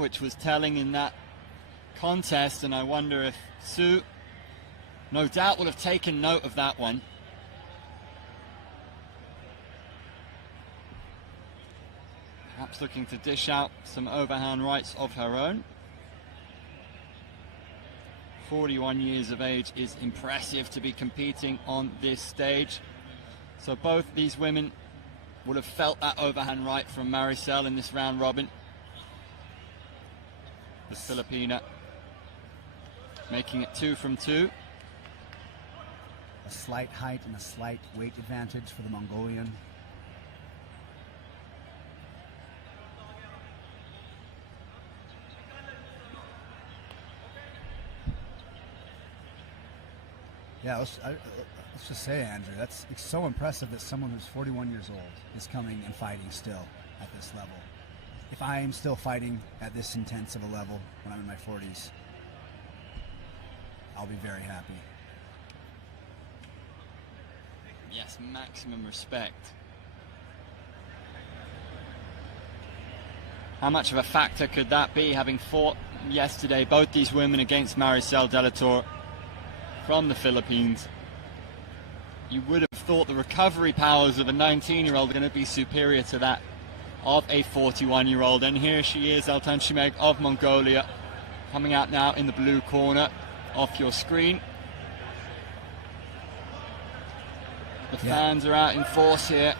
which was telling in that contest, and I wonder if Sue, no doubt, will have taken note of that one. Perhaps looking to dish out some overhand rights of her own. 41 years of age is impressive to be competing on this stage. So both these women would have felt that overhand right from Maricel in this round robin. The Filipina making it 2 from 2. A slight height and a slight weight advantage for the Mongolian. Yeah, let's just say, Andrew, it's so impressive that someone who's 41 years old is coming and fighting still at this level. If I am still fighting at this intense of a level when I'm in my 40s, I'll be very happy. Yes, maximum respect. How much of a factor could that be, having fought yesterday both these women against Maricel Delator from the Philippines? You would have thought the recovery powers of a 19-year-old are going to be superior to that of a 41-year-old. And here she is, Altan Shimeg of Mongolia, coming out now in the blue corner off your screen. The fans are out in force here.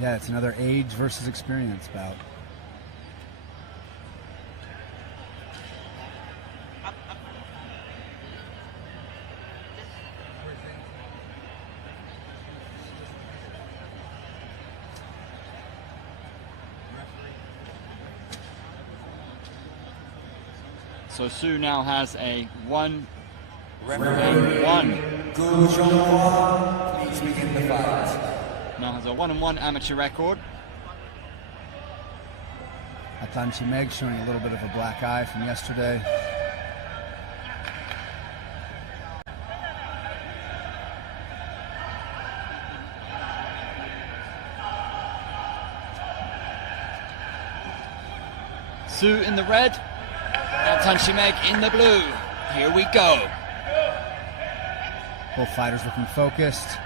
Yeah, it's another age versus experience bout. So Sue now has a 1-1. Please begin the fight. Now has a 1-1 amateur record. Altan Shimeg showing a little bit of a black eye from yesterday. Sue in the red, Altan Shimeg in the blue. Here we go. Both fighters looking focused.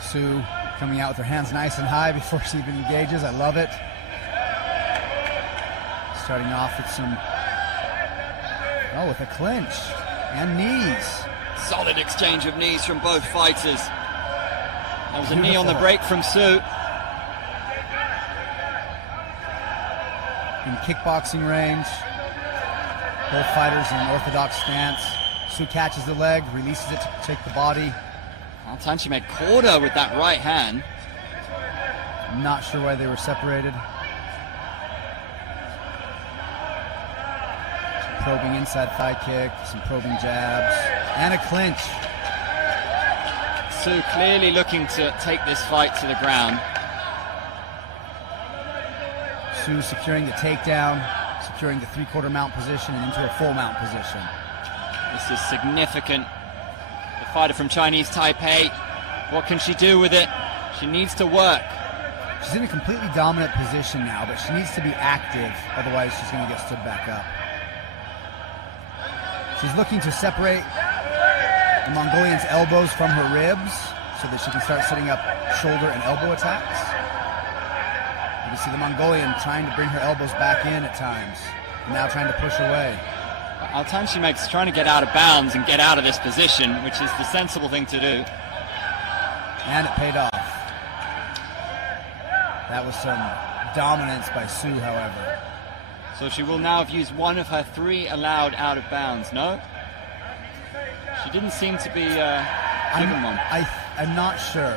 Sue coming out with her hands nice and high before she even engages. I love it. Starting off with with a clinch and knees. Solid exchange of knees from both fighters. That was a knee on the break from Sue. In kickboxing range, both fighters in an orthodox stance. Sue catches the leg, releases it to take the body. Altan Shimeg caught her with that right hand. I'm not sure why they were separated. Some probing inside thigh kick, some probing jabs, and a clinch. Sue clearly looking to take this fight to the ground. Sue securing the takedown, securing the three-quarter mount position and into a full mount position. This is significant. The fighter from Chinese Taipei, what can she do with it? She needs to work. She's in a completely dominant position now, but she needs to be active, otherwise she's going to get stood back up. She's looking to separate the Mongolian's elbows from her ribs so that she can start setting up shoulder and elbow attacks. You can see the Mongolian trying to bring her elbows back in at times, and now trying to push away. Altan Shimeg's trying to get out of bounds and get out of this position, which is the sensible thing to do. And it paid off. That was some dominance by Sue, however. So she will now have used one of her 3 allowed out of bounds, no? She didn't seem to be given one. I'm not sure.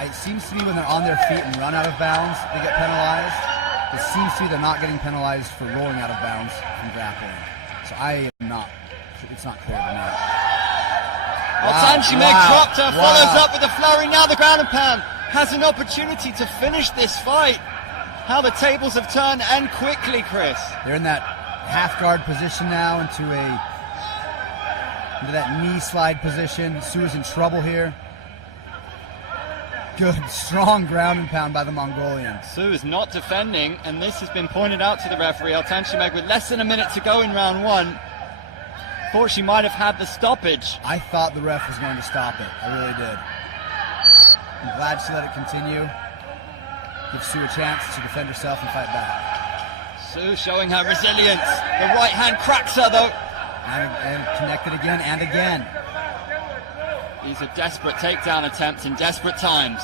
It seems to me when they're on their feet and run out of bounds, they get penalized. It seems to me they're not getting penalized for rolling out of bounds from grappling. So I am not, it's not clear to me. Altan Shimeg dropped her, follows up with a flurry. Now the ground and pound has an opportunity to finish this fight. How the tables have turned, and quickly, Chris. They're in that half guard position now into that knee slide position. Sue's in trouble here. Good, strong ground and pound by the Mongolians. Su is not defending, and this has been pointed out to the referee. Altanshimeg with less than a minute to go in round one. Thought she might have had the stoppage. I thought the ref was going to stop it. I really did. I'm glad she let it continue. Give Su a chance to defend herself and fight back. Su showing her resilience. The right hand cracks her though. And connected again and again. These are desperate takedown attempts in desperate times.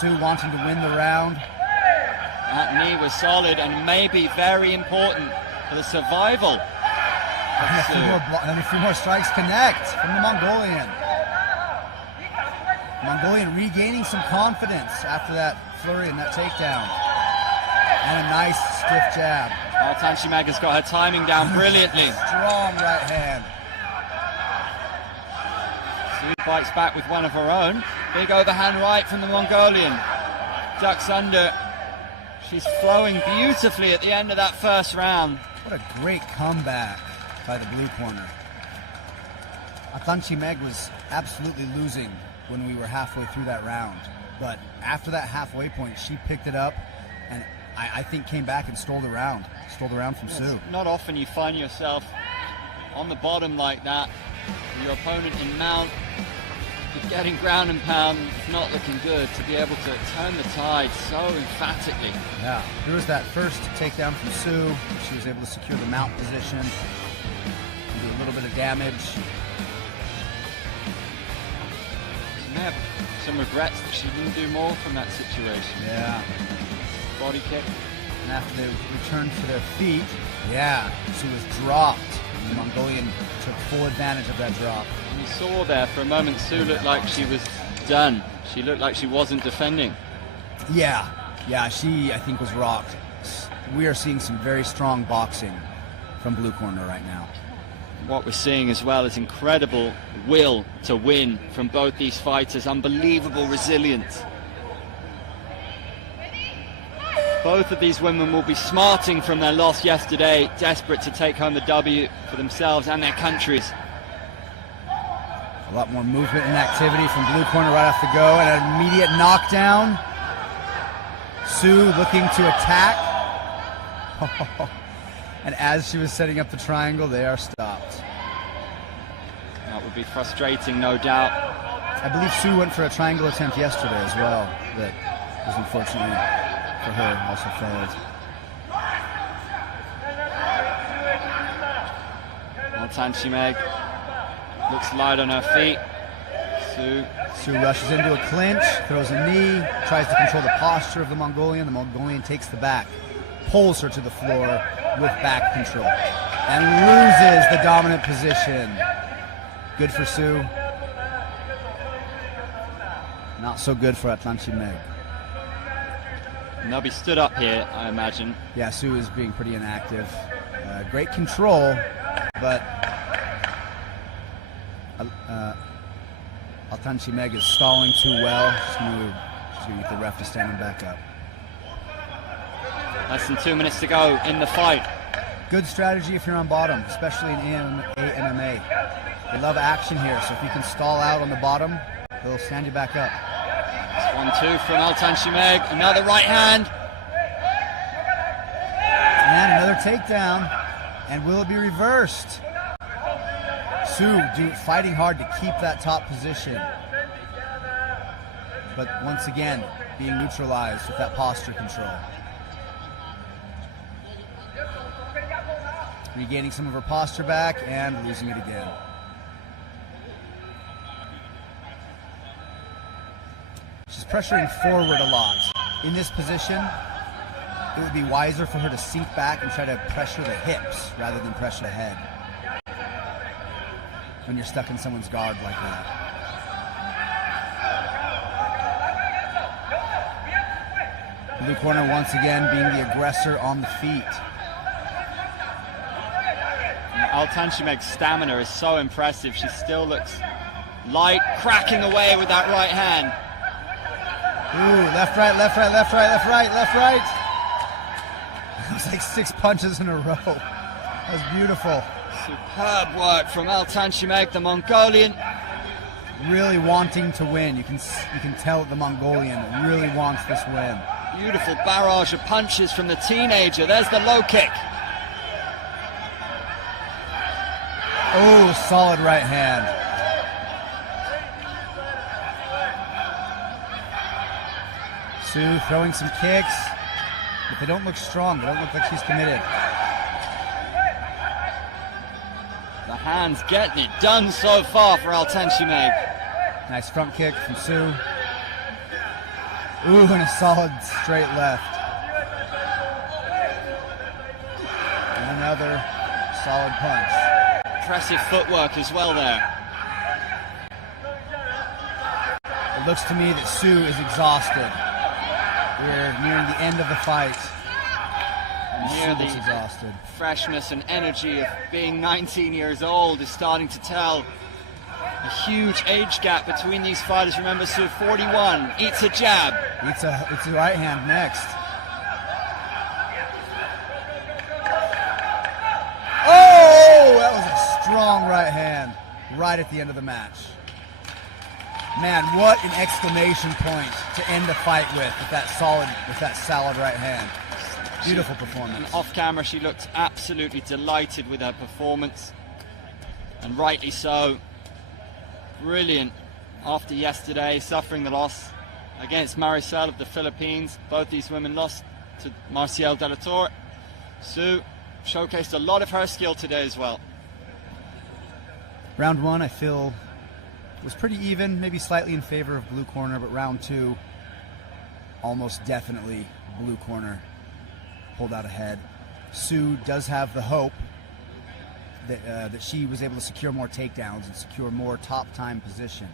Su wanting to win the round. That knee was solid and maybe very important for the survival of Su. And a few more strikes connect from the Mongolian. Mongolian regaining some confidence after that flurry and that takedown. And a nice stiff jab. Altanshimeg has got her timing down brilliantly. Strong right hand. Su bites back with one of her own. Big overhand right from the Mongolian. Ducks under. She's flowing beautifully at the end of that first round. What a great comeback by the blue corner. Altanshimeg was absolutely losing when we were halfway through that round. But after that halfway point, she picked it up and I think came back and stole the round. Stole the round from Su. Not often you find yourself on the bottom like that. Your opponent in mount, you're getting ground and pound, not looking good. To be able to turn the tide so emphatically. Yeah, there was that first takedown from Su. She was able to secure the mount position, do a little bit of damage. She may have some regrets that she didn't do more from that situation. Yeah. Body kick. And after they returned to their feet, yeah, Su was dropped. The Mongolian took full advantage of that drop. You saw there for a moment Su looked like she was done. She looked like she wasn't defending. Yeah, she I think was rocked. We are seeing some very strong boxing from blue corner right now. What we're seeing as well is incredible will to win from both these fighters. Unbelievable resilience. Both of these women will be smarting from their loss yesterday, desperate to take home the W for themselves and their countries. A lot more movement and activity from blue corner right off the go, and an immediate knockdown. Su looking to attack. And as she was setting up the triangle, they are stopped. That would be frustrating, no doubt. I believe Su went for a triangle attempt yesterday as well, that was unfortunately for her also failed. Altanshimeg looks light on her feet. Su rushes into a clinch, throws a knee, tries to control the posture of the Mongolian. The Mongolian takes the back, pulls her to the floor with back control, and loses the dominant position. Good for Su. Not so good for Altanshimeg. And they'll be stood up here, I imagine. Yeah, Su is being pretty inactive. Great control, but Altanshimeg is stalling too well. She's going to get the ref to stand him back up. Less than 2 minutes to go in the fight. Good strategy if you're on bottom, especially in MMA. They love action here, so if you can stall out on the bottom, they'll stand you back up. 1-2 from Altanshimeg. Another right hand. And another takedown. And will it be reversed? Su fighting hard to keep that top position. But once again, being neutralized with that posture control. Regaining some of her posture back and losing it again. She's pressuring forward a lot. In this position, it would be wiser for her to sink back and try to pressure the hips rather than pressure the head when you're stuck in someone's guard like that. Blue corner once again being the aggressor on the feet. Altanshimeg's stamina is so impressive. She still looks light, cracking away with that right hand. Ooh, left, right, left, right, left, right, left, right, left, right. It was like 6 punches in a row. That was beautiful. Superb work from Altanshimeg, the Mongolian. really wanting to win. You can tell that the Mongolian really wants this win. Beautiful barrage of punches from the teenager. There's the low kick. Oh, solid right hand. Sue throwing some kicks, but they don't look strong. They don't look like she's committed. The hands getting it done so far for Altanshimeg. Nice front kick from Sue. Ooh, and a solid straight left. And another solid punch. Impressive footwork as well there. It looks to me that Sue is exhausted. We're nearing the end of the fight. Here the exhausted. Freshness and energy of being 19 years old is starting to tell. A huge age gap between these fighters. Remember, Sue, 41, eats a jab. It's a right hand next. Oh, that was a strong right hand right at the end of the match. Man, what an exclamation point to end the fight with that solid right hand. Beautiful performance. And off camera, she looked absolutely delighted with her performance, and rightly so. Brilliant after yesterday, suffering the loss against Maricel of the Philippines. Both these women lost to Marcial de la Torre. Sue showcased a lot of her skill today as well. Round one, I feel, was pretty even, maybe slightly in favor of blue corner, but round two, almost definitely blue corner pulled out ahead. Sue does have the hope that she was able to secure more takedowns and secure more top time position.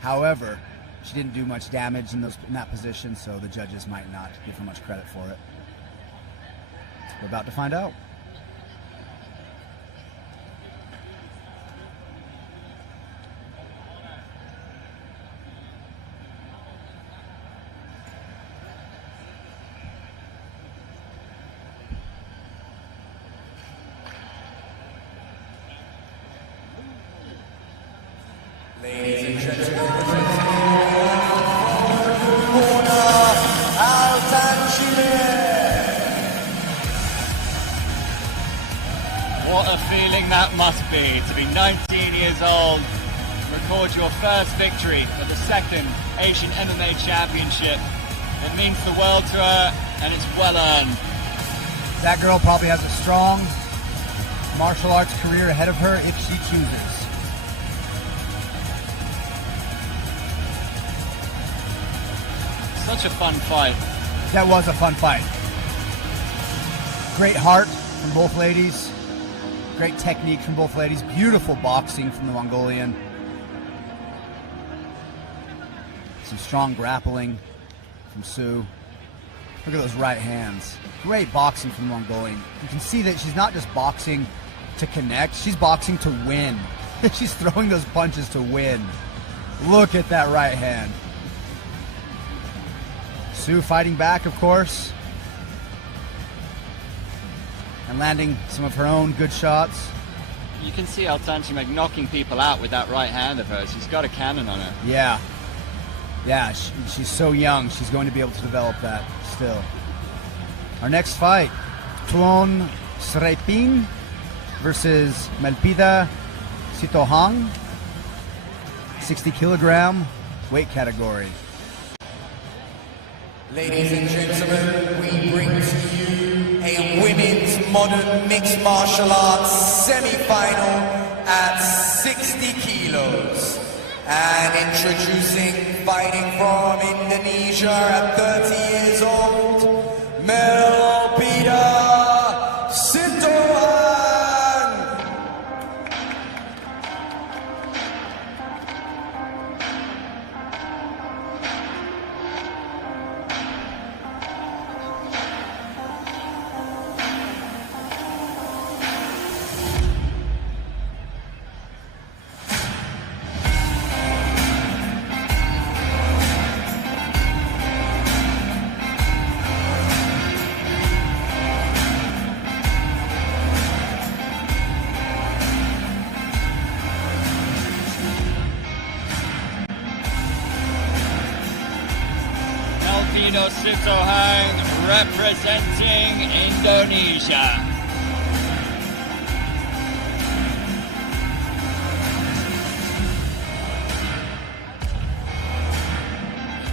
However, she didn't do much damage in that position, so the judges might not give her much credit for it. We're about to find out. Ladies and gentlemen, corner, Altanshimeg. What a feeling that must be, to be 19 years old, record your first victory at the second Asian MMA Championship. It means the world to her, and it's well earned. That girl probably has a strong martial arts career ahead of her if she chooses. Such a fun fight. That was a fun fight. Great heart from both ladies. Great technique from both ladies. Beautiful boxing from the Mongolian. Some strong grappling from Sue. Look at those right hands. Great boxing from the Mongolian. You can see that she's not just boxing to connect, she's boxing to win. She's throwing those punches to win. Look at that right hand. Sue fighting back, of course, and landing some of her own good shots. You can see Altanshimeg knocking people out with that right hand of hers. She's got a cannon on her. Yeah. Yeah, she's so young. She's going to be able to develop that still. Our next fight, Tuon Srepin versus Melpida Sitohang, 60 kilogram weight category. Ladies and gentlemen, we bring to you a women's modern mixed martial arts semi-final at 60 kilos. And introducing, fighting from Indonesia at 30 years old, Melpida Sitohang. Melpido Sitohang representing Indonesia.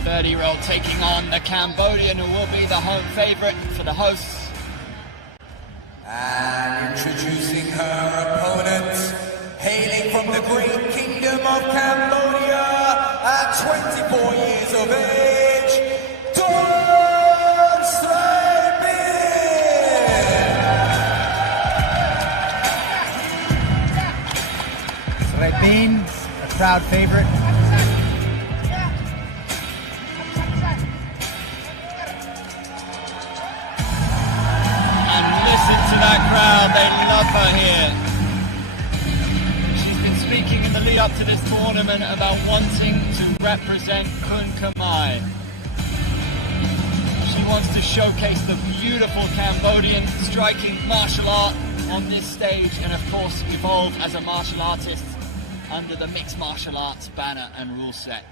The 30-year-old taking on the Cambodian, who will be the home favorite for the hosts. And introducing her opponent, hailing from the great kingdom of Cambodia at 24 years of age, Dawn Srepin, a crowd favorite. That crowd, they love her here. She's been speaking in the lead up to this tournament about wanting to represent Kun Khmer. She wants to showcase the beautiful Cambodian striking martial art on this stage and of course evolve as a martial artist under the mixed martial arts banner and rule set.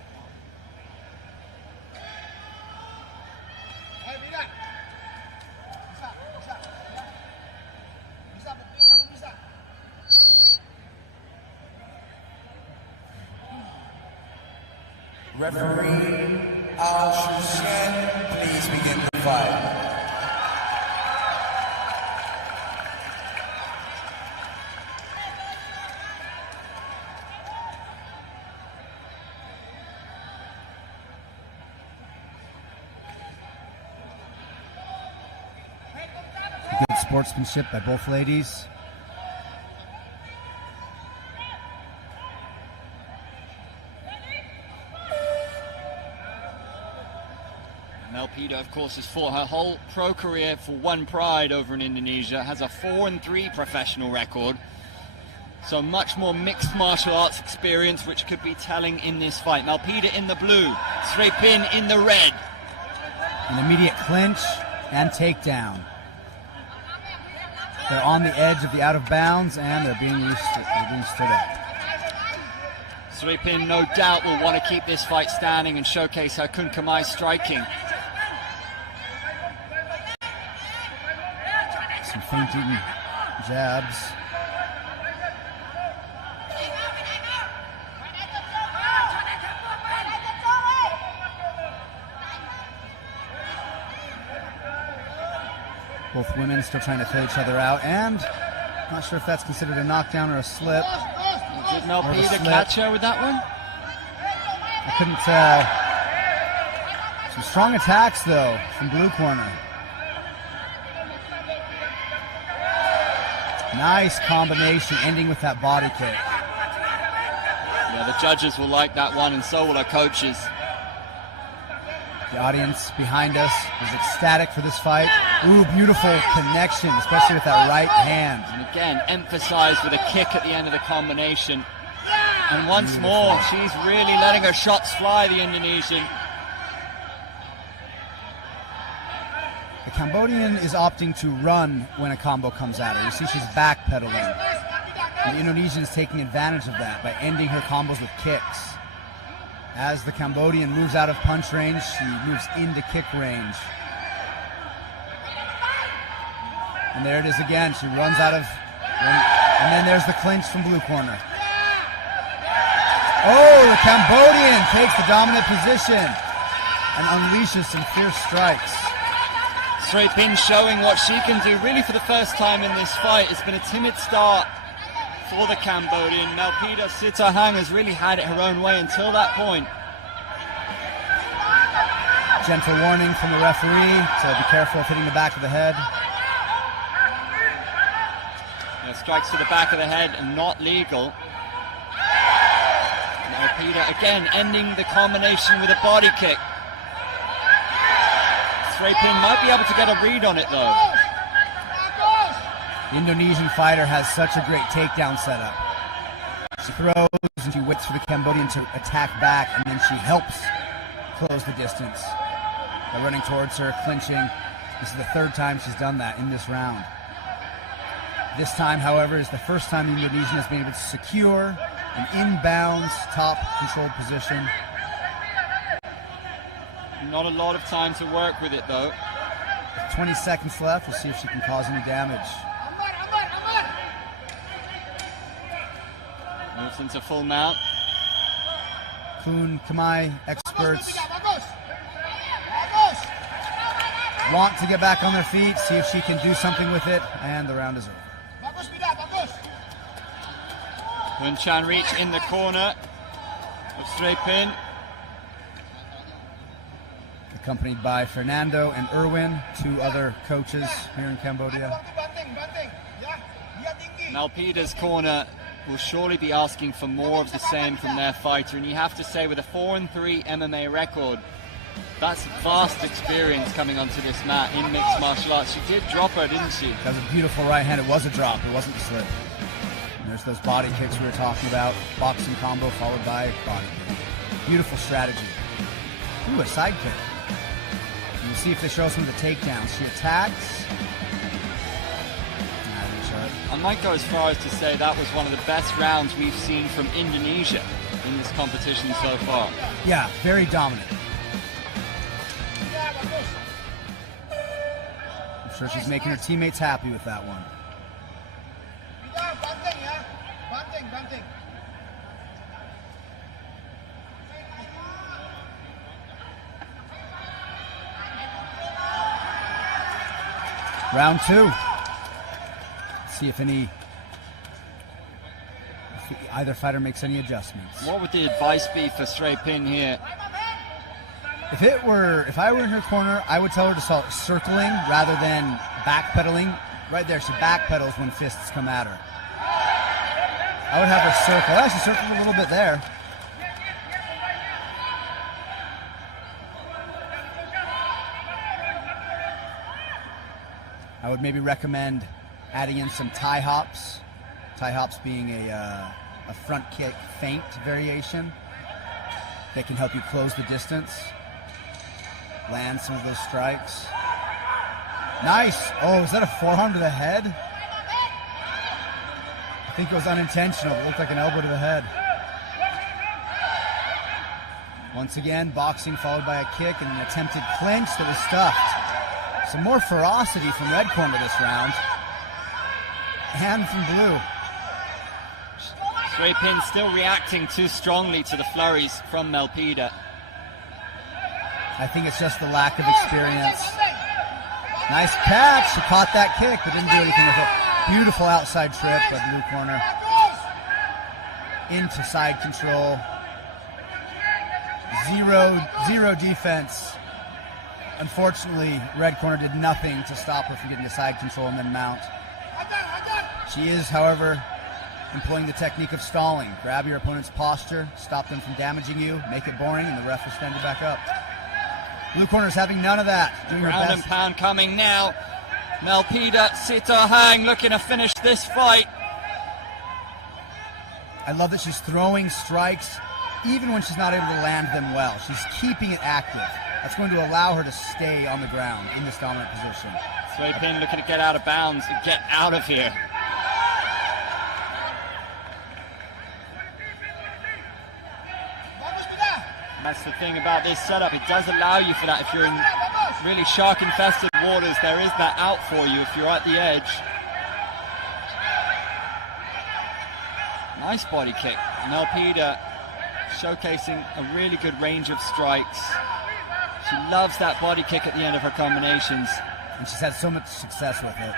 Referee Al Shushen, please begin the fight. Good sportsmanship by both ladies. Melpido, of course, has fought her whole pro career for One Pride over in Indonesia, has a 4-3 professional record. So much more mixed martial arts experience, which could be telling in this fight. Melpido in the blue, Srepin in the red. An immediate clinch and takedown. They're on the edge of the out of bounds and they're being stood up. Srepin, no doubt, will want to keep this fight standing and showcase her Kun Khmer striking. Some feint-eaten jabs. Both women still trying to throw each other out, and not sure if that's considered a knockdown or a slip. Did Melpido catch her with that one? I couldn't tell. Some strong attacks, though, from blue corner. Nice combination, ending with that body kick. Yeah, the judges will like that one, and so will our coaches. The audience behind us is ecstatic for this fight. Ooh, beautiful connection, especially with that right hand. And again, emphasized with a kick at the end of the combination. And once more, she's really letting her shots fly, the Indonesian. The Cambodian is opting to run when a combo comes at her. You see she's backpedaling. The Indonesian is taking advantage of that by ending her combos with kicks. As the Cambodian moves out of punch range, she moves into kick range. And there it is again. She runs out of... And then there's the clinch from blue corner. Oh, the Cambodian takes the dominant position and unleashes some fierce strikes. Srepin showing what she can do really for the first time in this fight. It's been a timid start for the Cambodian. Melpido Sitohang has really had it her own way until that point. Gentle warning from the referee to be careful of hitting the back of the head. Yeah, strikes to the back of the head and not legal. Melpido again ending the combination with a body kick. Srepin might be able to get a read on it though. The Indonesian fighter has such a great takedown setup. She throws and she waits for the Cambodian to attack back, and then she helps close the distance by running towards her, clinching. This is the third time she's done that in this round. This time, however, is the first time the Indonesian has been able to secure an inbounds top controlled position. Not a lot of time to work with it, though. 20 seconds left. We'll see if she can cause any damage. Moves into full mount. Kun Khmer experts want to get back on their feet, see if she can do something with it, and the round is over. Hun Chan reach in the corner of Srey Pin. Accompanied by Fernando and Erwin, two other coaches here in Cambodia. Nalpida's corner will surely be asking for more of the same from their fighter, and you have to say with a 4-3 MMA record, that's vast experience coming onto this mat in mixed martial arts. She did drop her, didn't she? That was a beautiful right hand. It was a drop, it wasn't a slip. And there's those body kicks we were talking about. Boxing combo followed by body kick. Beautiful strategy. Ooh, a side kick. And you see if they show some of the takedowns. She attacks. I might go as far as to say that was one of the best rounds we've seen from Indonesia in this competition so far. Yeah, very dominant. I'm sure she's making her teammates happy with that one. Round two. See if either fighter makes any adjustments. What would the advice be for Srey Pin here? If I were in her corner, I would tell her to start circling rather than backpedaling. Right there, she backpedals when fists come at her. I would have her circle. Yeah, she circled a little bit there. I would maybe recommend adding in some tie hops. Tie hops being a front kick feint variation that can help you close the distance. Land some of those strikes. Nice. Oh, is that a forearm to the head? I think it was unintentional. It looked like an elbow to the head. Once again, boxing followed by a kick and an attempted clinch that was stuffed. Some more ferocity from red corner this round. And from blue. Srey Pin still reacting too strongly to the flurries from Nalpida. I think it's just the lack of experience. Nice catch. She caught that kick, but didn't do anything with it. Beautiful outside trip, but blue corner into side control. Zero defense. Unfortunately, red corner did nothing to stop her from getting to side control and then mount. She is, however, employing the technique of stalling. Grab your opponent's posture, stop them from damaging you, make it boring, and the ref will stand you back up. Blue corner is having none of that. Doing her Ground best. and pound coming now. Nalpida, sit or hang, looking to finish this fight. I love that she's throwing strikes even when she's not able to land them well. She's keeping it active. That's going to allow her to stay on the ground in this dominant position. Srey Pin looking to get out of bounds and get out of here. That's the thing about this setup. It does allow you for that. If you're in really shark-infested waters, there is that out for you if you're at the edge. Nice body kick. Nalpida showcasing a really good range of strikes. She loves that body kick at the end of her combinations. And she's had so much success with it.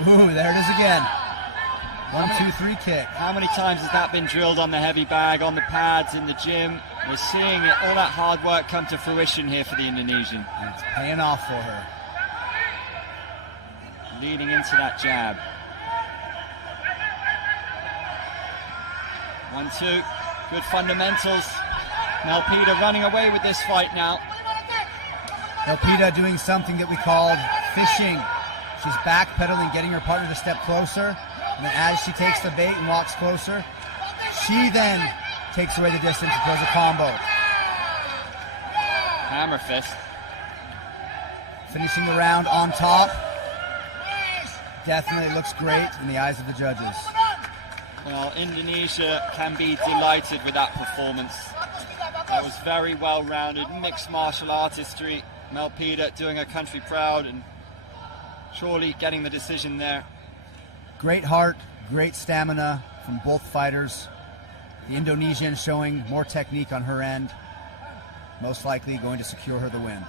Ooh, there it is again. 1, 2, 3 kick. How many times has that been drilled on the heavy bag, on the pads, in the gym? We're seeing it, all that hard work come to fruition here for the Indonesian. And it's paying off for her. Leading into that jab. 1, 2, good fundamentals. Nalpida running away with this fight now. Nalpida doing something that we called fishing. She's backpedaling, getting her partner to step closer. And then as she takes the bait and walks closer, she then takes away the distance and throws a combo. Hammer fist. Finishing the round on top. Definitely looks great in the eyes of the judges. Well, Indonesia can be delighted with that performance. That was very well-rounded, mixed martial artistry. Melpida doing her country proud and surely getting the decision there. Great heart, great stamina from both fighters. The Indonesian showing more technique on her end. Most likely going to secure her the win.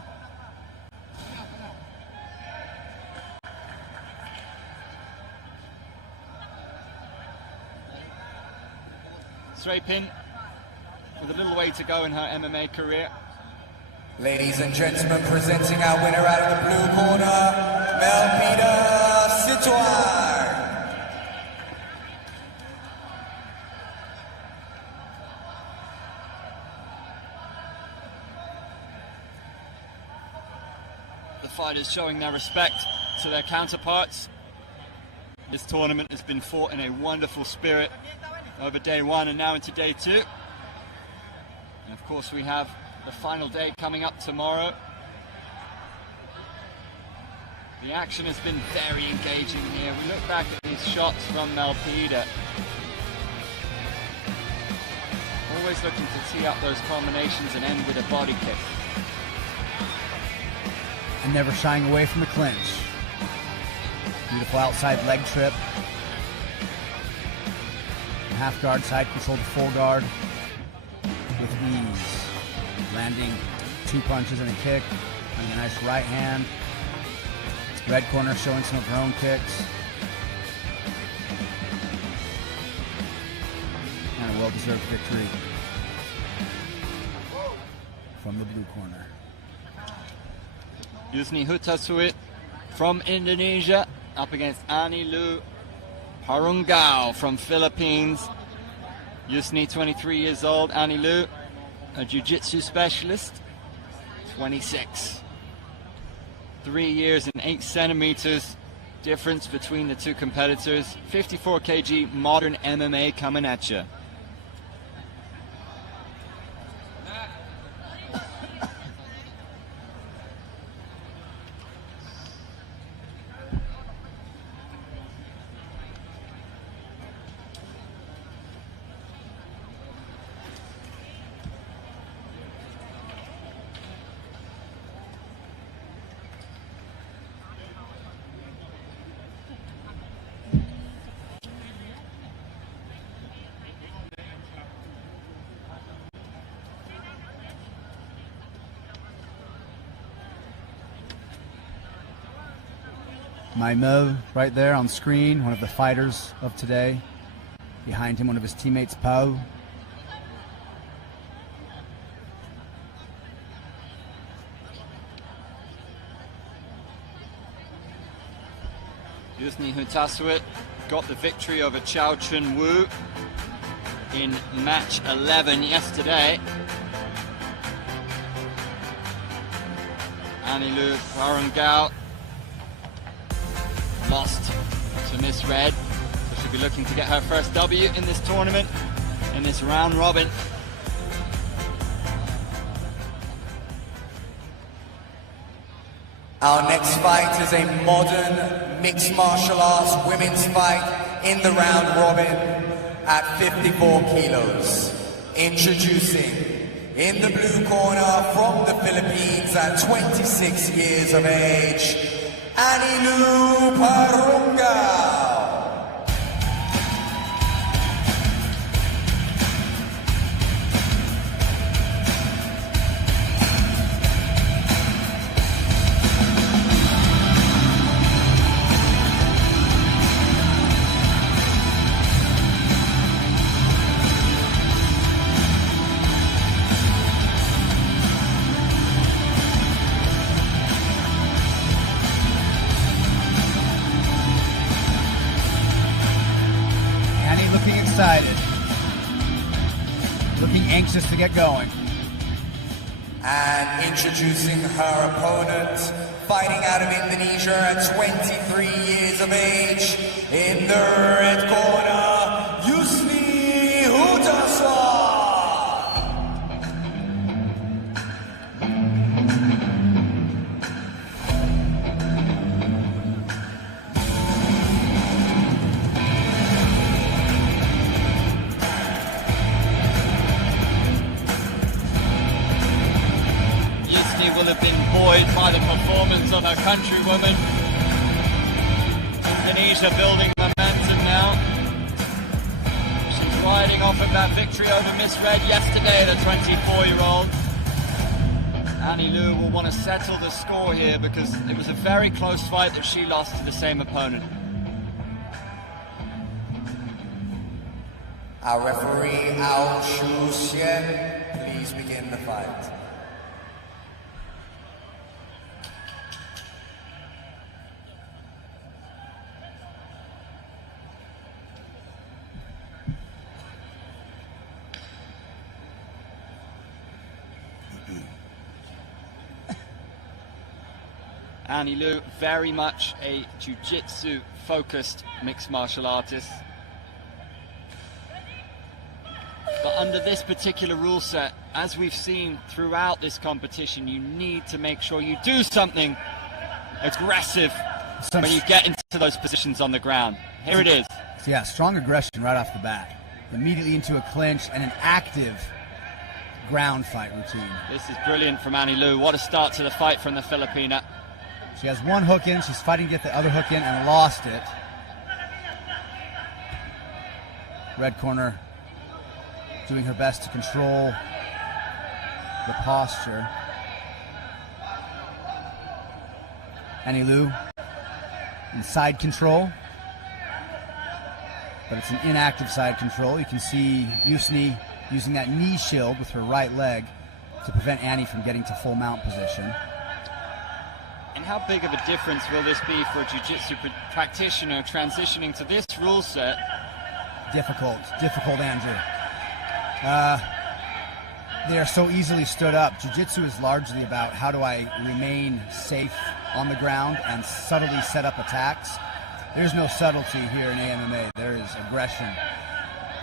Srapin with a little way to go in her MMA career. Ladies and gentlemen, presenting our winner out of the blue corner, Melpida Situar. The fighters showing their respect to their counterparts. This tournament has been fought in a wonderful spirit over day one and now into day two. And of course we have the final day coming up tomorrow. The action has been very engaging here. We look back at these shots from Melpida. Always looking to tee up those combinations and end with a body kick. And never shying away from the clinch. Beautiful outside leg trip. Half guard, side control to full guard with ease. Landing 2 punches and a kick. And a nice right hand. Red corner showing some of her own kicks. And a well-deserved victory from the blue corner. Yusni Hutasuit from Indonesia up against Anilu Parungao from Philippines. Yusni, 23 years old. Anilu, a jiu-jitsu specialist, 26. 3 years and 8 centimeters difference between the two competitors. 54 kg modern MMA coming at you. Maimel right there on screen, one of the fighters of today. Behind him, one of his teammates, Pau. Yusni Hutasuit got the victory over Chao Chun Wu in match 11 yesterday. Anilu Parungao lost to Miss Red, so she'll be looking to get her first W in this tournament, in this round robin. Our next fight is a modern mixed martial arts women's fight in the round robin at 54 kilos. Introducing, in the blue corner from the Philippines at 26 years of age, Anilu Parungao. Excited. Looking anxious to get going. And introducing her opponent, fighting out of Indonesia at 23 years of age, in the red corner, Yusni Hutasuit. Annie will have been buoyed by the performance of her countrywoman. Indonesia building momentum now. She's riding off of that victory over Miss Red yesterday, the 24-year-old. Annie Liu will want to settle the score here because it was a very close fight that she lost to the same opponent. Our referee, Ao Shu Xian, please begin the fight. Annie Liu, very much a jiu-jitsu focused mixed martial artist. But under this particular rule set, as we've seen throughout this competition, you need to make sure you do something aggressive when you get into those positions on the ground. Here it is. So yeah, strong aggression right off the bat. Immediately into a clinch and an active ground fight routine. This is brilliant from Annie Liu. What a start to the fight from the Filipina. She has one hook in, she's fighting to get the other hook in and lost it. Red corner doing her best to control the posture. Annie Liu in side control, but it's an inactive side control. You can see Yusni using that knee shield with her right leg to prevent Annie from getting to full mount position. And how big of a difference will this be for a jiu-jitsu practitioner transitioning to this rule set? Difficult, Andrew. They are so easily stood up. Jiu-jitsu is largely about how do I remain safe on the ground and subtly set up attacks. There's no subtlety here in AMMA. There is aggression.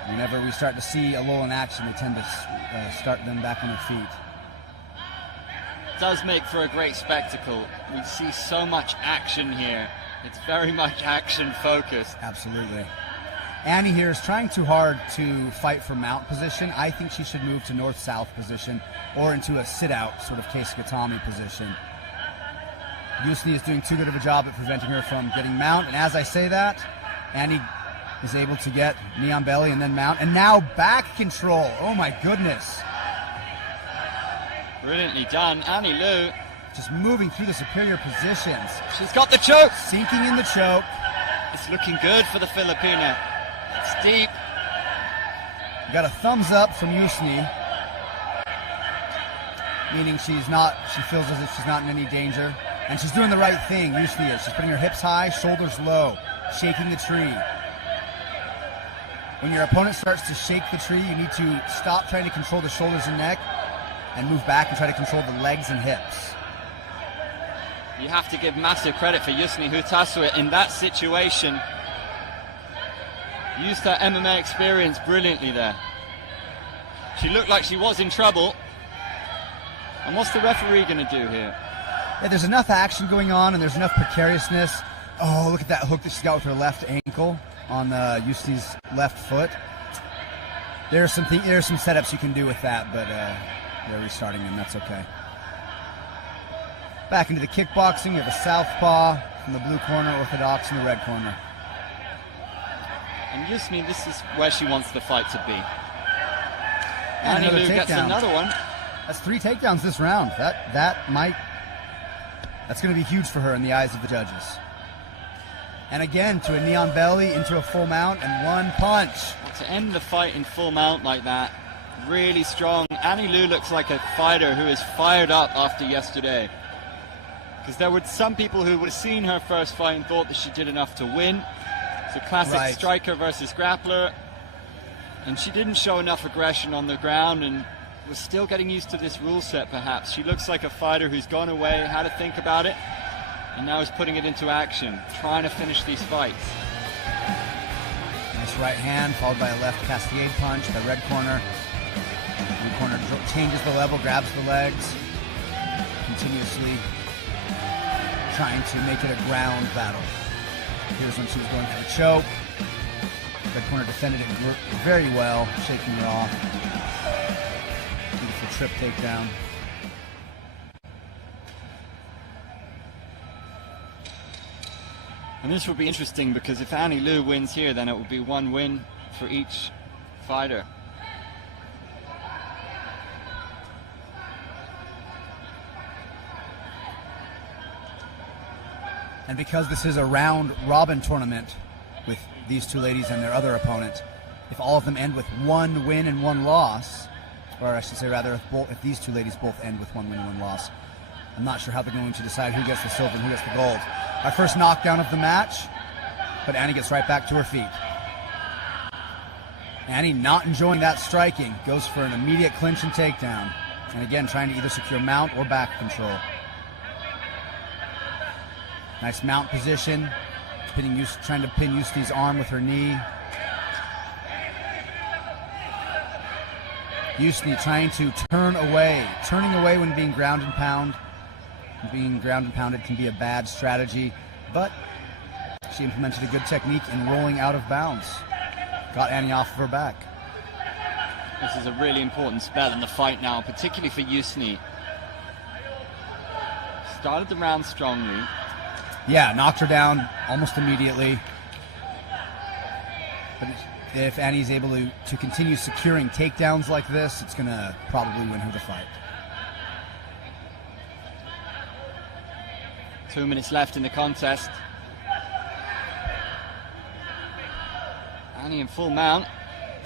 Whenever we start to see a lull in action, they tend to start them back on their feet. Does make for a great spectacle. We see so much action here. It's very much action focused. Absolutely. Annie here is trying too hard to fight for mount position. I think she should move to north-south position or into a sit-out sort of Keisugatami position. Yusni is doing too good of a job at preventing her from getting mount, and as I say that, Annie is able to get knee on belly and then mount, and now back control. Oh my goodness. Brilliantly done. Annie Liu just moving through the superior positions. She's got the choke. Sinking in the choke. It's looking good for the Filipina. It's deep. We got a thumbs up from Yusni, meaning she feels as if she's not in any danger. And she's doing the right thing, Yusni is. She's putting her hips high, shoulders low, shaking the tree. When your opponent starts to shake the tree, you need to stop trying to control the shoulders and neck and move back and try to control the legs and hips. You have to give massive credit for Yusni Hutasua in that situation. Used her MMA experience brilliantly there. She looked like she was in trouble. And what's the referee going to do here? Yeah, there's enough action going on and there's enough precariousness. Oh, look at that hook that she's got with her left ankle on Yusni's left foot. There's some setups you can do with that, but they're restarting them. That's okay. Back into the kickboxing. We have a southpaw from the blue corner, orthodox in the red corner. And Yusni, this is where she wants the fight to be. And Annie Liu gets another one. That's 3 takedowns this round. That's going to be huge for her in the eyes of the judges. And again, to a knee on belly, into a full mount, and one punch. Well, to end the fight in full mount like that, really strong. Annie Liu looks like a fighter who is fired up after yesterday. Because there were some people who would have seen her first fight and thought that she did enough to win. It's a classic striker versus grappler. And she didn't show enough aggression on the ground and was still getting used to this rule set, perhaps. She looks like a fighter who's gone away, had to think about it, and now is putting it into action, trying to finish these fights. Nice right hand, followed by a left Cascade punch by red corner. Blue corner changes the level, grabs the legs, continuously trying to make it a ground battle. Here's when she was going for the choke. Red corner defended it very well, shaking her off. Beautiful trip takedown. And this will be interesting because if Annie Liu wins here, then it will be one win for each fighter. And because this is a round-robin tournament with these two ladies and their other opponent, if all of them end with one win and one loss, or I should say rather, if these two ladies both end with one win and one loss, I'm not sure how they're going to decide who gets the silver and who gets the gold. Our first knockdown of the match, but Annie gets right back to her feet. Annie not enjoying that striking, goes for an immediate clinch and takedown. And again, trying to either secure mount or back control. Nice mount position, trying to pin Yusti's arm with her knee. Yusti trying to turning away when being ground and pound. Being ground and pounded can be a bad strategy, but she implemented a good technique in rolling out of bounds. Got Annie off of her back. This is a really important spell in the fight now, particularly for Yusti. Started the round strongly. Yeah, knocked her down almost immediately. But if Annie's able to continue securing takedowns like this, it's going to probably win her the fight. 2 minutes left in the contest. Annie in full mount.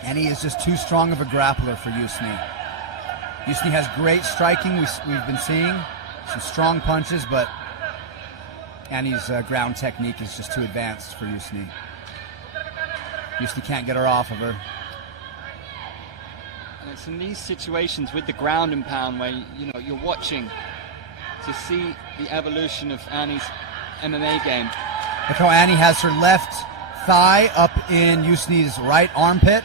Annie is just too strong of a grappler for Yusti. Yusti has great striking, we've been seeing. Some strong punches, but Annie's ground technique is just too advanced for Yusti. Yusti can't get her off of her. And it's in these situations with the ground and pound where you're watching to see the evolution of Annie's MMA game. Look how Annie has her left thigh up in Yusti's right armpit,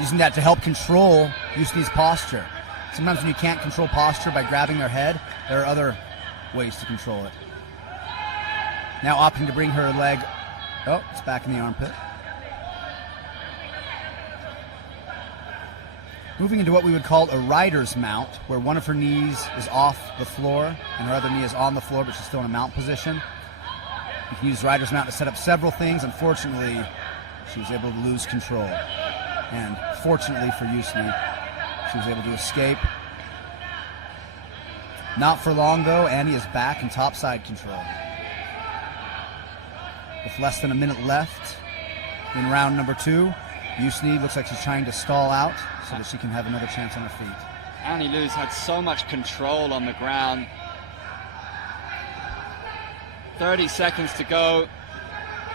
using that to help control Yusti's posture. Sometimes when you can't control posture by grabbing their head, there are other ways to control it. Now opting to bring her leg, it's back in the armpit. Moving into what we would call a rider's mount, where one of her knees is off the floor and her other knee is on the floor, but she's still in a mount position. You can use rider's mount to set up several things. Unfortunately, she was able to lose control. And fortunately for Yusti, she was able to escape. Not for long, though. Annie is back in topside control. With less than a minute left in round number 2, Yusti looks like she's trying to stall out so that she can have another chance on her feet. Annie Liu's had so much control on the ground. 30 seconds to go.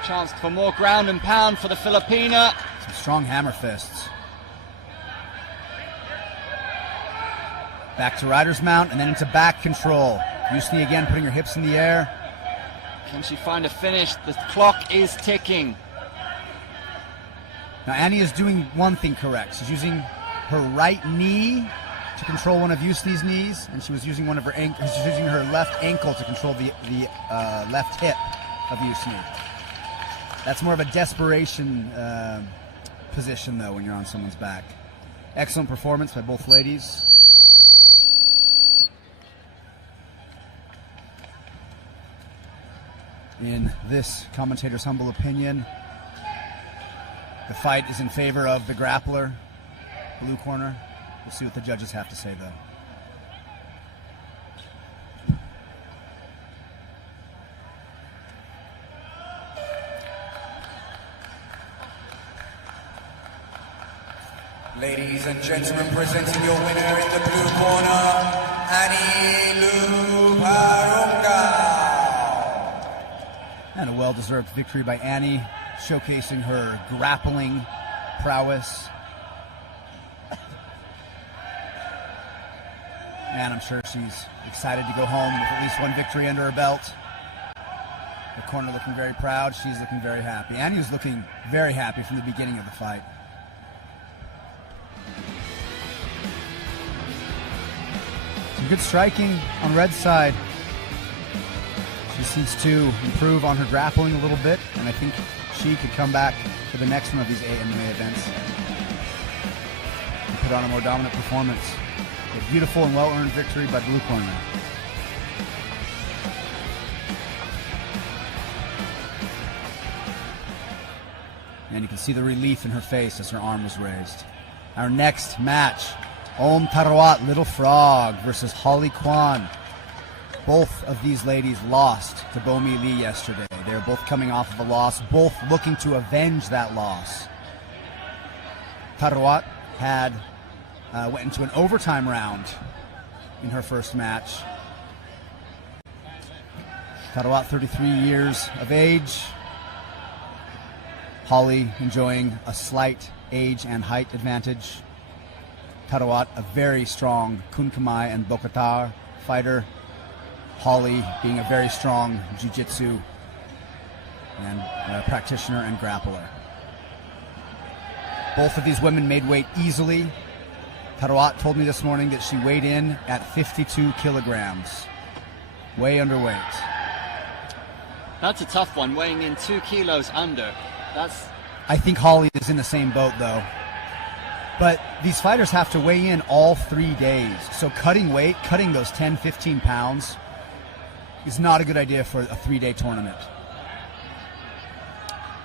Chance for more ground and pound for the Filipina. Some strong hammer fists. Back to rider's mount and then into back control. Yusti again putting her hips in the air. Can she find a finish? The clock is ticking. Now Annie is doing one thing correct. She's using her right knee to control one of Yusti's knees, and she was using she's using her left ankle to control the left hip of Yusti. That's more of a desperation position, though, when you're on someone's back. Excellent performance by both ladies. In this commentator's humble opinion, the fight is in favor of the grappler, blue corner. We'll see what the judges have to say, though. Ladies and gentlemen, presenting your winner in the blue corner, Annie Liu Parungao. And a well-deserved victory by Annie, showcasing her grappling prowess. And I'm sure she's excited to go home with at least one victory under her belt. The corner looking very proud. She's looking very happy. Annie was looking very happy from the beginning of the fight. Some good striking on Red's side. She seems to improve on her grappling a little bit, and I think she could come back for the next one of these AMA events and put on a more dominant performance. A beautiful and well-earned victory by blue corner. And you can see the relief in her face as her arm was raised. Our next match, Om Tarawat, Little Frog versus Holly Kwan. Both of these ladies lost to Bomi Lee yesterday. They're both coming off of a loss, both looking to avenge that loss. Tarawat went into an overtime round in her first match. Tarawat, 33 years of age. Holly enjoying a slight age and height advantage. Tarawat, a very strong Kunkamai and Bokatar fighter. Holly being a very strong jiu-jitsu and practitioner and grappler. Both of these women made weight easily. Tarawat told me this morning that she weighed in at 52 kilograms. Way underweight. That's a tough one, weighing in 2 kilos under. I think Holly is in the same boat, though. But these fighters have to weigh in all 3 days. So cutting weight, cutting those 10, 15 pounds is not a good idea for a 3-day tournament.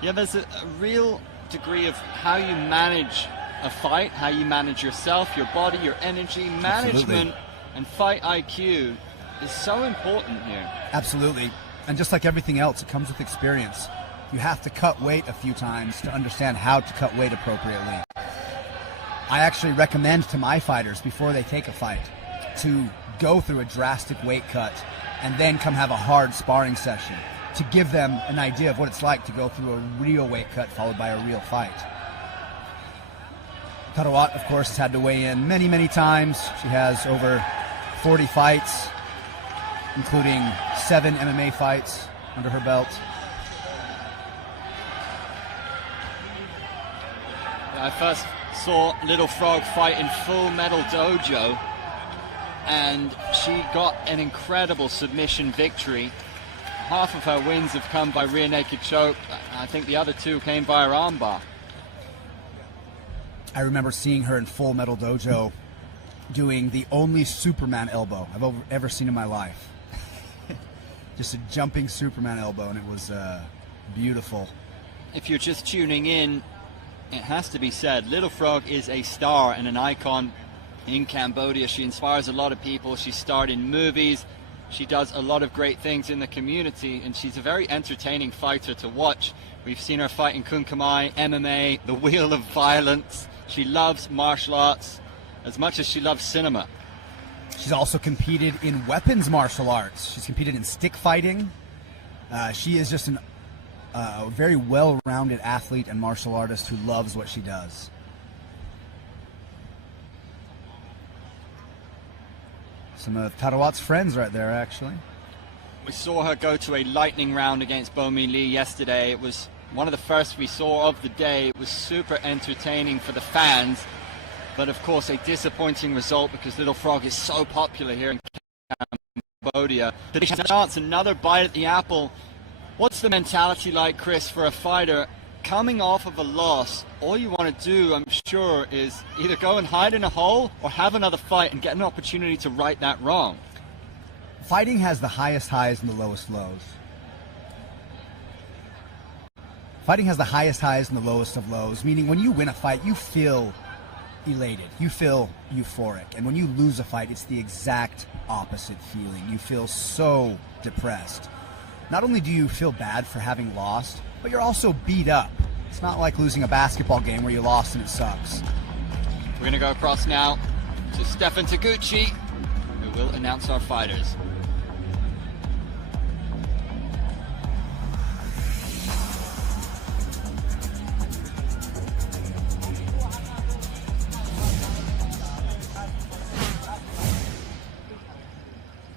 Yeah, there's a real degree of how you manage a fight, how you manage yourself, your body, your energy. Management and fight IQ is so important here. Absolutely. And just like everything else, it comes with experience. You have to cut weight a few times to understand how to cut weight appropriately. I actually recommend to my fighters before they take a fight to go through a drastic weight cut and then come have a hard sparring session to give them an idea of what it's like to go through a real weight cut followed by a real fight. Tarawat, of course, has had to weigh in many, many times. She has over 40 fights, including 7 MMA fights under her belt. I first saw Little Frog fight in Full Metal Dojo, and she got an incredible submission victory. Half of her wins have come by rear naked choke. I think the other 2 came via armbar. I remember seeing her in Full Metal Dojo doing the only Superman elbow I've ever seen in my life. Just a jumping Superman elbow, and it was beautiful. If you're just tuning in, it has to be said, Little Frog is a star and an icon in Cambodia. She inspires a lot of people. She starred in movies. She does a lot of great things in the community, and she's a very entertaining fighter to watch. We've seen her fight in Kunkamai, MMA, the Wheel of Violence. She loves martial arts as much as she loves cinema. She's also competed in weapons martial arts. She's competed in stick fighting. She is just a very well-rounded athlete and martial artist who loves what she does. Some of Tarawat's friends right there, actually. We saw her go to a lightning round against Bomi Lee yesterday. It was one of the first we saw of the day. It was super entertaining for the fans, but of course a disappointing result because Little Frog is so popular here in Cambodia. Did she have a chance, another bite at the apple? What's the mentality like, Chris, for a fighter coming off of a loss? All you want to do, I'm sure, is either go and hide in a hole or have another fight and get an opportunity to right that wrong. Fighting has the highest highs and the lowest lows. Fighting has the highest highs and the lowest of lows, meaning when you win a fight, you feel elated, you feel euphoric. And when you lose a fight, it's the exact opposite feeling. You feel so depressed. Not only do you feel bad for having lost, but you're also beat up. It's not like losing a basketball game where you lost and it sucks. We're going to go across now to Stefan Taguchi, who will announce our fighters.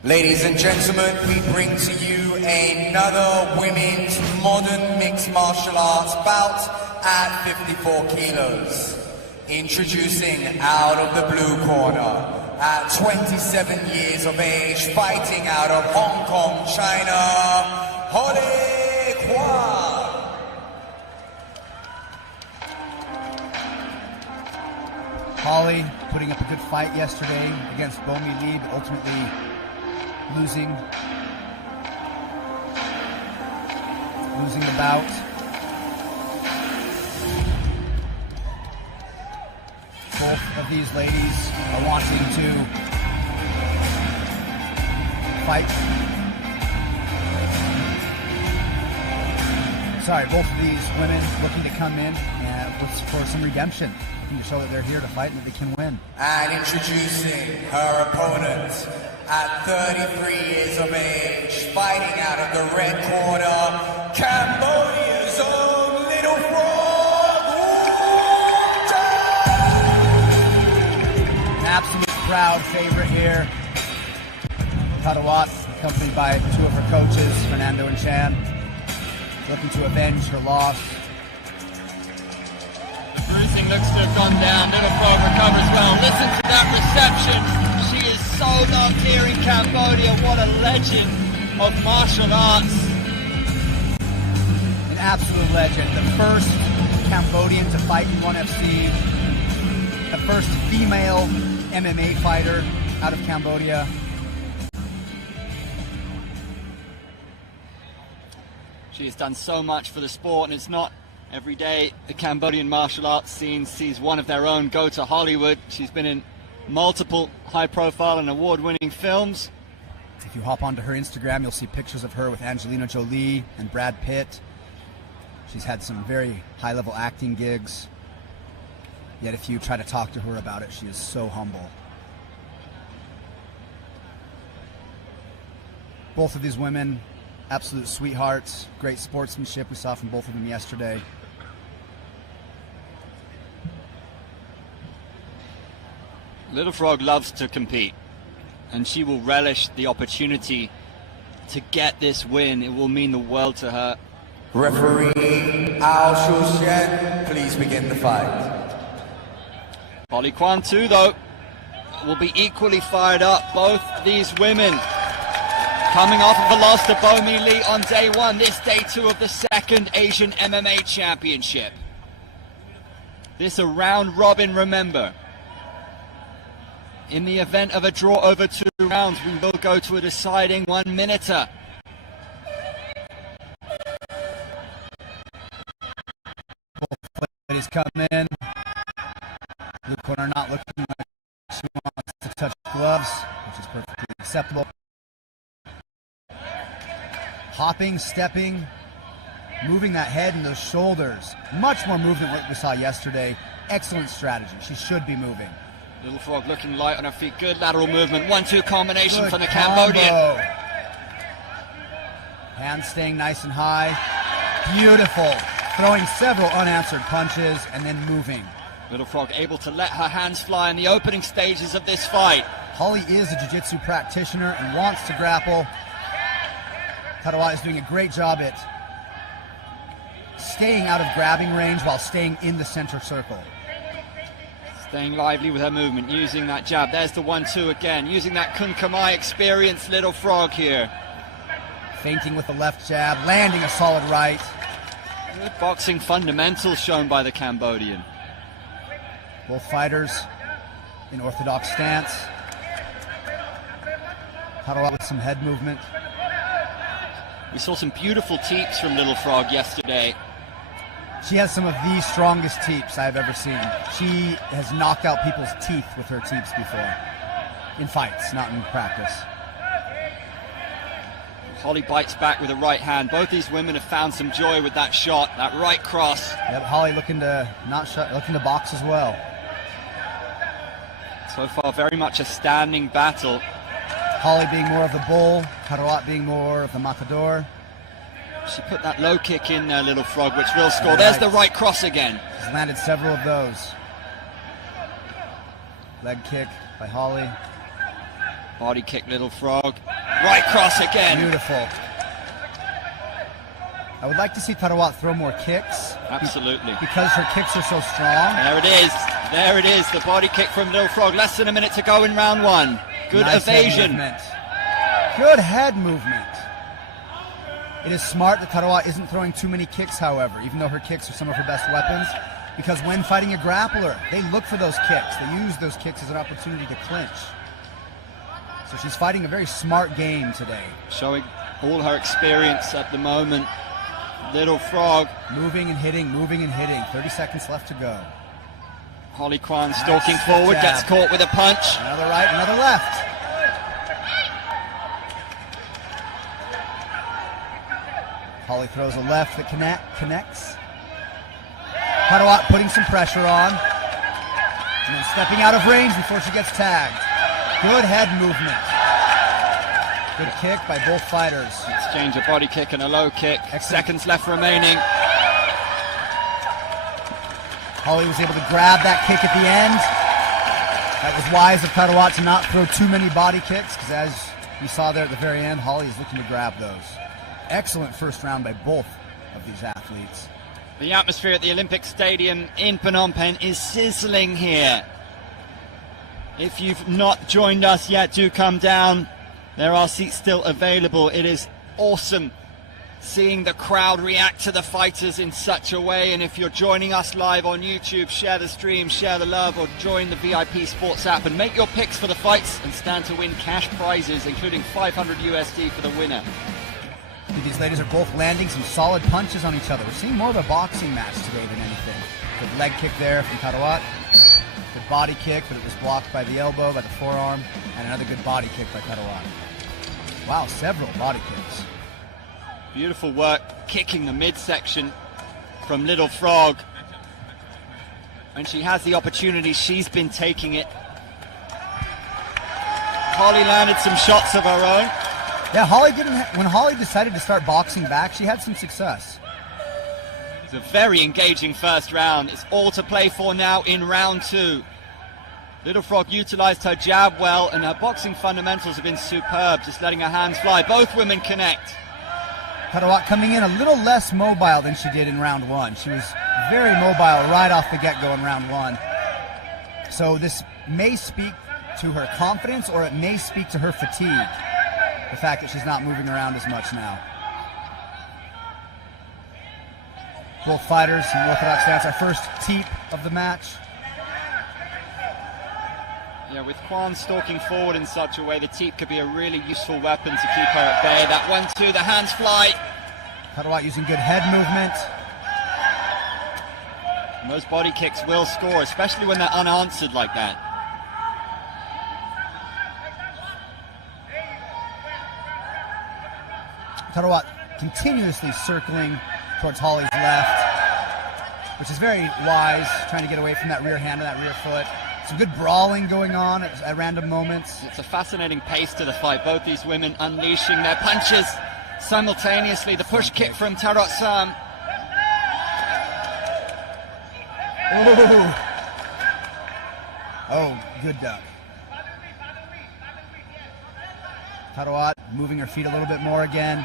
Ladies and gentlemen, we bring to you another women's modern mixed martial arts bout at 54 kilos. Introducing out of the blue corner, at 27 years of age, fighting out of Hong Kong, China, Holly Kwan. Holly putting up a good fight yesterday against Bomi Lee, but ultimately losing the bout. Both of these ladies are wanting to fight. Sorry, both of these women looking to come in for some redemption, looking to show that they're here to fight and that they can win. And introducing her opponent at 33 years of age, fighting out of the red corner, Cambodia's own Little Frog. An absolute crowd favorite here. Tarawat, accompanied by two of her coaches, Fernando and Chan, looking to avenge her loss. Bruising looks to have gone down. Little Frog recovers well. Listen to that reception. She is so loved here in Cambodia. What a legend of martial arts. An absolute legend. The first Cambodian to fight in 1FC. The first female MMA fighter out of Cambodia. She has done so much for the sport, and it's not every day the Cambodian martial arts scene sees one of their own go to Hollywood. She's been in multiple high-profile and award-winning films. If you hop onto her Instagram, you'll see pictures of her with Angelina Jolie and Brad Pitt. She's had some very high-level acting gigs. Yet if you try to talk to her about it, she is so humble. Both of these women, absolute sweethearts, great sportsmanship we saw from both of them yesterday. Little Frog loves to compete, and she will relish the opportunity to get this win. It will mean the world to her. Referee Al Shushen, please begin the fight. Holly Kwan too, though, will be equally fired up. Both these women coming off of a loss to Bo Mi Lee on day one, this day two of the second Asian MMA Championship. This a round robin, remember. In the event of a draw over 2 rounds, we will go to a deciding 1-minuter. Both ladies come in. Blue corner not looking like she wants to touch gloves, which is perfectly acceptable. Hopping, stepping, moving that head and those shoulders. Much more movement than what we saw yesterday. Excellent strategy. She should be moving. Little Frog looking light on her feet. Good lateral movement. 1-2 combination Good from the combo. Cambodian. Hands staying nice and high. Beautiful. Throwing several unanswered punches and then moving. Little Frog able to let her hands fly in the opening stages of this fight. Holly is a jiu-jitsu practitioner and wants to grapple. Tarawat is doing a great job at staying out of grabbing range while staying in the center circle. Staying lively with her movement, using that jab. There's the 1-2 again, using that Kunkamai experience, Little Frog here. Feinting with the left jab, landing a solid right. Good boxing fundamentals shown by the Cambodian. Both fighters in orthodox stance. Tarawat with some head movement. We saw some beautiful teeps from Little Frog yesterday. She has some of the strongest teeps I've ever seen. She has knocked out people's teeth with her teeps before. In fights, not in practice. Holly bites back with a right hand. Both these women have found some joy with that shot, that right cross. Yep, Holly looking to looking to box as well. So far, very much a standing battle. Holly being more of the bull, Tarawat being more of the matador. She put that low kick in there, Little Frog, which will score. There's the right cross again. She's landed several of those. Leg kick by Holly. Body kick, Little Frog. Right cross again. Beautiful. I would like to see Tarawat throw more kicks. Absolutely. Because her kicks are so strong. There it is. There it is. The body kick from Little Frog. Less than a minute to go in round one. Good Nice evasion. Good head movement. It is smart that Tarawat isn't throwing too many kicks, however, even though her kicks are some of her best weapons, because when fighting a grappler, they look for those kicks. They use those kicks as an opportunity to clinch. So she's fighting a very smart game today. Showing all her experience at the moment. Little Frog. Moving and hitting, moving and hitting. 30 seconds left to go. Holly Kwan stalking forward, gets caught with a punch. Another right, another left. Holly throws a left that connects. Karawat putting some pressure on. And then stepping out of range before she gets tagged. Good head movement. Good kick by both fighters. Exchange a body kick and a low kick. Seconds left remaining. Holly was able to grab that kick at the end. That was wise of Karawat to not throw too many body kicks, because as you saw there at the very end, Holly is looking to grab those. Excellent first round by both of these athletes. The atmosphere at the Olympic Stadium in Phnom Penh is sizzling here. If you've not joined us yet, do come down. There are seats still available. It is awesome seeing the crowd react to the fighters in such a way. And if you're joining us live on YouTube, share the stream, share the love, or join the VIP Sports app and make your picks for the fights and stand to win cash prizes, including 500 USD for the winner. These ladies are both landing some solid punches on each other. We're seeing more of a boxing match today than anything. Good leg kick there from Karawat. Good body kick, but it was blocked by the elbow, by the forearm, and another good body kick by Karawat. Wow, several body kicks. Beautiful work kicking the midsection from Little Frog. When she has the opportunity, she's been taking it. Holly landed some shots of her own. Yeah, when Holly decided to start boxing back, she had some success. It's a very engaging first round. It's all to play for now in round two. Little Frog utilized her jab well, and her boxing fundamentals have been superb, just letting her hands fly. Both women connect. Karawat coming in a little less mobile than she did in round one. She was very mobile right off the get-go in round one. So this may speak to her confidence, or it may speak to her fatigue. The fact that she's not moving around as much now. Both fighters in orthodox stance. Our first teep of the match. Yeah, with Kwan stalking forward in such a way, the teep could be a really useful weapon to keep her at bay. That 1-2, the hands fly. Karawat using good head movement. And those body kicks will score, especially when they're unanswered like that. Karawat continuously circling towards Holly's left, which is very wise, trying to get away from that rear hand and that rear foot. Some good brawling going on at random moments. It's a fascinating pace to the fight. Both these women unleashing their punches simultaneously. The push kick from Tarot Sam. Oh, good duck. Karawat moving her feet a little bit more again.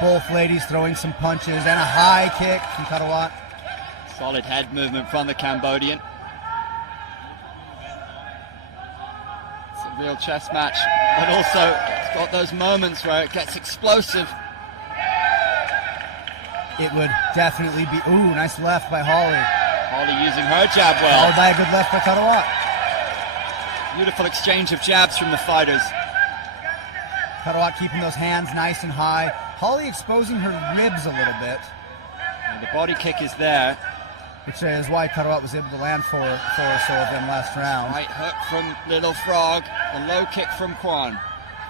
Both ladies throwing some punches and a high kick from Karawat. Solid head movement from the Cambodian. It's a real chess match, but also it's got those moments where it gets explosive. It would definitely be, ooh, nice left by Holly. Holly using her jab well. Followed by a good left by Karawat. Beautiful exchange of jabs from the fighters. Karawat keeping those hands nice and high. Holly exposing her ribs a little bit. And the body kick is there. Which is why Karawat was able to land four or so of them last round. Right hook from Little Frog, a low kick from Kwan.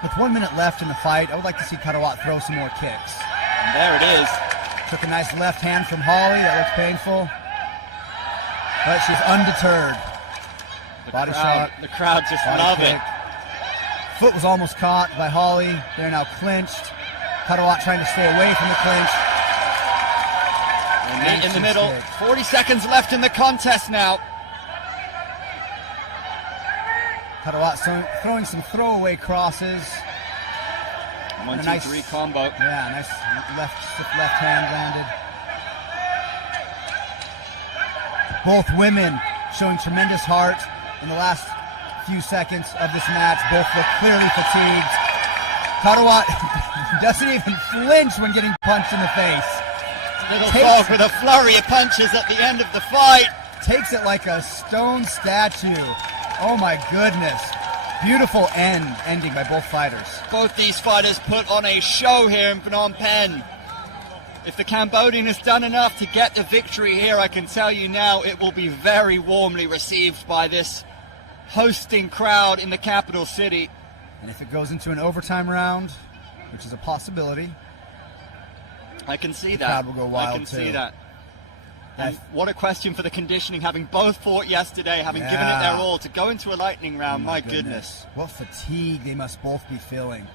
With 1 minute left in the fight, I would like to see Karawat throw some more kicks. And there it is. Took a nice left hand from Holly, that looks painful. But she's undeterred. Body shot. The crowd just body love kick. it. Foot was almost caught by Holly. They're now clinched. Karawat trying to stay away from the clinch. And in the middle, 40 seconds left in the contest now. Karawat throwing some throwaway crosses. 1-2-3 combo. Yeah, nice left hand landed. Both women showing tremendous heart in the last few seconds of this match. Both look clearly fatigued. Karawat doesn't even flinch when getting punched in the face. Little Frog with a flurry of punches at the end of the fight. Takes it like a stone statue. Oh my goodness. Beautiful ending by both fighters. Both these fighters put on a show here in Phnom Penh. If the Cambodian has done enough to get the victory here, I can tell you now it will be very warmly received by this hosting crowd in the capital city. And if it goes into an overtime round, which is a possibility, I can see the that. crowd will go wild I can too. see that. And what a question for the conditioning, having both fought yesterday, having given it their all to go into a lightning round. My goodness. What fatigue they must both be feeling.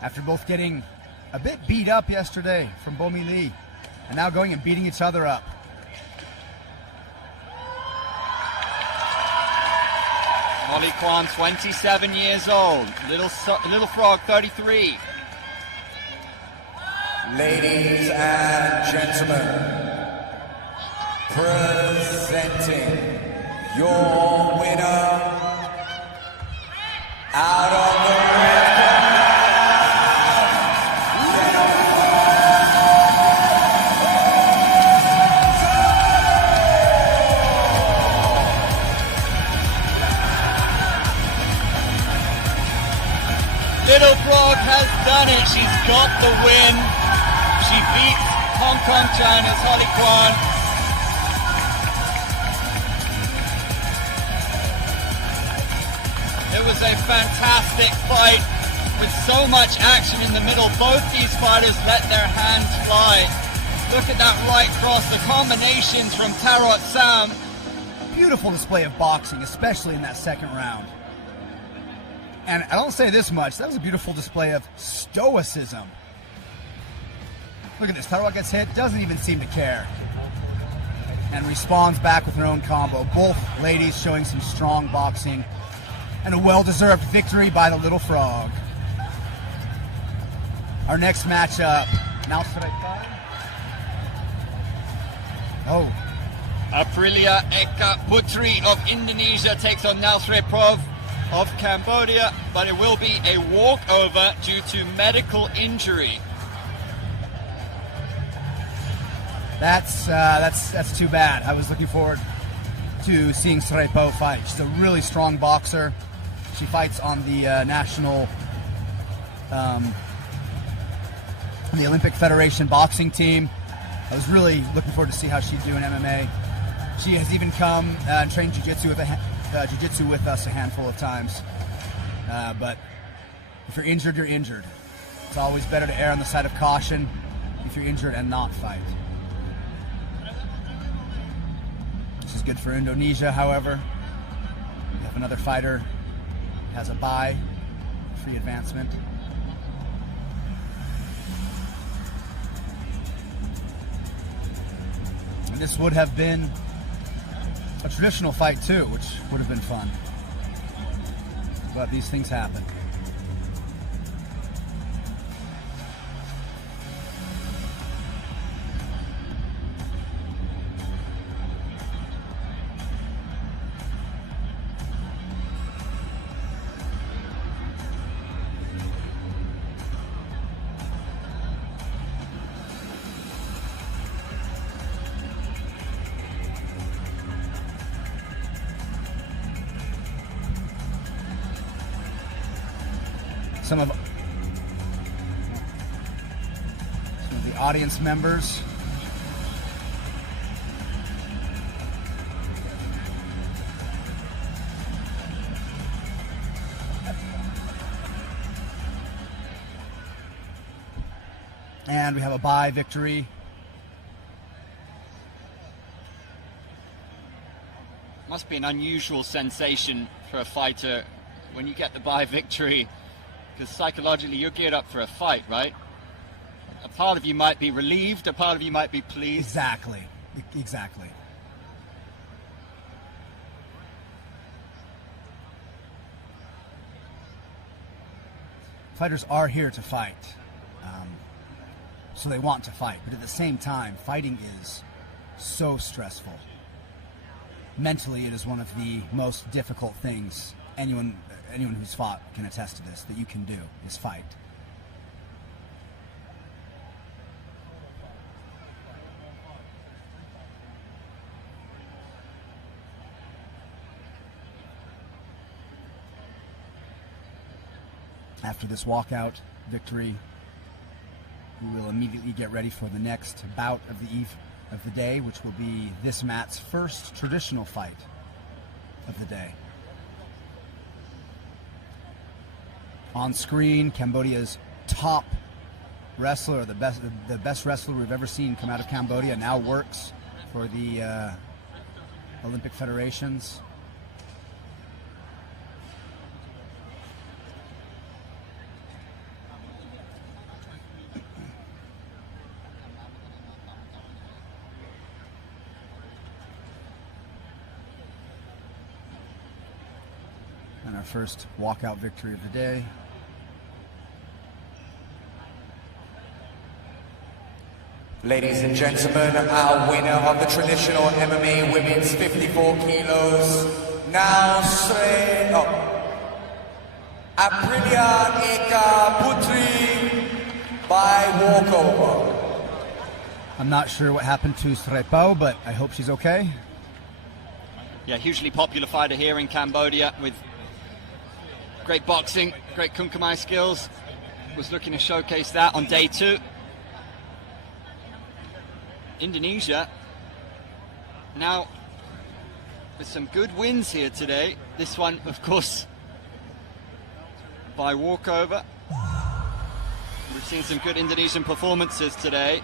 After both getting a bit beat up yesterday from Bomi Lee, and now going and beating each other up. Holly Kwan, 27 years old. Little Frog, 33. Ladies and gentlemen, presenting your winner out of the red Little Frog has done it. She's got the win. She beats Hong Kong China's Holly Kwan. It was a fantastic fight with so much action in the middle. Both these fighters let their hands fly. Look at that right cross, the combinations from Tarot Sam. Beautiful display of boxing, especially in that second round. And I don't say this much, that was a beautiful display of stoicism. Look at this, Tarot gets hit, doesn't even seem to care. And responds back with her own combo. Both ladies showing some strong boxing. And a well-deserved victory by the Little Frog. Our next matchup, now Aprilia Eka Putri of Indonesia takes on Nausre Prov of Cambodia, but it will be a walkover due to medical injury. That's too bad. I was looking forward to seeing Srepo fight. She's a really strong boxer. She fights on the national, the Olympic Federation boxing team. I was really looking forward to see how she'd do in MMA. She has even come and trained jiu-jitsu with us a handful of times. But if you're injured, you're injured. It's always better to err on the side of caution if you're injured and not fight. This is good for Indonesia, however. We have another fighter who has a bye, free advancement. And this would have been a traditional fight too, which would have been fun. But these things happen. Some of the audience members. And we have a bye victory. Must be an unusual sensation for a fighter when you get the bye victory. Because psychologically you're geared up for a fight, right? A part of you might be relieved, a part of you might be pleased. Exactly. Fighters are here to fight. So they want to fight. But at the same time, fighting is so stressful. Mentally, it is one of the most difficult things anyone who's fought can attest to this, that you can do, is fight. After this walkout victory, We will immediately get ready for the next bout of the day, which will be this mat's first traditional fight of the day. On screen, Cambodia's top wrestler, the best wrestler we've ever seen come out of Cambodia, now works for the Olympic federations. And our first walkout victory of the day. Ladies and gentlemen, our winner of the traditional MMA women's 54 kilos, now Aprilia Eka Putri by walkover. I'm not sure what happened to Srepo, but I hope she's okay. Yeah, hugely popular fighter here in Cambodia with great boxing, great kunkamai skills. Was looking to showcase that on day 2. Indonesia now with some good wins here today. This one, of course, by walkover. We've seen some good Indonesian performances today.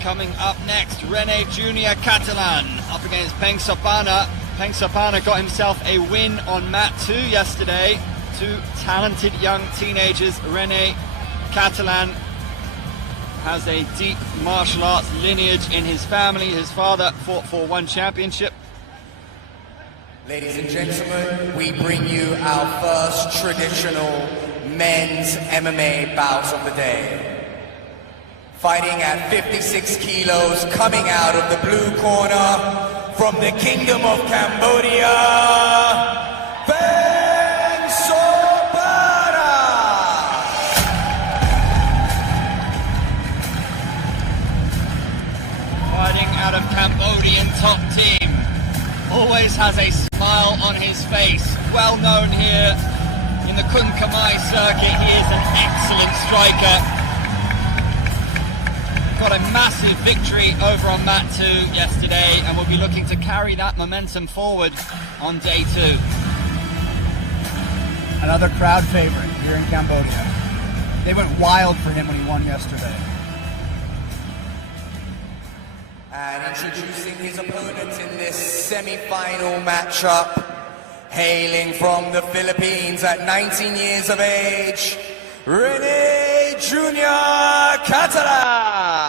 Coming up next, Rene Junior Catalan up against Peng Sopana. Peng Sopana got himself a win on mat 2 yesterday. 2 talented young teenagers. Rene Catalan has a deep martial arts lineage in his family. His father fought for 1 championship. Ladies and gentlemen, we bring you our first traditional men's MMA bout of the day. Fighting at 56 kilos, coming out of the blue corner from the Kingdom of Cambodia, Peng Sopana! Fighting out of Cambodian top team. Always has a smile on his face. Well known here in the Kunkamai circuit. He is an excellent striker. Got a massive victory over on mat 2 yesterday, and we'll be looking to carry that momentum forward on day 2. Another crowd favorite here in Cambodia. They went wild for him when he won yesterday. And introducing his opponent in this semi-final matchup, hailing from the Philippines at 19 years of age, Rene Junior Catalan.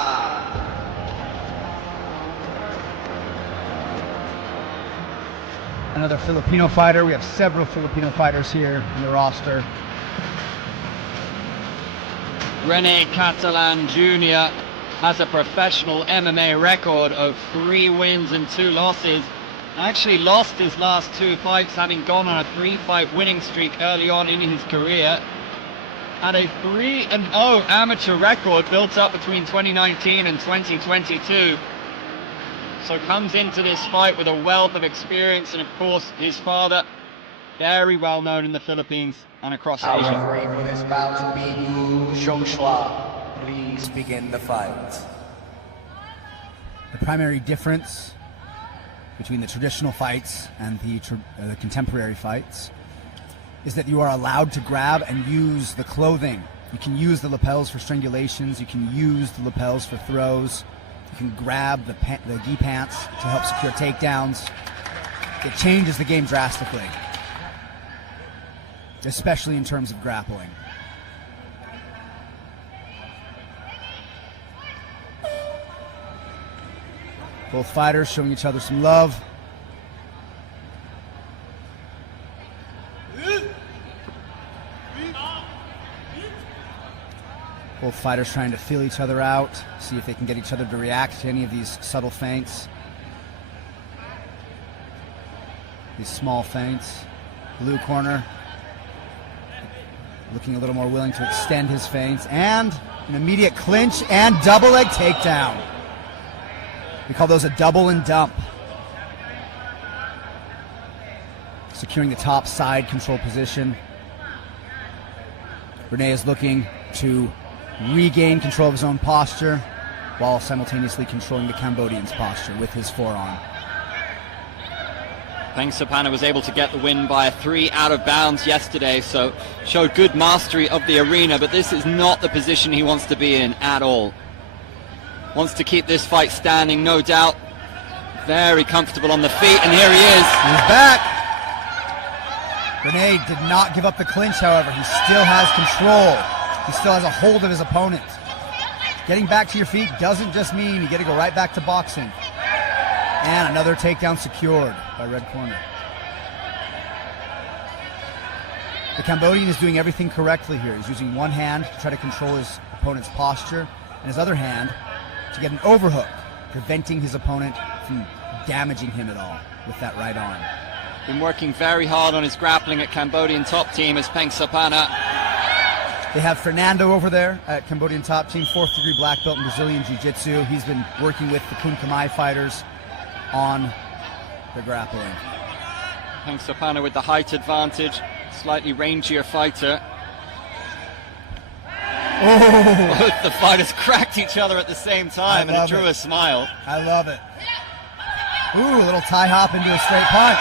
Another Filipino fighter. We have several Filipino fighters here in the roster. Rene Catalan Jr. has a professional MMA record of 3 wins and 2 losses. Actually lost his last 2 fights, having gone on a 3-fight winning streak early on in his career. Had a 3-0 amateur record built up between 2019 and 2022. So comes into this fight with a wealth of experience, and of course his father, very well known in the Philippines and across Our Asia. referee for this bout will be Gu Zhongshua. Please begin the fight. The primary difference between the traditional fights and the contemporary fights is that you are allowed to grab and use the clothing. You can use the lapels for strangulations, you can use the lapels for throws, you can grab the gi pants to help secure takedowns. It changes the game drastically, especially in terms of grappling. Both fighters showing each other some love. Both fighters trying to feel each other out, see if they can get each other to react to any of these subtle feints. these small feints. Blue corner looking a little more willing to extend his feints, and an immediate clinch and double leg takedown. We call those a double and dump. Securing the top side control position. Rene is looking to regain control of his own posture while simultaneously controlling the Cambodian's posture with his forearm. Pangsapana was able to get the win by a 3 out of bounds yesterday, so showed good mastery of the arena, but this is not the position he wants to be in at all. Wants to keep this fight standing, no doubt. Very comfortable on the feet, and here he is. He's back. Rene did not give up the clinch, however. He still has control. He still has a hold of his opponent. Getting back to your feet doesn't just mean you get to go right back to boxing. And another takedown secured by red corner. The Cambodian is doing everything correctly here. He's using one hand to try to control his opponent's posture, and his other hand to get an overhook, preventing his opponent from damaging him at all with that right arm. Been working very hard on his grappling at Cambodian top team as Pangsapana. They have Fernando over there at Cambodian top team, 4th degree black belt in Brazilian Jiu-Jitsu. He's been working with the Kun Khmer fighters on the grappling. Pangsapana with the height advantage, slightly rangier fighter. Oh! Both the fighters cracked each other at the same time, and it drew a smile. I love it. Ooh, a little tie hop into a straight punch.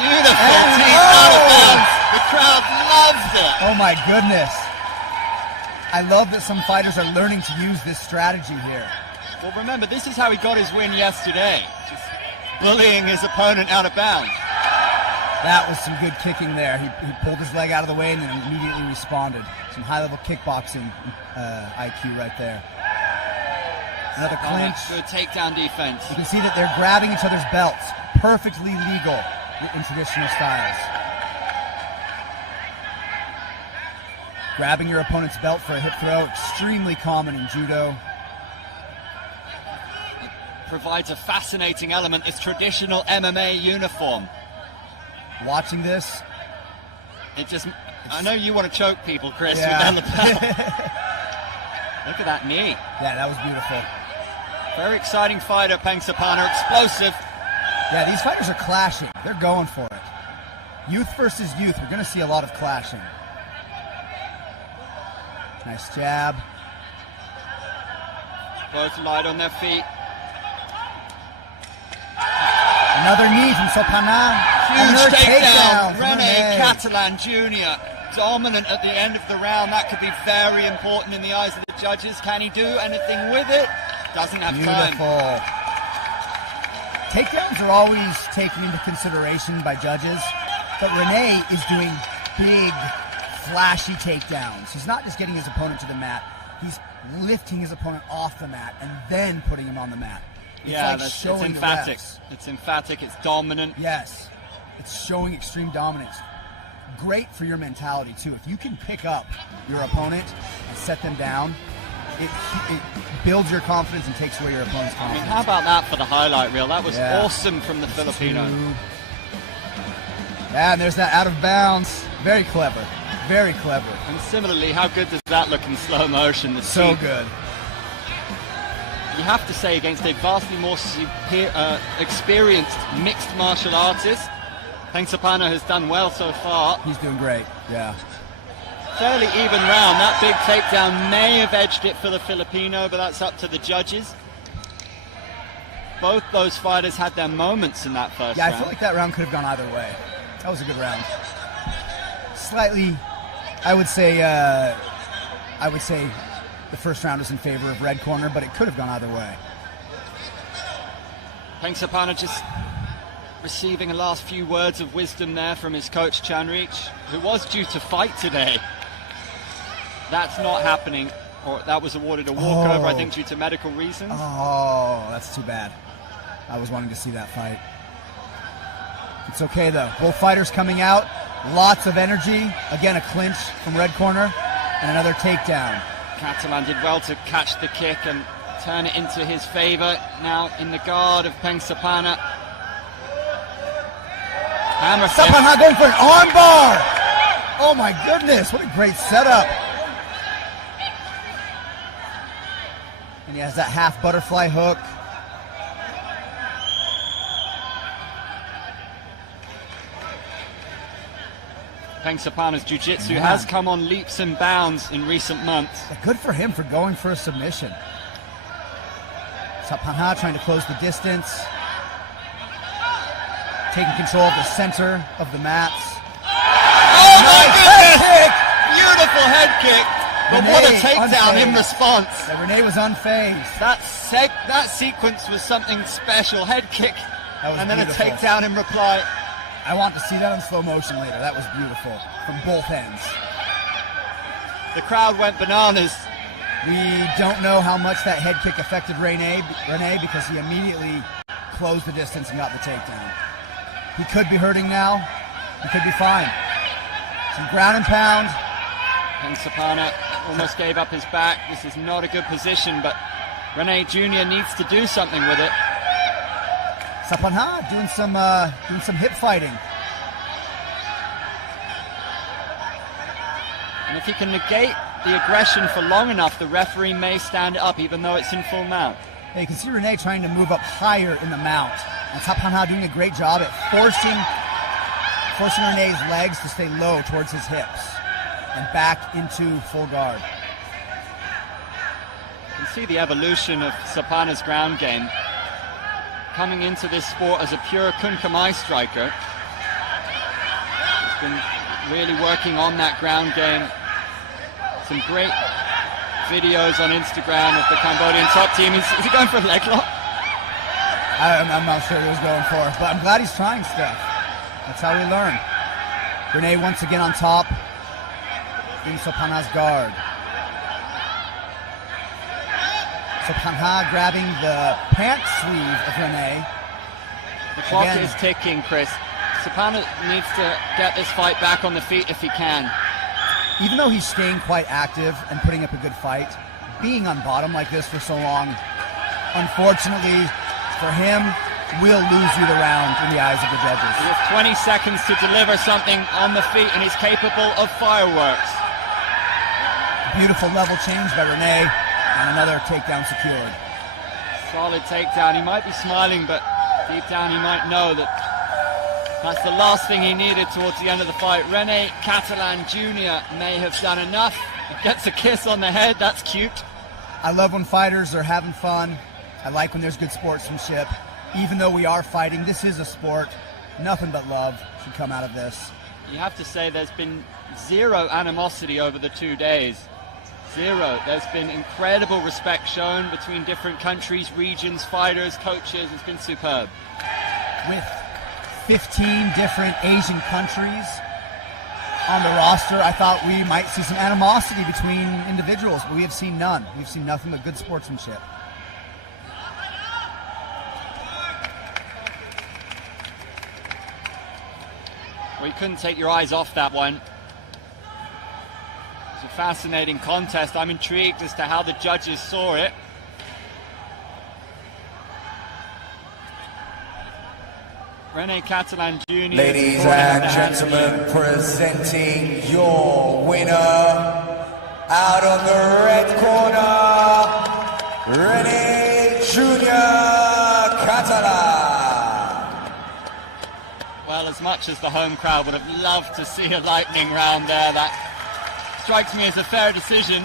Beautiful teeth out of bounds. The crowd loves it. Oh my goodness. I love that some fighters are learning to use this strategy here. Well, remember, this is how he got his win yesterday. Just bullying his opponent out of bounds. That was some good kicking there. He pulled his leg out of the way and then immediately responded. Some high-level kickboxing IQ right there. Another clinch. Good takedown defense. You can see that they're grabbing each other's belts. Perfectly legal in traditional styles. Grabbing your opponent's belt for a hip throw, extremely common in judo. Provides a fascinating element, this traditional MMA uniform. Watching this, I know you want to choke people, Chris, yeah. with that lapel. Look at that knee. Yeah, that was beautiful. Very exciting fighter, Pangsapana, explosive. Yeah, these fighters are clashing. They're going for it. Youth versus youth, we're going to see a lot of clashing. Nice jab. Both light on their feet. Another knee from Sopana. Huge takedown. Rene Catalan Jr. dominant at the end of the round. That could be very important in the eyes of the judges. Can he do anything with it? Doesn't have time. Beautiful. Takedowns are always taken into consideration by judges, but Rene is doing big, flashy takedowns. He's not just getting his opponent to the mat. He's lifting his opponent off the mat and then putting him on the mat. It's it's emphatic. It's emphatic. It's dominant. Yes. It's showing extreme dominance. Great for your mentality, too. If you can pick up your opponent and set them down, it builds your confidence and takes away your opponent's confidence. I mean, how about that for the highlight reel? That was awesome from the Filipino. Yeah, and there's that out of bounds. Very clever. Very clever. And similarly, how good does that look in slow motion? So good. You have to say, against a vastly more experienced mixed martial artist, Pangsapana has done well so far. He's doing great, yeah. Fairly even round. That big takedown may have edged it for the Filipino, but that's up to the judges. Both those fighters had their moments in that first round. Yeah, I feel like that round could have gone either way. That was a good round. Slightly, I would say the first round is in favor of red corner, but it could have gone either way. Pangsapana just receiving the last few words of wisdom there from his coach Chanrich, who was due to fight today. That's not happening, or that was awarded a walkover, I think, due to medical reasons. Oh, that's too bad. I was wanting to see that fight. It's okay, though. Both fighters coming out, lots of energy. Again, a clinch from red corner, and another takedown. Catalan did well to catch the kick and turn it into his favor. Now in the guard of Pangsapana. Hammer fist. Sapanha going for an armbar. Oh my goodness, what a great setup. And he has that half butterfly hook. Peng Sapana's jiu-jitsu has come on leaps and bounds in recent months. Good for him for going for a submission. Sapanha trying to close the distance. Taking control of the center of the mats. Oh my goodness! Beautiful head kick. But what a takedown in response. Yeah, Renee was unfazed. That sequence was something special. Head kick and then beautiful. A takedown in reply. I want to see that in slow motion later. That was beautiful from both ends. The crowd went bananas. We don't know how much that head kick affected Renee because he immediately closed the distance and got the takedown. He could be hurting now. He could be fine. Some ground and pound. Peng Sapana almost gave up his back. This is not a good position, but Rene Jr. needs to do something with it. Sapanha doing some hip fighting. And if he can negate the aggression for long enough, the referee may stand it up, even though it's in full mount. Yeah, you can see Renee trying to move up higher in the mount. And Sapanha doing a great job at forcing Renee's legs to stay low towards his hips and back into full guard. You can see the evolution of Sapana's ground game. Coming into this sport as a pure Kunkamai striker. He's been really working on that ground game. Some great videos on Instagram of the Cambodian top team. Is he going for a leg lock? I'm not sure what he was going for, but I'm glad he's trying stuff. That's how we learn. Renee once again on top in Sapanha's guard. Sapanha grabbing the pant sleeve of Renee. The clock is ticking, Chris. Sapana needs to get this fight back on the feet if he can. Even though he's staying quite active and putting up a good fight, being on bottom like this for so long, unfortunately for him, will lose you the round in the eyes of the judges. He has 20 seconds to deliver something on the feet, and he's capable of fireworks. Beautiful level change by Renee, and another takedown secured. Solid takedown. He might be smiling, but deep down he might know that that's the last thing he needed towards the end of the fight. Rene Catalan Jr. may have done enough. He gets a kiss on the head. That's cute. I love when fighters are having fun. I like when there's good sportsmanship. Even though we are fighting, this is a sport. Nothing but love should come out of this. You have to say there's been zero animosity over the 2 days. Zero. There's been incredible respect shown between different countries, regions, fighters, coaches. It's been superb. With 15 different Asian countries on the roster, I thought we might see some animosity between individuals, but we have seen none. We've seen nothing but good sportsmanship. Well, you couldn't take your eyes off that one. It's a fascinating contest. I'm intrigued as to how the judges saw it. Rene Catalan Jr. Ladies and gentlemen, presenting your winner out of the red corner, Rene Jr. Catalan. Well, as much as the home crowd would have loved to see a lightning round there, that strikes me as a fair decision.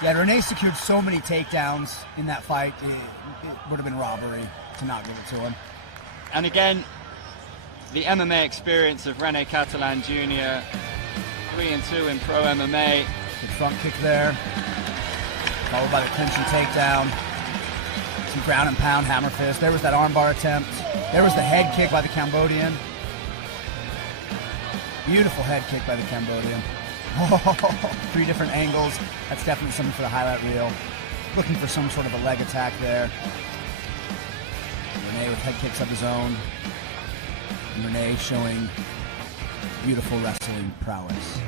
Yeah, Rene secured so many takedowns in that fight, it would have been robbery to not give it to him. And again, the MMA experience of Rene Catalan Jr., 3-2 in pro MMA. Good front kick there, followed by the clinching takedown. Some ground and pound hammer fist. There was that armbar attempt. There was the head kick by the Cambodian. Beautiful head kick by the Cambodian. Oh, 3 different angles. That's definitely something for the highlight reel. Looking for some sort of a leg attack there. Rene with head kicks of his own. And Rene showing beautiful wrestling prowess.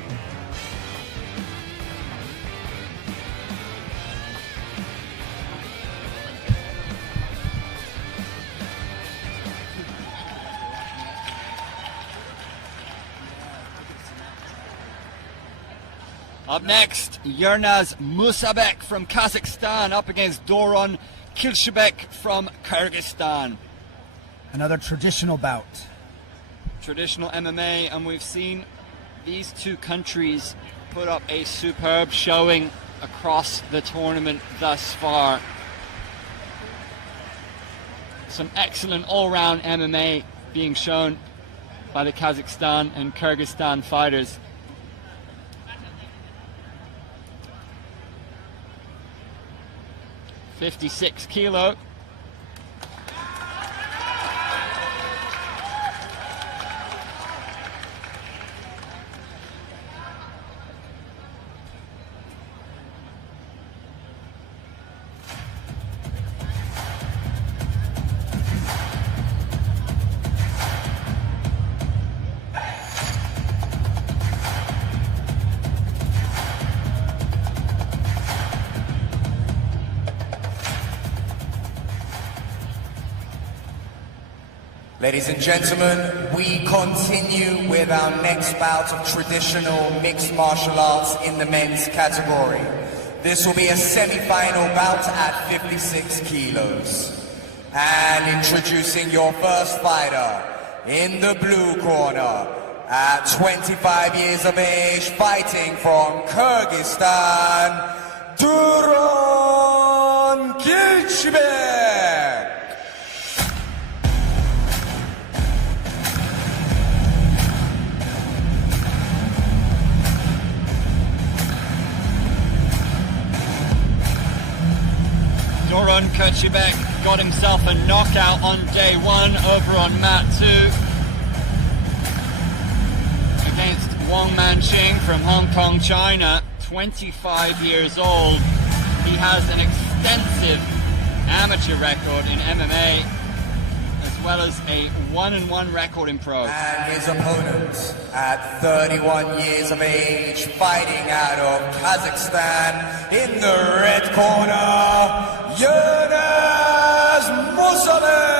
Up next, Yernaz Musabek from Kazakhstan up against Doron Kilshebek from Kyrgyzstan. Another traditional bout. Traditional MMA, and we've seen these two countries put up a superb showing across the tournament thus far. Some excellent all-round MMA being shown by the Kazakhstan and Kyrgyzstan fighters. .56 kilo. Ladies and gentlemen, we continue with our next bout of traditional mixed martial arts in the men's category. This will be a semi-final bout at 56 kilos. And introducing your first fighter in the blue corner at 25 years of age, fighting from Kyrgyzstan, Doron Kilshebek. Doron Kilshebek got himself a knockout on day one over on mat 2 against Wang Manqing from Hong Kong, China, 25 years old. He has an extensive amateur record in MMA as well as a 1-1 record in pro. And his opponent at 31 years of age, fighting out of Kazakhstan in the red corner, Yernaz Musabek.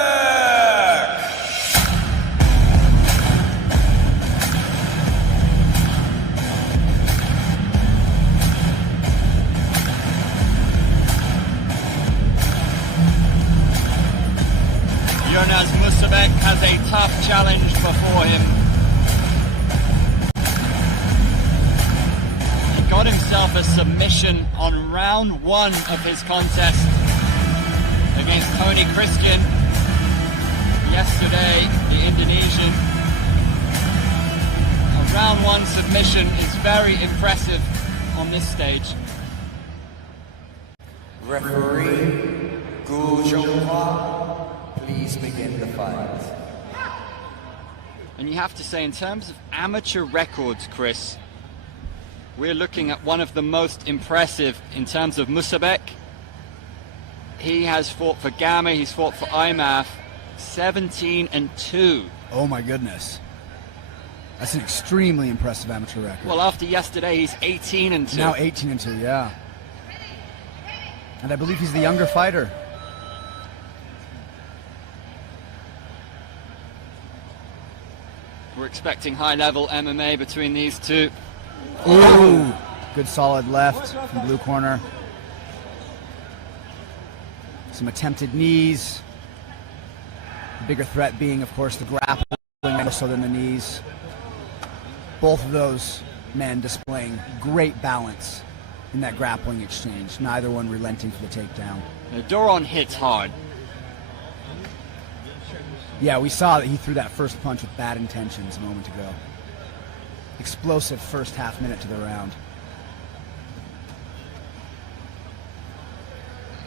Yernaz Musabek has a tough challenge before him. He got himself a submission on round 1 of his contest against Tony Christian yesterday, the Indonesian. A round 1 submission is very impressive on this stage. Referee Gu Zhonghua, please begin the fight. And you have to say, in terms of amateur records, Chris, we're looking at one of the most impressive in terms of Musabek. He has fought for Gamma, he's fought for IMAF, 17-2. Oh my goodness. That's an extremely impressive amateur record. Well, after yesterday, he's 18-2. Now 18-2, yeah. And I believe he's the younger fighter. We're expecting high-level MMA between these two. Ooh, good solid left from blue corner. Some attempted knees. The bigger threat being, of course, the grappling more so than the knees. Both of those men displaying great balance in that grappling exchange. Neither one relenting for the takedown. Now, Doron hits hard. Yeah, we saw that he threw that first punch with bad intentions a moment ago. Explosive first half minute to the round.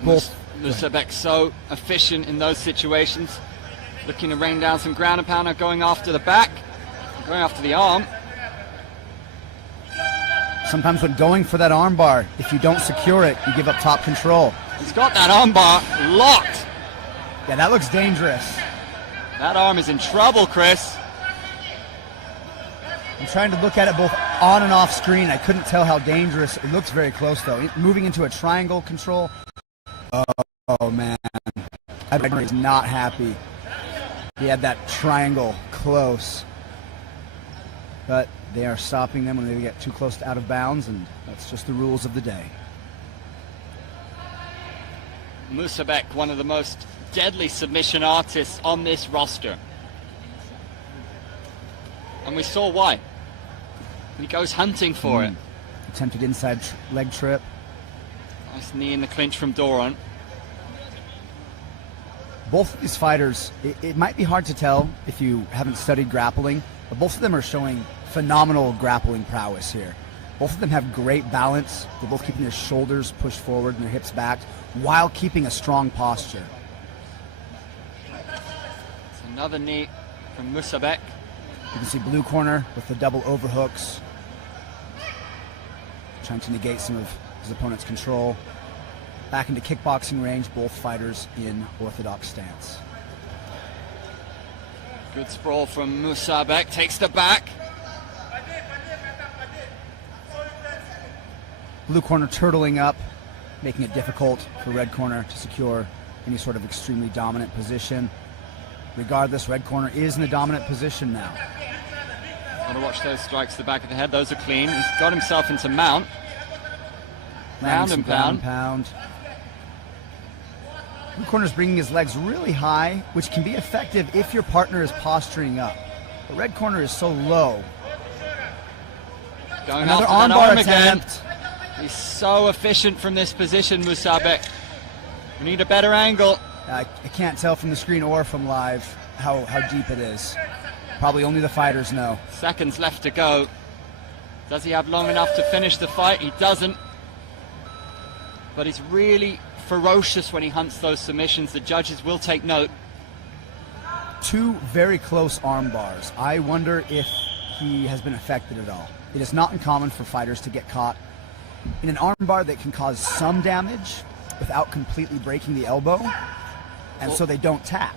Both. Musabek so efficient in those situations. Looking to rain down some ground and pound, now going after the back, going after the arm. Sometimes when going for that arm bar, if you don't secure it, you give up top control. He's got that arm bar locked. Yeah, that looks dangerous. That arm is in trouble, Chris. I'm trying to look at it both on and off screen. I couldn't tell how dangerous. It looks very close, though. Moving into a triangle control. Oh man. He's not happy. He had that triangle close. But They are stopping them when they get too close to out of bounds, and that's just the rules of the day. Musabek, one of the most deadly submission artists on this roster. And we saw why. He goes hunting for it. Attempted inside leg trip. Nice knee in the clinch from Doron. Both of these fighters, it might be hard to tell if you haven't studied grappling, but both of them are showing phenomenal grappling prowess here. Both of them have great balance. They're both keeping their shoulders pushed forward and their hips back while keeping a strong posture. It's another knee from Musabek. You can see blue corner with the double overhooks, trying to negate some of his opponent's control. Back into kickboxing range, both fighters in orthodox stance. Good sprawl from Musabek, takes the back. Blue corner turtling up, making it difficult for red corner to secure any sort of extremely dominant position. Regardless, red corner is in the dominant position now. Got to watch those strikes to the back of the head. Those are clean. He's got himself into mount. Round and pound. Blue corner's bringing his legs really high, which can be effective if your partner is posturing up. But red corner is so low. Going Another after armbar arm attempt. Again. He's so efficient from this position, Musabek. We need a better angle. I can't tell from the screen or from live how deep it is. Probably only the fighters know. Seconds left to go. Does he have long enough to finish the fight? He doesn't. But he's really ferocious when he hunts those submissions. The judges will take note. Two very close arm bars. I wonder if he has been affected at all. It is not uncommon for fighters to get caught in an arm bar that can cause some damage without completely breaking the elbow, and so they don't tap.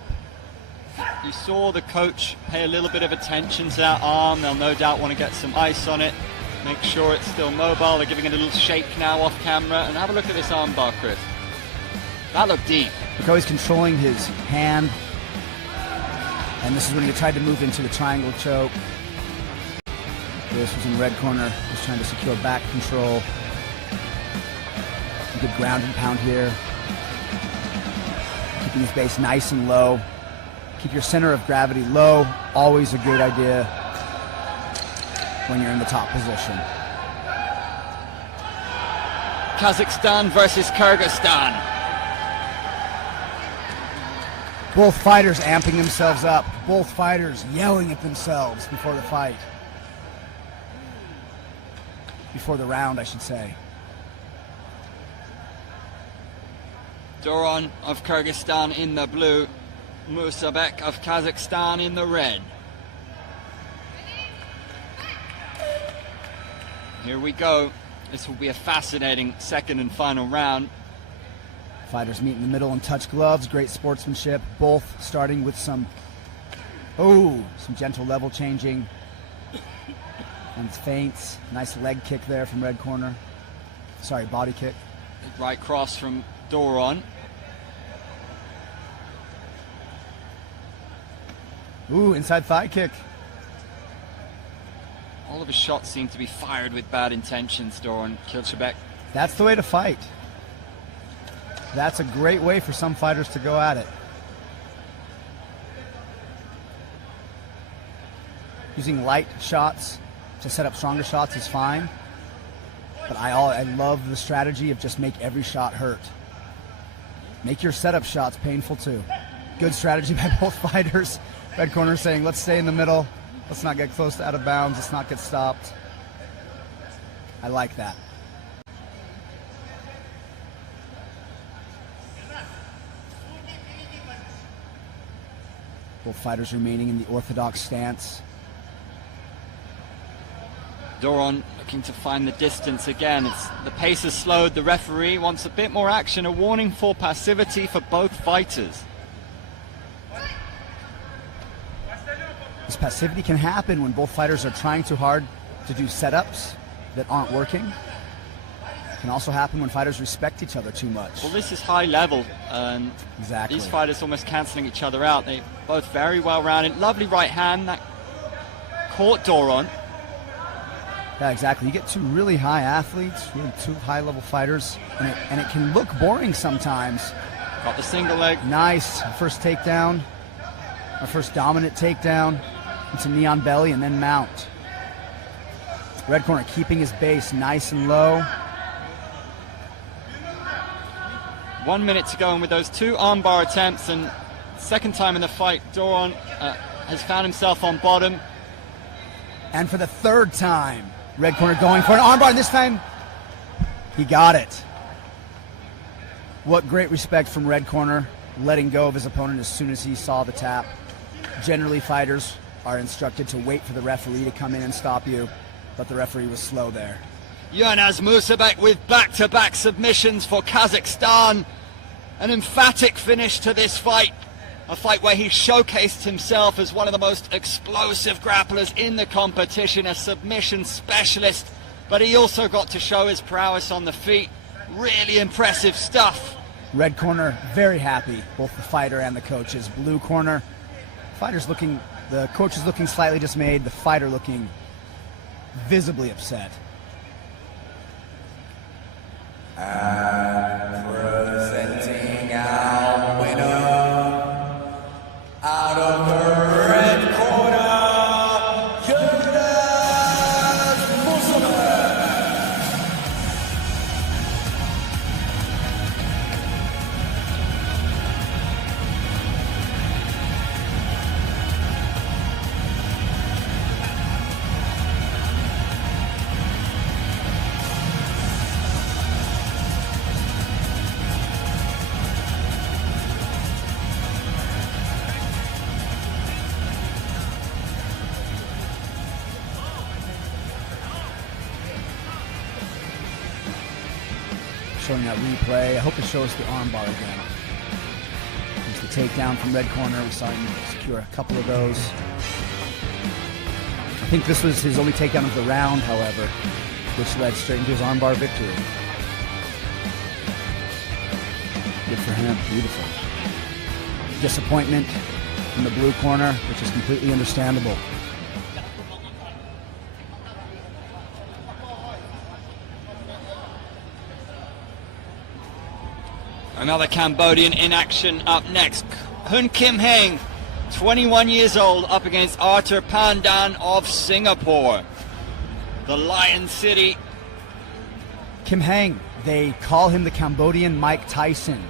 You saw the coach pay a little bit of attention to that arm. They'll no doubt want to get some ice on it, make sure it's still mobile. They're giving it a little shake now off camera. And have a look at this arm bar, Chris. That looked deep. Look how he's controlling his hand. And this is when he tried to move into the triangle choke. This was in red corner, just trying to secure back control. A good ground and pound here. Keeping his base nice and low. Keep your center of gravity low. Always a good idea when you're in the top position. Kazakhstan versus Kyrgyzstan. Both fighters amping themselves up. Both fighters yelling at themselves before the fight. Before the round, I should say. Doron of Kyrgyzstan in the blue. Musabek of Kazakhstan in the red. Here we go. This will be a fascinating second and final round. Fighters meet in the middle and touch gloves. Great sportsmanship. Both starting with some gentle level changing. And feints. Nice leg kick there from red corner. Sorry, body kick. Right cross from Doron. Ooh, inside thigh kick. All of his shots seem to be fired with bad intentions, Doron Kilchebek. That's the way to fight. That's a great way for some fighters to go at it. Using light shots to set up stronger shots is fine. But I love the strategy of just make every shot hurt. Make your setup shots painful too. Good strategy by both fighters. Red corner saying, let's stay in the middle. Let's not get close to out of bounds. Let's not get stopped. I like that. Both fighters remaining in the orthodox stance. Doron looking to find the distance again. The pace has slowed. The referee wants a bit more action. A warning for passivity for both fighters. This passivity can happen when both fighters are trying too hard to do setups that aren't working. It can also happen when fighters respect each other too much. Well, this is high level, and exactly. These fighters almost cancelling each other out. They both very well rounded. Lovely right hand that caught Doron. Yeah, exactly. You get two really high athletes, really two high-level fighters, and it can look boring sometimes. Got the single leg. Nice. First takedown. Our first dominant takedown. Into knee on belly and then mount. Red corner keeping his base nice and low. 1 minute to go, and with those two armbar attempts, and second time in the fight, Doron has found himself on bottom. And for the third time, red corner going for an armbar, and this time he got it. What great respect from red corner, letting go of his opponent as soon as he saw the tap. Generally, fighters are instructed to wait for the referee to come in and stop you, but the referee was slow there. Yilmaz Musabek with back-to-back submissions for Kazakhstan. An emphatic finish to this fight. A fight where he showcased himself as one of the most explosive grapplers in the competition, a submission specialist, but he also got to show his prowess on the feet. Really impressive stuff. Red corner very happy, both the fighter and the coaches. Blue corner, the coach is looking slightly dismayed, the fighter looking visibly upset. And presenting our winner, out of the red corner, Yilmaz Musabek. Showing that replay. I hope it shows the armbar again. There's the takedown from red corner. We saw him secure a couple of those. I think this was his only takedown of the round, however, which led straight into his armbar victory. Good for him. Beautiful. Disappointment in the blue corner, which is completely understandable. Another Cambodian in action up next. Hun Kim Heng, 21 years old, up against Arthur Pandan of Singapore. The Lion City. Kim Heng, they call him the Cambodian Mike Tyson.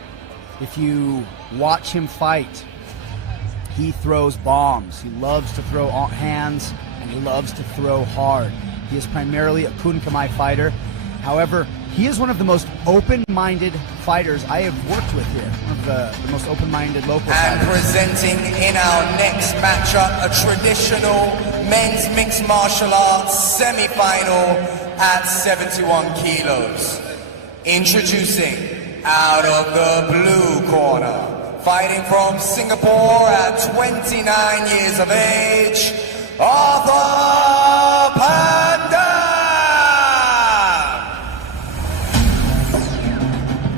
If you watch him fight, he throws bombs. He loves to throw hands, and he loves to throw hard. He is primarily a Kun Khmer fighter. However, he is one of the most open-minded fighters I have worked with here. One of the most open-minded local And fighters. presenting in our next matchup, a traditional men's mixed martial arts semi-final at 71 kilos. Introducing, out of the blue corner, fighting from Singapore at 29 years of age, Arthur Pandan.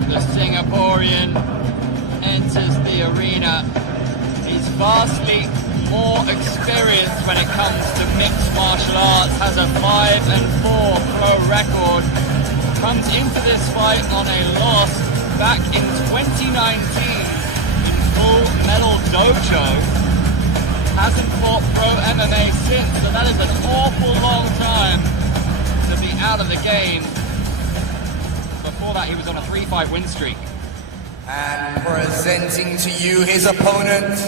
The Singaporean enters the arena. He's vastly more experienced when it comes to mixed martial arts, has a 5-4 pro record, comes into this fight on a loss back in 2019 in Full Metal Dojo. Hasn't fought pro MMA since, so that is an awful long time to be out of the game. Before that, he was on a 3-5 win streak. And presenting to you his opponent,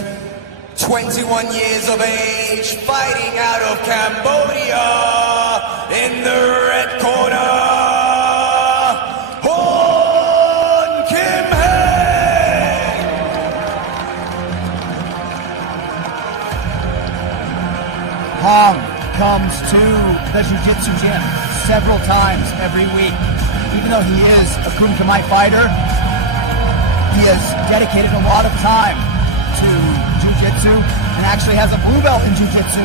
21 years of age, fighting out of Cambodia, in the red corner, Hun Kim Heng. Hong comes to the Jiu-Jitsu gym several times every week. Even though he is a Kun Khmer fighter, he has dedicated a lot of time to Jiu-Jitsu and actually has a blue belt in Jiu-Jitsu.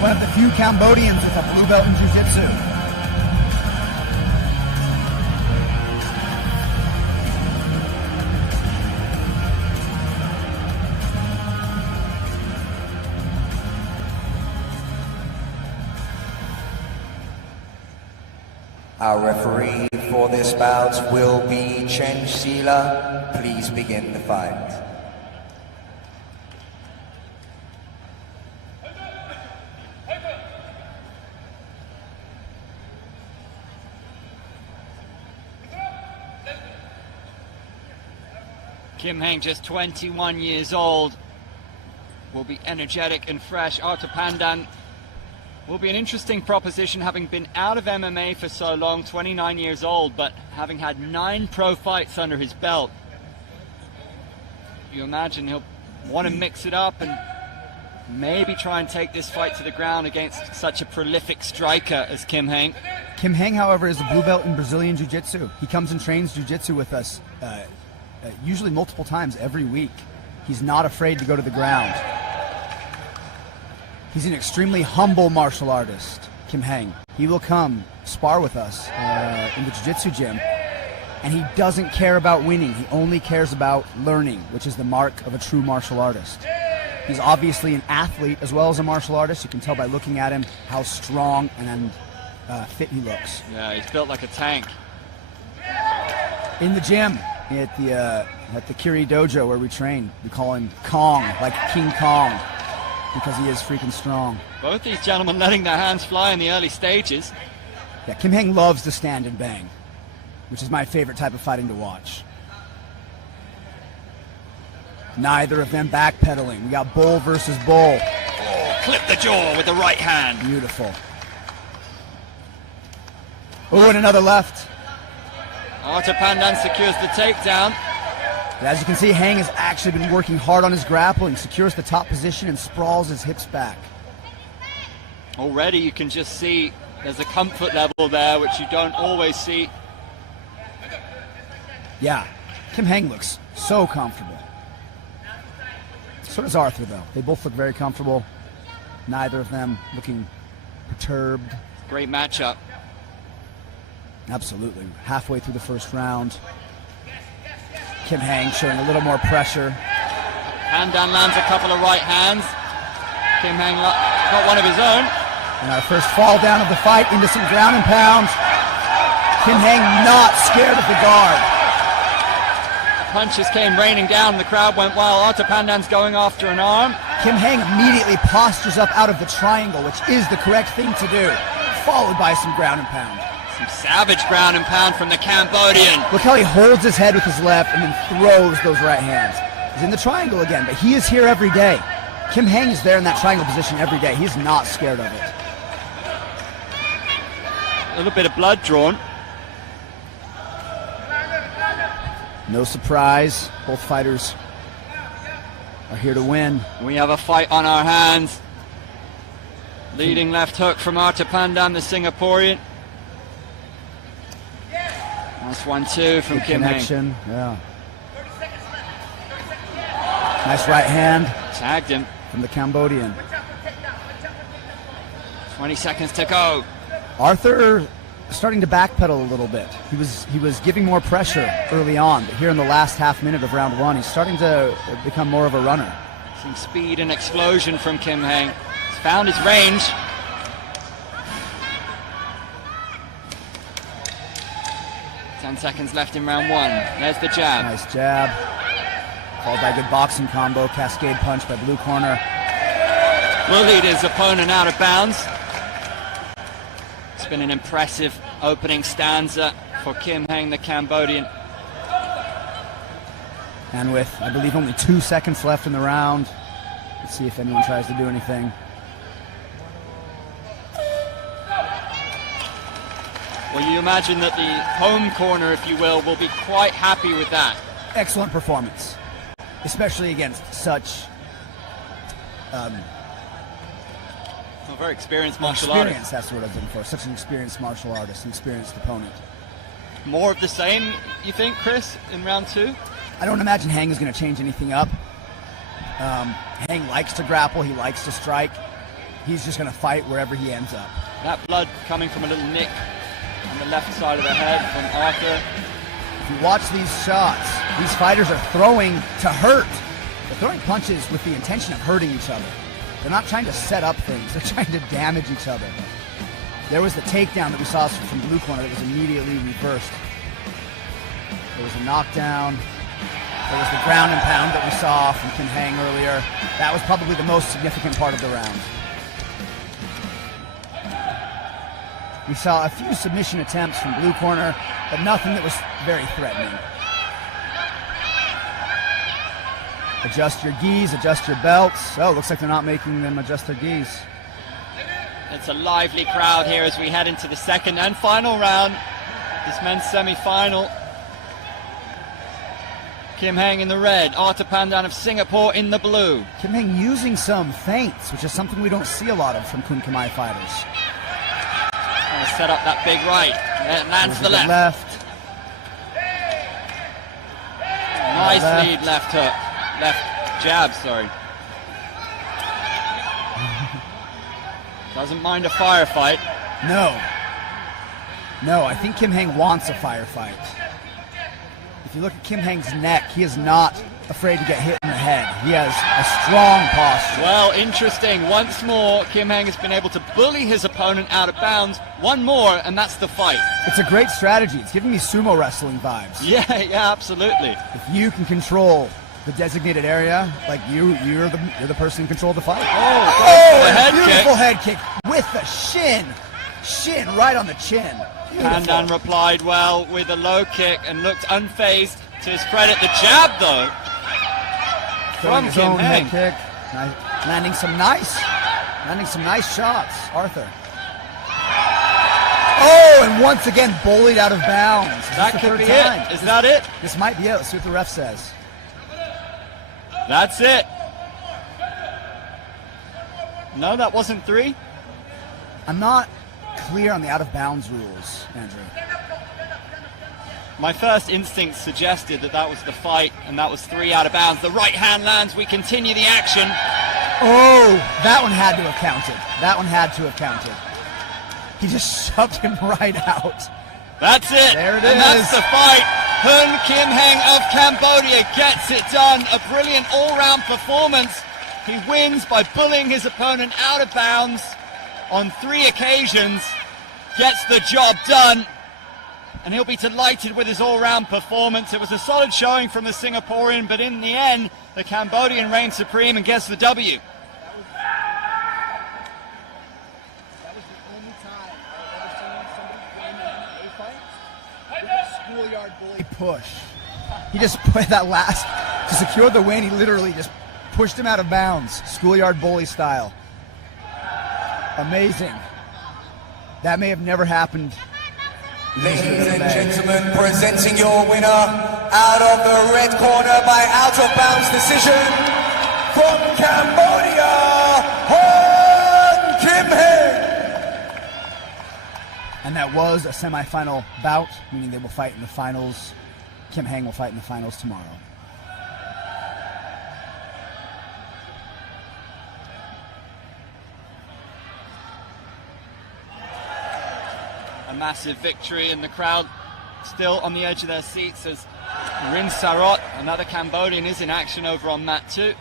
One of the few Cambodians with a blue belt in Jiu-Jitsu. Our referee for this bout will be Chen Sila. Please begin the fight. Kim Heng, just 21 years old, will be energetic and fresh. Arthur Pandan will be an interesting proposition, having been out of MMA for so long, 29 years old, but having had 9 pro fights under his belt. You imagine he'll want to mix it up and maybe try and take this fight to the ground against such a prolific striker as Kim Heng. Kim Heng, however, is a blue belt in Brazilian Jiu-Jitsu. He comes and trains Jiu-Jitsu with us usually multiple times every week. He's not afraid to go to the ground. He's an extremely humble martial artist, Kim Heng. He will come spar with us in the Jiu-Jitsu gym, and he doesn't care about winning. He only cares about learning, which is the mark of a true martial artist. He's obviously an athlete as well as a martial artist. You can tell by looking at him how strong and fit he looks. Yeah, he's built like a tank. In the gym, at the Kiri Dojo where we train, we call him Kong, like King Kong, because he is freaking strong. Both these gentlemen letting their hands fly in the early stages. Yeah, Kim Heng loves to stand and bang, which is my favorite type of fighting to watch. Neither of them backpedaling. We got bull versus bull. Oh, clip the jaw with the right hand. Beautiful. Oh, and another left. Arthur Pandan secures the takedown. As you can see, Heng has actually been working hard on his grappling, secures the top position and sprawls his hips back. Already you can just see there's a comfort level there which you don't always see. Yeah, Kim Heng looks so comfortable. So does Arthur, though. They both look very comfortable. Neither of them looking perturbed. Great matchup. Absolutely. Halfway through the first round, Kim Heng showing a little more pressure. Pandan lands a couple of right hands. Kim Heng got one of his own. And our first fall down of the fight into some ground and pound. Kim Heng not scared of the guard. Punches came raining down. The crowd went wild. Arthur Pandan's going after an arm. Kim Heng immediately postures up out of the triangle, which is the correct thing to do, followed by some ground and pound. Some savage ground and pound from the Cambodian. Look how he holds his head with his left and then throws those right hands. He's in the triangle again, but he is here every day. Kim Heng is there in that triangle position every day. He's not scared of it. A little bit of blood drawn. No surprise. Both fighters are here to win. We have a fight on our hands. Leading left hook from Arthur Pandan, the Singaporean. Nice 1-2 from Good Kim connection. Yeah. Nice right hand. Tagged him. From the Cambodian. 20 seconds to go. Arthur starting to backpedal a little bit. He was giving more pressure early on, but here in the last half minute of round one, he's starting to become more of a runner. Some speed and explosion from Kim Heng. He's found his range. Seconds left in round one. There's the jab. Nice jab. Followed by a good boxing combo. Cascade punch by blue corner. Will lead his opponent out of bounds. It's been an impressive opening stanza for Kim Heng, the Cambodian. And with, I believe, only 2 seconds left in the round, let's see if anyone tries to do anything. Well, you imagine that the home corner, if you will be quite happy with that. Excellent performance, especially against such a very experienced martial artist. That's what I was looking for. Such an experienced martial artist, an experienced opponent. More of the same, you think, Chris, in round two? I don't imagine Heng is going to change anything up. Heng likes to grapple. He likes to strike. He's just going to fight wherever he ends up. That blood coming from a little nick on the left side of the head from Arthur. If you watch these shots, these fighters are throwing to hurt. They're throwing punches with the intention of hurting each other. They're not trying to set up things. They're trying to damage each other. There was the takedown that we saw from blue corner that was immediately reversed. There was a knockdown. There was the ground and pound that we saw from Kim Hang earlier. That was probably the most significant part of the round. We saw a few submission attempts from blue corner, but nothing that was very threatening. Adjust your gis, adjust your belts. Oh, looks like they're not making them adjust their gis. It's a lively crowd here as we head into the second and final round. This men's semi-final. Kim Hang in the red, Arthur Pandan of Singapore in the blue. Kim Hang using some feints, which is something we don't see a lot of from Kun Khmer fighters. Set up that big right. Lands the left. Nice lead left hook. Left jab, sorry. Doesn't mind a firefight. No, I think Kim Hang wants a firefight. If you look at Kim Hang's neck, he is not afraid to get hit in the head. He has a strong posture. Well, interesting. Once more, Kim Hang has been able to bully his opponent out of bounds. One more, and that's the fight. It's a great strategy. It's giving me sumo wrestling vibes. Yeah, absolutely. If you can control the designated area, like you're the person in control of the fight. Oh, beautiful head kick with the shin right on the chin. Pandan replied well with a low kick and looked unfazed. To his credit, the jab though from Kim Hang. Head kick, landing some nice shots, Arthur. Oh, and once again bullied out of bounds. That could be it. Is that it? This might be it. Let's see what the ref says. That's it. No, that wasn't 3. I'm not clear on the out of bounds rules, Andrew. My first instinct suggested that was the fight, and that was 3 out of bounds. The right hand lands. We continue the action. Oh, that one had to have counted. He just shoved him right out. That's it. There it is. And that's the fight. Hun Kim Hang of Cambodia gets it done. A brilliant all-round performance. He wins by bullying his opponent out of bounds on 3 occasions. Gets the job done. And he'll be delighted with his all-round performance. It was a solid showing from the Singaporean, but in the end, the Cambodian reigns supreme and gets the W. That was the only time I've ever seen somebody win an MMA fight with a schoolyard bully push. He just put that last to secure the win. He literally just pushed him out of bounds, schoolyard bully style. Amazing. That may have never happened. Ladies and gentlemen, presenting your winner out of the red corner by out of bounds decision from Cambodia, Hun Kim Hang. And that was a semi-final bout, meaning they will fight in the finals. Kim Hang will fight in the finals tomorrow. A massive victory, and the crowd still on the edge of their seats as Rin Sarot, another Cambodian, is in action over on mat 2.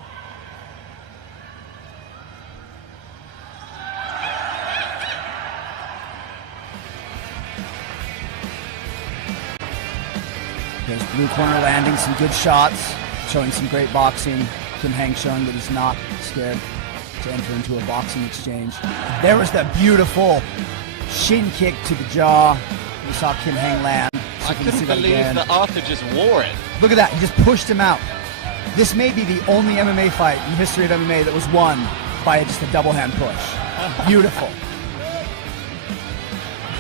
There's blue corner landing some good shots, showing some great boxing. Kim Hang showing that he's not scared to enter into a boxing exchange. There was that beautiful shin kick to the jaw. We saw Kim Hang land. I couldn't believe that Arthur just wore it. Look at that, he just pushed him out. This may be the only MMA fight in the history of MMA that was won by just a double hand push. Beautiful.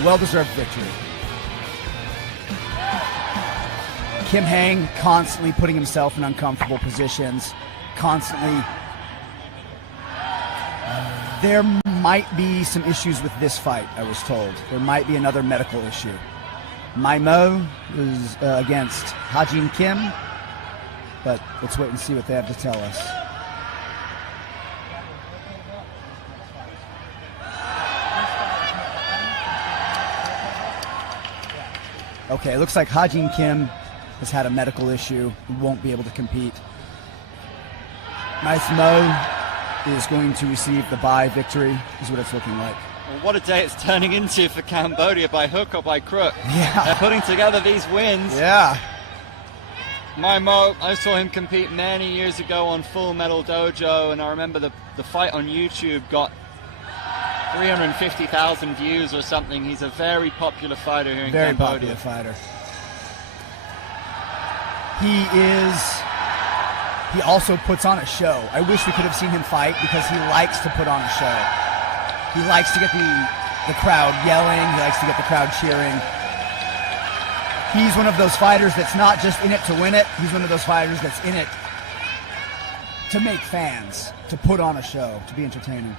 Well-deserved victory. Kim Hang constantly putting himself in uncomfortable positions, constantly. There might be some issues with this fight, I was told. There might be another medical issue. Mai Mo is against Hajin Kim, but let's wait and see what they have to tell us. Okay, it looks like Hajin Kim has had a medical issue and won't be able to compete. Mai Mo is going to receive the bye victory, is what it's looking like. Well, what a day it's turning into for Cambodia, by hook or by crook. Yeah. They're putting together these wins. Yeah. My Mo, I saw him compete many years ago on Full Metal Dojo, and I remember the fight on YouTube got 350,000 views or something. He's a very popular fighter here in Very Cambodia. popular fighter. He also puts on a show. I wish we could have seen him fight because he likes to put on a show. He likes to get the crowd yelling. He likes to get the crowd cheering. He's one of those fighters that's not just in it to win it. He's one of those fighters that's in it to make fans, to put on a show, to be entertaining.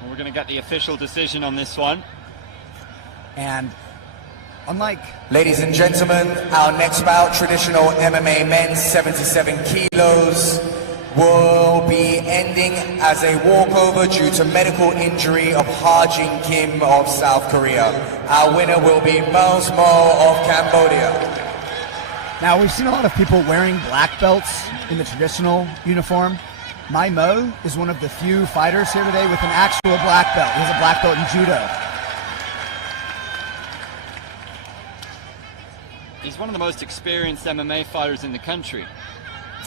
Well, we're going to get the official decision on this one. And unlike... Ladies and gentlemen, our next bout, traditional MMA men's 77 kilos, will be ending as a walkover due to medical injury of Ha-Jin Kim of South Korea. Our winner will be Mo of Cambodia. Now, we've seen a lot of people wearing black belts in the traditional uniform. My Mo is one of the few fighters here today with an actual black belt. He has a black belt in judo. He's one of the most experienced MMA fighters in the country.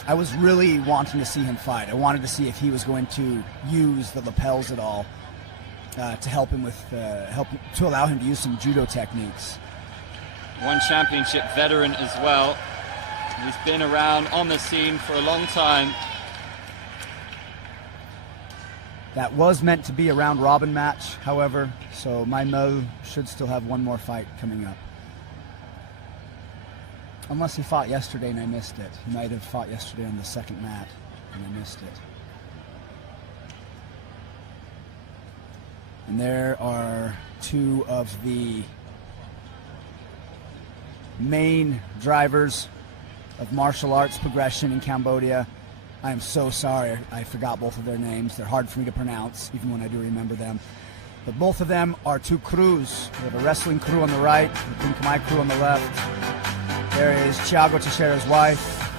I was really wanting to see him fight. I wanted to see if he was going to use the lapels at all to help him with, to allow him to use some judo techniques. One championship veteran as well. He's been around on the scene for a long time. That was meant to be a round robin match, however, so my Mo should still have one more fight coming up. Unless he fought yesterday and I missed it. He might have fought yesterday on the second mat and I missed it. And there are two of the main drivers of martial arts progression in Cambodia. I am so sorry I forgot both of their names. They're hard for me to pronounce, even when I do remember them. But both of them are two crews. We have a wrestling crew on the right, the Kun Khmer crew on the left. There is Thiago Teixeira's wife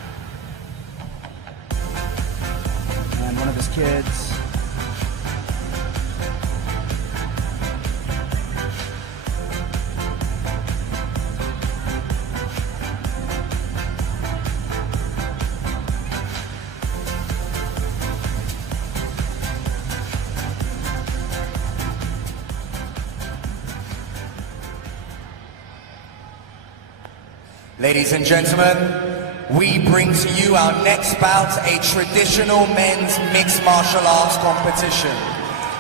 and one of his kids. Ladies and gentlemen, we bring to you our next bout, a traditional men's mixed martial arts competition.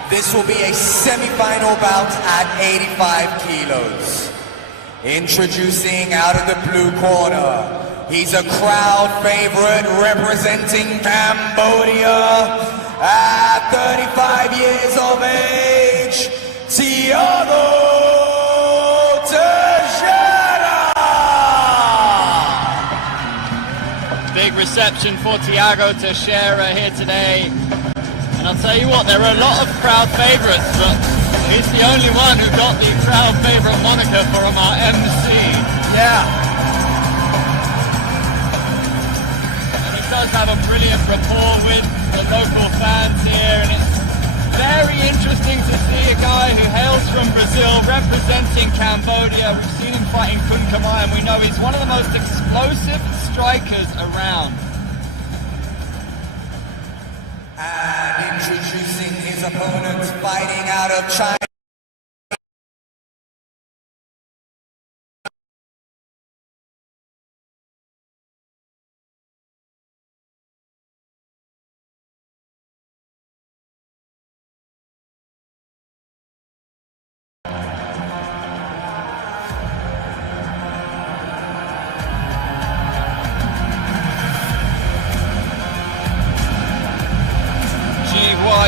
This will be a semi-final bout at 85 kilos. Introducing out of the blue corner, he's a crowd favorite representing Cambodia at 35 years of age, Thiago. Big reception for Thiago Teixeira here today. And I'll tell you what, there are a lot of crowd favourites, but he's the only one who got the crowd favourite moniker from our MC. Yeah. And he does have a brilliant rapport with the local fans here, and it's very interesting to see a guy who hails from Brazil representing Cambodia. We've seen him fighting Kun Khmer, and we know he's one of the most explosive strikers around. And introducing his opponent, fighting out of China.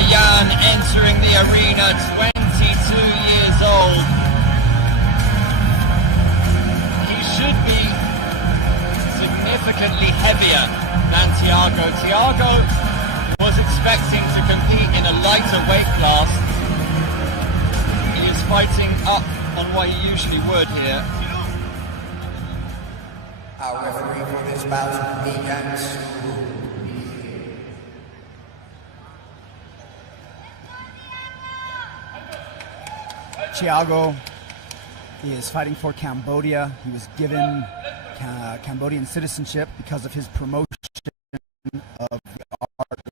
Yan entering the arena, 22 years old. He should be significantly heavier than Thiago. Thiago was expecting to compete in a lighter weight class. He is fighting up on what he usually would here. Our referee for this bout, Netlink. Thiago is fighting for Cambodia. He was given Cambodian citizenship because of his promotion of the art of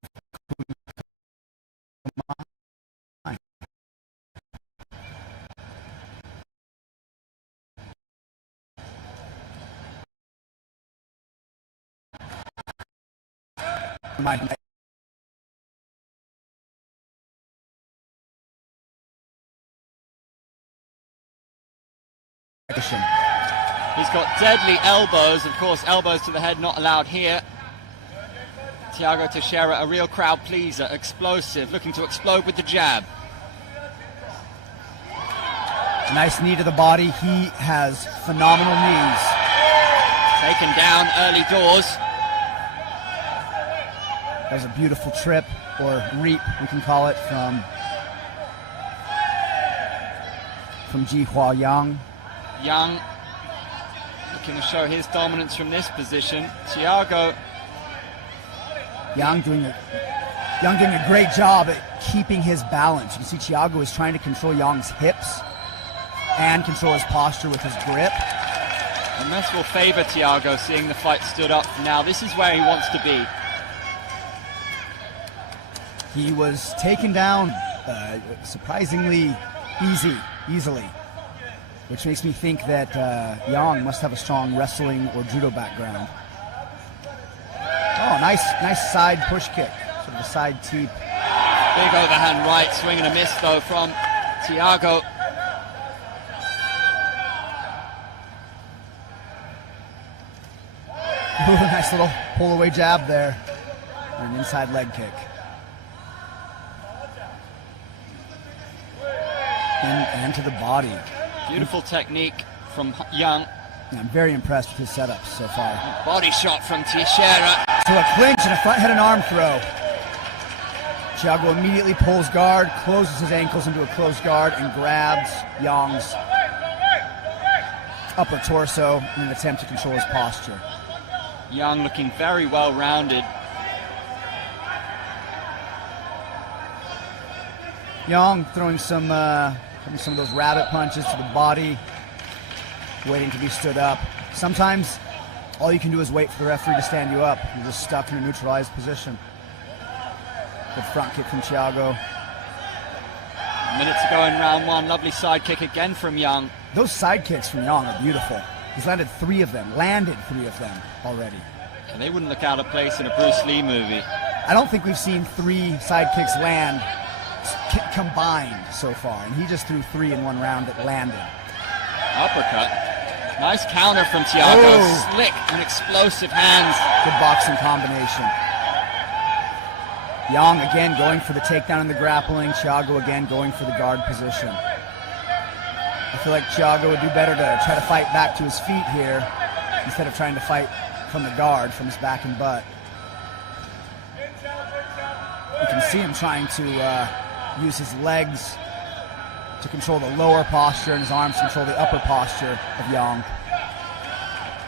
He's got deadly elbows. Of course, elbows to the head not allowed here. Thiago Teixeira, a real crowd pleaser, explosive, looking to explode with the jab. Nice knee to the body. He has phenomenal knees. Taken down early doors. That was a beautiful trip, or reap, we can call it, from Jihua Yang. Yang looking to show his dominance from this position. Thiago. Yang doing a great job at keeping his balance. You can see Thiago is trying to control Yang's hips and control his posture with his grip. And this will favor Thiago, seeing the fight stood up now. This is where he wants to be. He was taken down surprisingly easily, which makes me think that Yang must have a strong wrestling or judo background. Oh, nice side push kick, sort of a side teep. Big overhand right, swing and a miss though from Thiago. Ooh, nice little pull away jab there, and an inside leg kick. And to the body. Beautiful technique from Yang. Yeah, I'm very impressed with his setups so far. Body shot from Teixeira. To a clinch and a front head and arm throw. Thiago immediately pulls guard, closes his ankles into a closed guard, and grabs Yang's upper torso in an attempt to control his posture. Yang looking very well rounded. Yang throwing some of those rabbit punches to the body, waiting to be stood up. Sometimes all you can do is wait for the referee to stand you up. You're just stuck in a neutralized position. Good front kick from Thiago. Minutes to go in round one. Lovely side kick again from Yang. Those side kicks from Yang are beautiful. He's landed three of them already. And they wouldn't look out of place in a Bruce Lee movie. I don't think we've seen three side kicks land combined so far, and he just threw three in one round that landed. Uppercut. Nice counter from Thiago. Oh. Slick and explosive hands. Good boxing combination. Yang again going for the takedown in the grappling. Thiago again going for the guard position. I feel like Thiago would do better to try to fight back to his feet here instead of trying to fight from the guard, from his back and butt. You can see him trying to use his legs to control the lower posture and his arms to control the upper posture of Yang.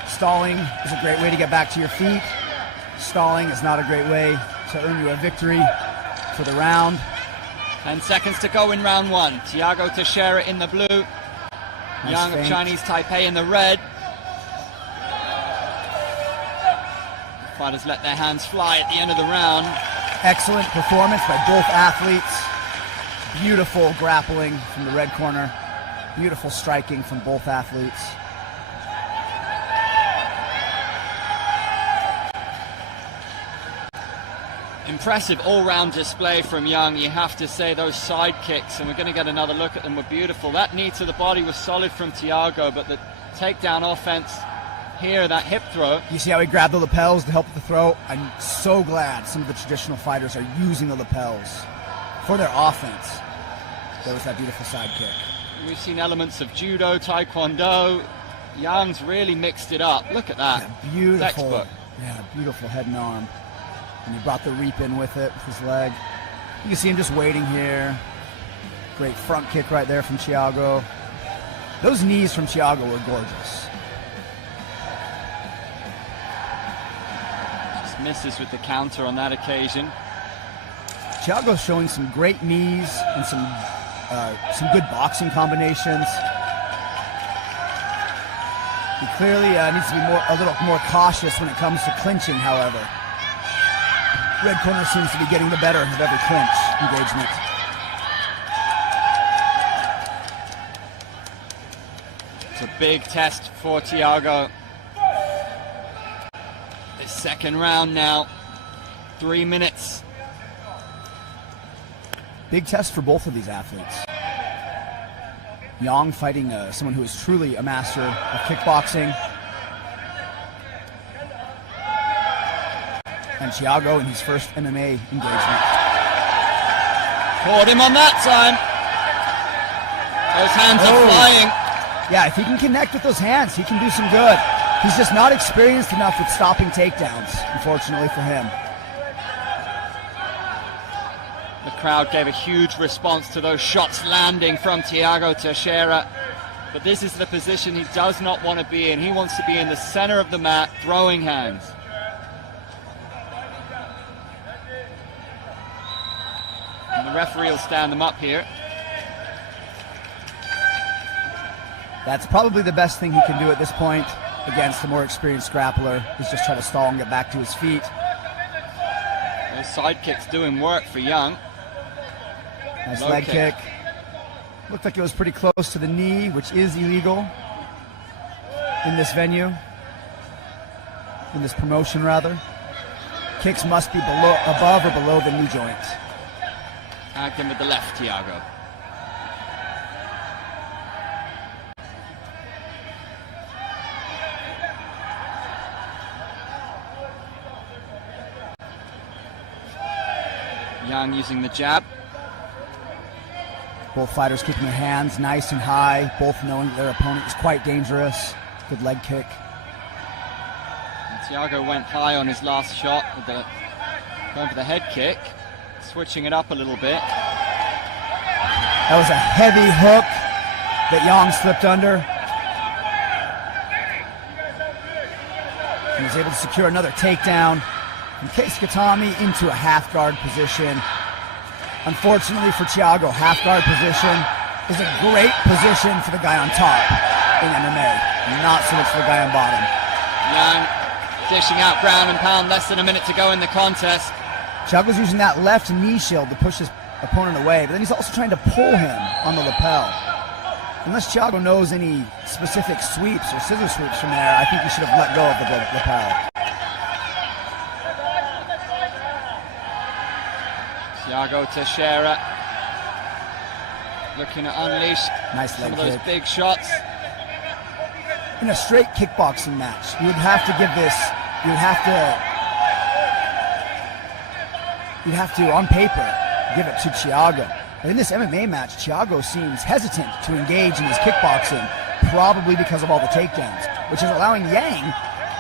Stalling is a great way to get back to your feet. Stalling is not a great way to earn you a victory for the round. 10 seconds to go in round one. Thiago Teixeira in the blue. Nice Yang feint. of Chinese Taipei in the red. Fighters let their hands fly at the end of the round. Excellent performance by both athletes. Beautiful grappling from the red corner. Beautiful striking from both athletes. Impressive all-round display from Yang, you have to say. Those side kicks, and we're going to get another look at them, were beautiful. That knee to the body was solid from Thiago, but the takedown offense here, that hip throw. You see how he grabbed the lapels to help with the throw? I'm so glad some of the traditional fighters are using the lapels for their offense. There was that beautiful side kick. We've seen elements of judo, taekwondo. Yang's really mixed it up. Look at that. Yeah, beautiful. Textbook. Yeah, beautiful head and arm. And he brought the reap in with it, with his leg. You can see him just waiting here. Great front kick right there from Thiago. Those knees from Thiago were gorgeous. Just misses with the counter on that occasion. Thiago's showing some great knees and some some good boxing combinations. He clearly needs to be a little more cautious when it comes to clinching, however. Red corner seems to be getting the better of every clinch engagement. It's a big test for Thiago. This second round now, 3 minutes. Big test for both of these athletes. Yang fighting someone who is truly a master of kickboxing. And Thiago in his first MMA engagement. Caught him on that time. Those hands are flying. Yeah, if he can connect with those hands, he can do some good. He's just not experienced enough with stopping takedowns, unfortunately for him. The crowd gave a huge response to those shots landing from Thiago Teixeira. But this is the position he does not want to be in. He wants to be in the center of the mat, throwing hands. And the referee will stand them up here. That's probably the best thing he can do at this point against a more experienced grappler, is just try to stall and get back to his feet. Those side kicks doing work for Yang. Nice leg kick. Looked like it was pretty close to the knee, which is illegal in this venue, in this promotion rather. Kicks must be above or below the knee joint. Tagged him with the left, Thiago. Yang using the jab. Both fighters keeping their hands nice and high, both knowing that their opponent is quite dangerous. Good leg kick. And Thiago went high on his last shot with going for the head kick, switching it up a little bit. That was a heavy hook that Yang slipped under. And was able to secure another takedown. From Case Katami into a half guard position. Unfortunately for Thiago, half guard position is a great position for the guy on top in MMA, not so much for the guy on bottom. Yang dishing out ground and pound, less than a minute to go in the contest. Thiago's using that left knee shield to push his opponent away, but then he's also trying to pull him on the lapel. Unless Thiago knows any specific sweeps or scissor sweeps from there, I think he should have let go of the lapel. Thiago Teixeira looking to unleash some of those big shots. In a straight kickboxing match, you would have to give this, you'd have to, on paper, give it to Thiago. But in this MMA match, Thiago seems hesitant to engage in his kickboxing, probably because of all the takedowns, which is allowing Yang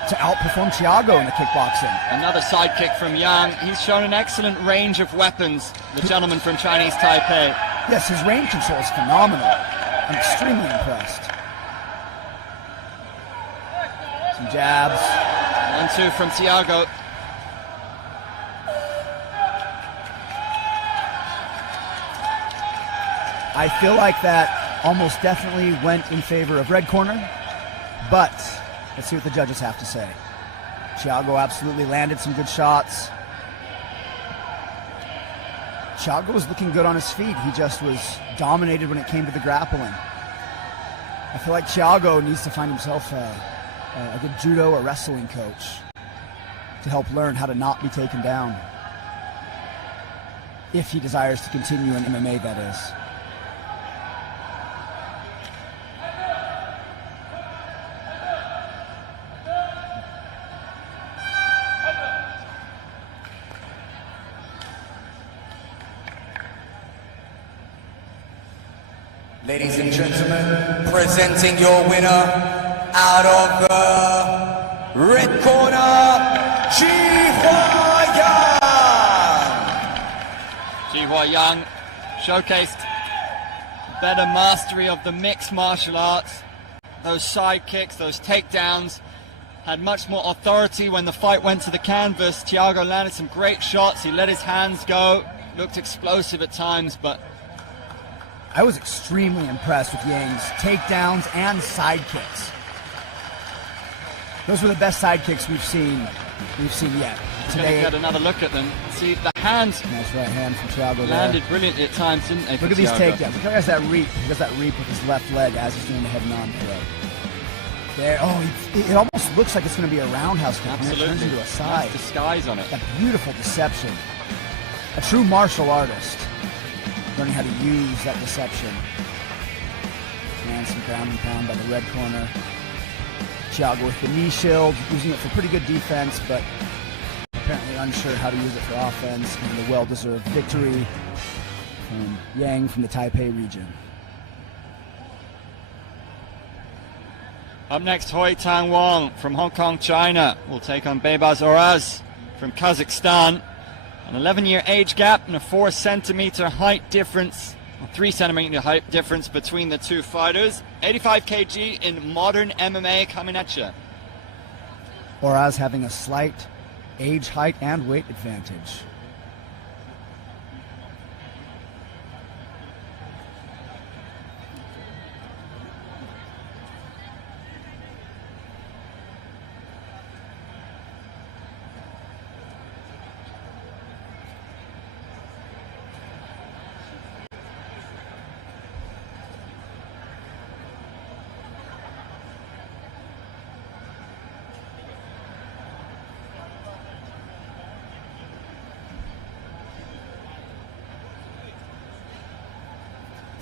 to outperform Thiago in the kickboxing. Another side kick from Yang. He's shown an excellent range of weapons, the gentleman from Chinese Taipei. Yes, his range control is phenomenal. I'm extremely impressed. Some jabs. 1-2 from Thiago. I feel like that almost definitely went in favor of red corner, but let's see what the judges have to say. Thiago absolutely landed some good shots. Thiago was looking good on his feet. He just was dominated when it came to the grappling. I feel like Thiago needs to find himself a good judo or wrestling coach to help learn how to not be taken down. If he desires to continue in MMA, that is. Ladies and gentlemen, presenting your winner out of the red corner, Jihua Yang. Jihua Yang showcased better mastery of the mixed martial arts. Those side kicks, those takedowns, had much more authority when the fight went to the canvas. Thiago landed some great shots. He let his hands go, looked explosive at times, but I was extremely impressed with Yang's takedowns and side kicks. Those were the best side kicks we've seen yet. Today, get another look at them. See the hands. Nice right hand from Thiago. Landed brilliantly at times, didn't they? Look at these takedowns. Look at that reap. He does that reap with his left leg as he's doing the head on throw. There. Oh, it almost looks like it's going to be a roundhouse kick. Absolutely. And it turns into a side. Nice disguise on it. That beautiful deception. A true martial artist. Learning how to use that deception. And some ground and pound by the red corner. Thiago with the knee shield, using it for pretty good defense, but apparently unsure how to use it for offense. And a well-deserved victory from Yang from the Taipei region. Up next, Hui Tang Wong from Hong Kong, China will take on Bebaz Oraz from Kazakhstan. An 11-year age gap and a 4 centimeter height difference, a 3 centimeter height difference between the two fighters. 85 kg in modern MMA coming at you. Oraz having a slight age, height, and weight advantage.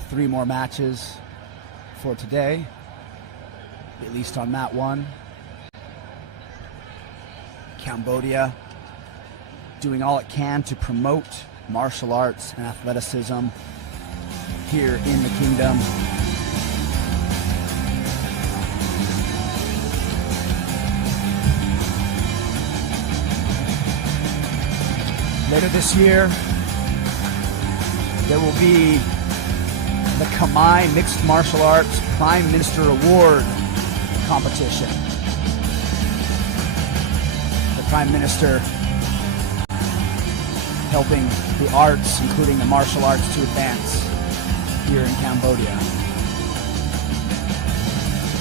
Three more matches for today, at least on mat 1. Cambodia doing all it can to promote martial arts and athleticism here in the kingdom. Later this year, there will be the Khmer Mixed Martial Arts Prime Minister Award competition. The Prime Minister helping the arts, including the martial arts, to advance here in Cambodia.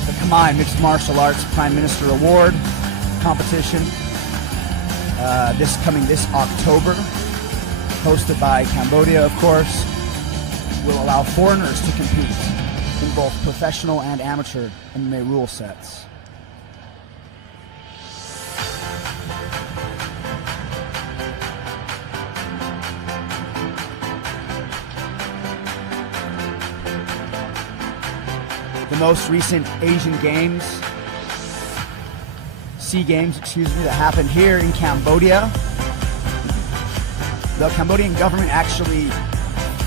The Khmer Mixed Martial Arts Prime Minister Award competition this October, hosted by Cambodia, of course, will allow foreigners to compete in both professional and amateur MMA rule sets. The most recent Asian Games, SEA Games, that happened here in Cambodia. The Cambodian government actually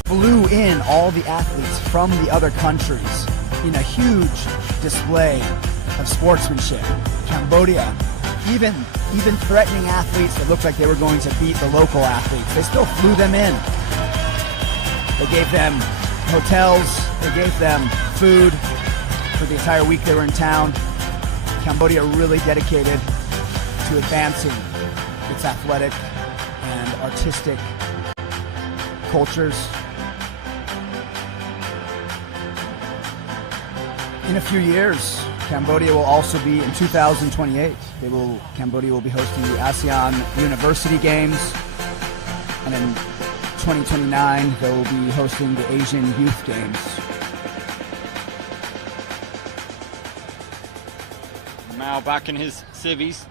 flew in all the athletes from the other countries in a huge display of sportsmanship. Cambodia, even threatening athletes that looked like they were going to beat the local athletes, they still flew them in. They gave them hotels, they gave them food for the entire week they were in town. Cambodia really dedicated to advancing its athletic and artistic cultures. In a few years, Cambodia will also be, in 2028, Cambodia will be hosting the ASEAN University Games, and in 2029 they will be hosting the Asian Youth Games. Mao back in his civvies.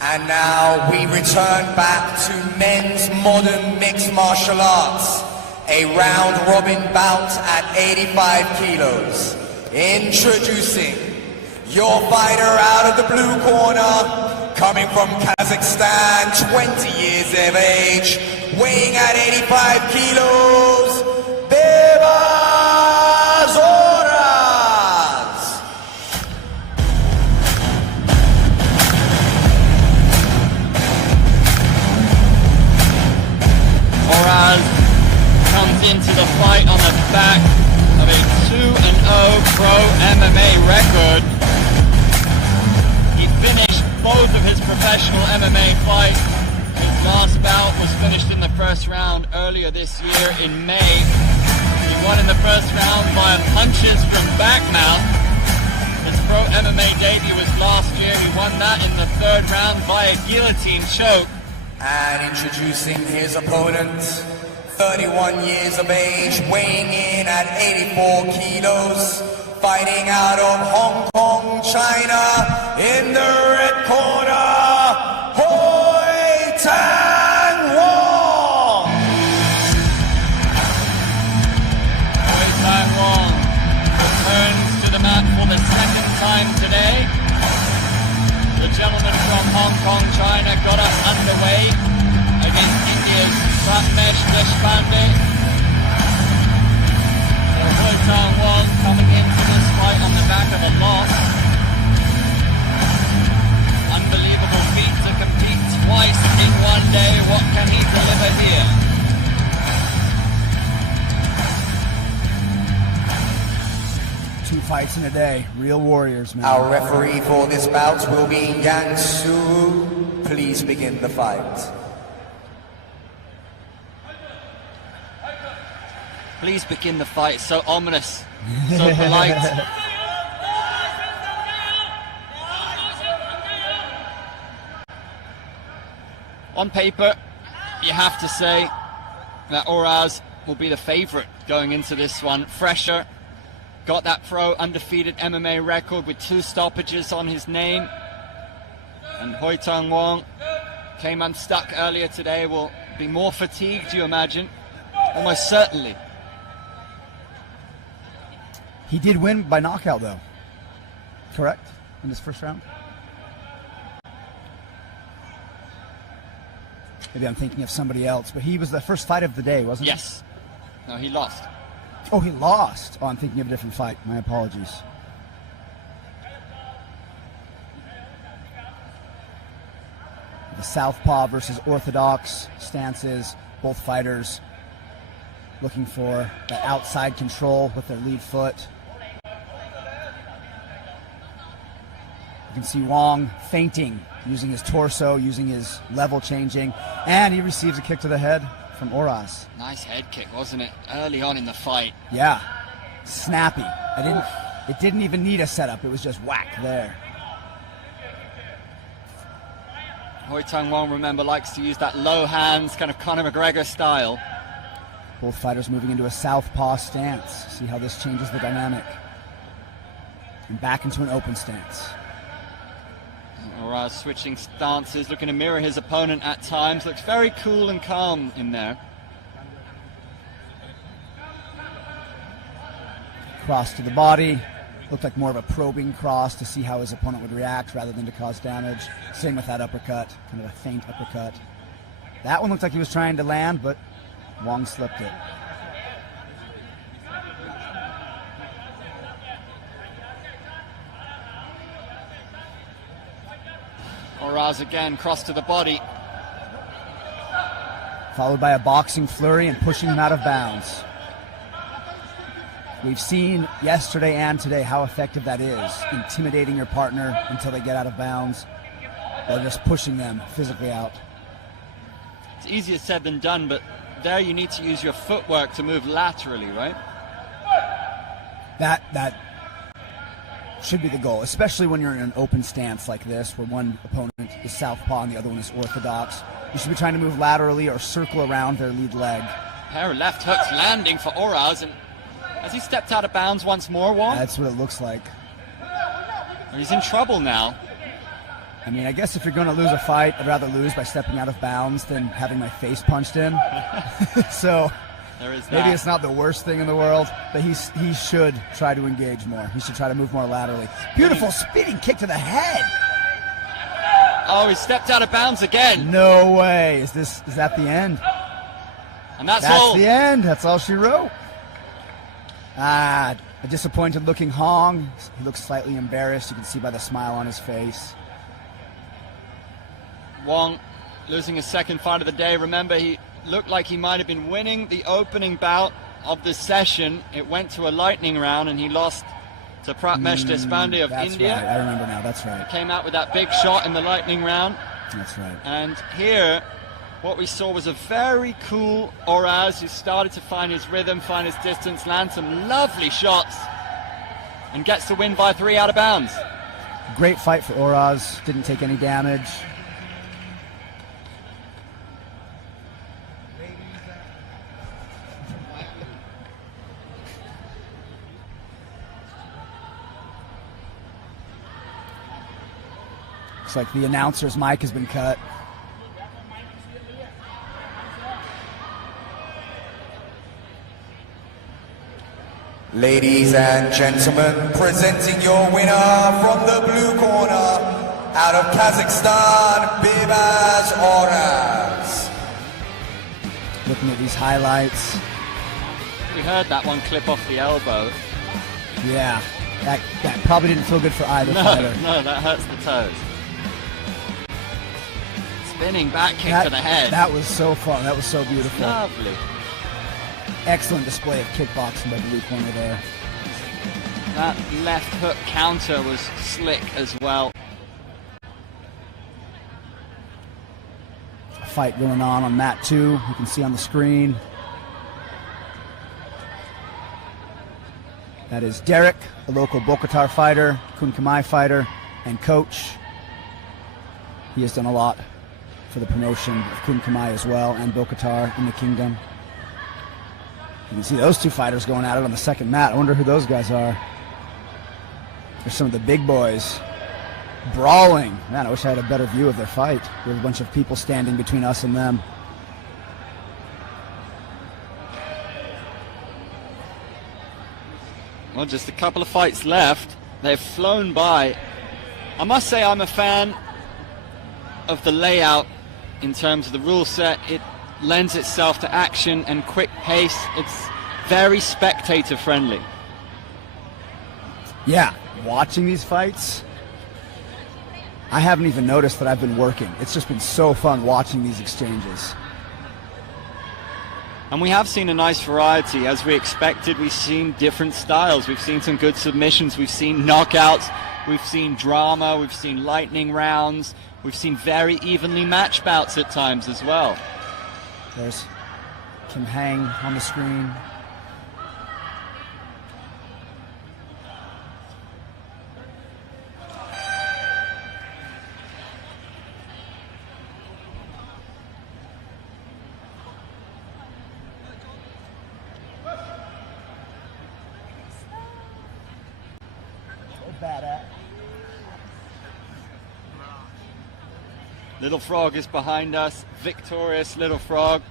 And now we return back to men's modern mixed martial arts, a round-robin bout at 85 kilos. Introducing your fighter out of the blue corner, coming from Kazakhstan, 20 years of age, weighing at 85 kilos, Bebaz Oraz. Oraz comes into the fight on the back of a 2-0 pro MMA record. He finished both of his professional MMA fights. His last bout was finished in the first round earlier this year in May. He won in the first round via punches from backmouth. His pro MMA debut was last year. He won that in the third round via guillotine choke. And introducing his opponent, 31 years of age, weighing in at 84 kilos, fighting out of Hong Kong, China, in the red corner, Hoi Tang Wong! Hoi Tang Wong returns to the mat for the second time today. The gentleman from Hong Kong, China got us underway against India's Pratmesh Deshpande. Hoi Tang Wong coming into this fight on the back of a loss. Unbelievable feat to compete twice in one day. What can he deliver here? Two fights in a day. Real warriors, man. Our referee for this bout will be Yang Su. Please begin the fight. Please begin the fight. So ominous, so polite. On paper, you have to say that Oraz will be the favorite going into this one. Fresher, got that pro undefeated MMA record with 2 stoppages on his name. And Hoi Tang Wong came unstuck earlier today, will be more fatigued, you imagine? Almost certainly. He did win by knockout, though. Correct? In his first round? Maybe I'm thinking of somebody else, but he was the first fight of the day, wasn't he? Yes. No, he lost. Oh, he lost. Oh, I'm thinking of a different fight. My apologies. The southpaw versus orthodox stances. Both fighters looking for that outside control with their lead foot. You can see Wong feinting, using his torso, using his level changing, and he receives a kick to the head from Oraz. Nice head kick, wasn't it? Early on in the fight. Yeah, snappy. It didn't even need a setup. It was just whack there. Hoi Tang Wong, remember, likes to use that low hands, kind of Conor McGregor style. Both fighters moving into a southpaw stance. See how this changes the dynamic. And back into an open stance. Oraz switching stances, looking to mirror his opponent at times. Looks very cool and calm in there. Cross to the body. Looked like more of a probing cross to see how his opponent would react rather than to cause damage. Same with that uppercut, kind of a feint uppercut. That one looked like he was trying to land, but Wong slipped it. Oraz again, cross to the body. Followed by a boxing flurry and pushing him out of bounds. We've seen yesterday and today how effective that is, intimidating your partner until they get out of bounds, or just pushing them physically out. It's easier said than done, but there you need to use your footwork to move laterally, right? That should be the goal, especially when you're in an open stance like this, where one opponent is southpaw and the other one is orthodox. You should be trying to move laterally or circle around their lead leg. A pair of left hooks landing for Oraz, and has he stepped out of bounds once more, Wong? That's what it looks like. He's in trouble now. I mean, I guess if you're going to lose a fight, I'd rather lose by stepping out of bounds than having my face punched in. So There is that. maybe it's not the worst thing in the world, but he should try to engage more. He should try to move more laterally. Beautiful spinning kick to the head. Oh, he stepped out of bounds again. No way. Is that the end? And that's all. the end. That's all she wrote. A disappointed looking Hong. He looks slightly embarrassed. You can see by the smile on his face. Wong losing his second fight of the day. Remember, he looked like he might have been winning the opening bout of the session. It went to a lightning round and he lost to Pratmesh Deshpande of That's India. right. I remember now. That's right. Came out with that big shot in the lightning round. That's right. And here what we saw was a very cool Oraz who started to find his rhythm, find his distance, land some lovely shots, and gets the win by 3 out of bounds. Great fight for Oraz, didn't take any damage. Looks like the announcer's mic has been cut. Ladies and gentlemen, presenting your winner from the blue corner, out of Kazakhstan, Bibaz Oraz. Looking at these highlights. We heard that one clip off the elbow. Yeah, that probably didn't feel good for either fighter. No, that hurts the toes. Spinning back kick to the head. That was so fun. That was so beautiful. Lovely. Excellent display of kickboxing by Blue Corner there. That left hook counter was slick as well. A fight going on mat 2. You can see on the screen. That is Derek, a local Bokatar fighter, Kun Khmer fighter, and coach. He has done a lot for the promotion of Kun Khmer as well, and Bokatar in the kingdom. You can see those two fighters going at it on the second mat. I wonder who those guys are. They're some of the big boys brawling. Man, I wish I had a better view of their fight. There's a bunch of people standing between us and them. Well, just a couple of fights left. They've flown by. I must say I'm a fan of the layout in terms of the rule set. It lends itself to action and quick pace. It's very spectator friendly. Yeah, watching these fights, I haven't even noticed that I've been working. It's just been so fun watching these exchanges. And we have seen a nice variety. As we expected, we've seen different styles. We've seen some good submissions. We've seen knockouts. We've seen drama. We've seen lightning rounds. We've seen very evenly matched bouts at times as well. There's Kim Hang on the screen. Little Frog is behind us. Victorious Little Frog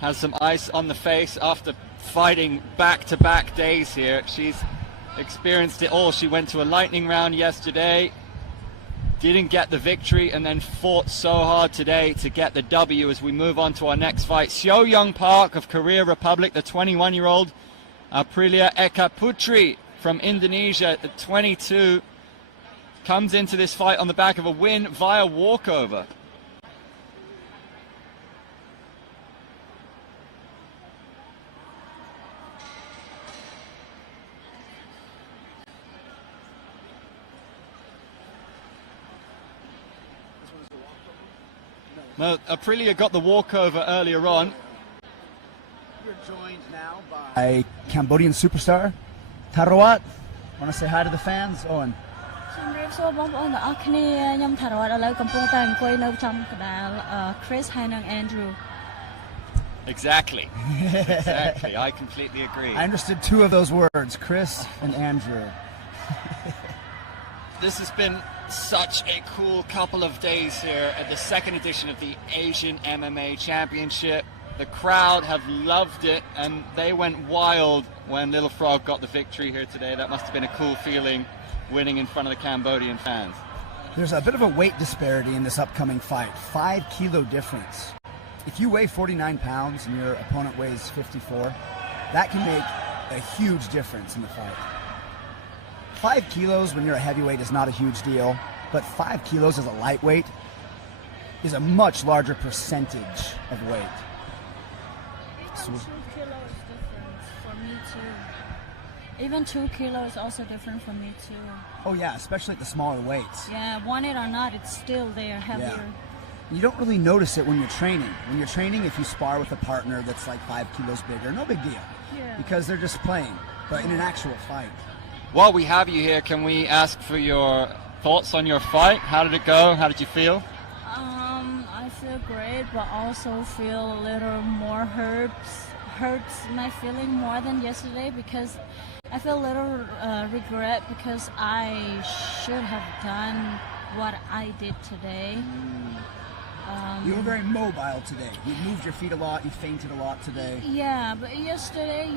has some ice on the face after fighting back-to-back days here. She's experienced it all. She went to a lightning round yesterday, didn't get the victory, and then fought so hard today to get the W as we move on to our next fight. Seo Young Park of Korea Republic, the 21-year-old. Aprilia Eka Putri from Indonesia at 22. Comes into this fight on the back of a win via walkover. No, Aprilia got the walkover earlier on. We're joined now by Cambodian superstar Tarawat. Want to say hi to the fans, Owen? Chris and Andrew. Exactly. Exactly. I completely agree. I understood 2 of those words, Chris and Andrew. This has been such a cool couple of days here at the second edition of the Asian MMA Championship. The crowd have loved it, and they went wild when Little Frog got the victory here today. That must have been a cool feeling, winning in front of the Cambodian fans. There's a bit of a weight disparity in this upcoming fight. 5 kilo difference. If you weigh 49 pounds and your opponent weighs 54, that can make a huge difference in the fight. 5 kilos when you're a heavyweight is not a huge deal, but 5 kilos as a lightweight is a much larger percentage of weight. Even 2 kilos difference for me too. Even 2 kilos is also different for me too. Oh yeah, especially at the smaller weights. Yeah, want it or not, it's still there, heavier. Yeah. You don't really notice it when you're training. When you're training, if you spar with a partner that's like 5 kilos bigger, no big deal. Yeah. Because they're just playing. But in an actual fight. While we have you here, can we ask for your thoughts on your fight? How did it go? How did you feel? I feel great, but also feel a little more hurts my feeling more than yesterday, because I feel a little regret because I should have done what I did today. You were very mobile today. You moved your feet a lot. You feinted a lot today. Yeah, but yesterday,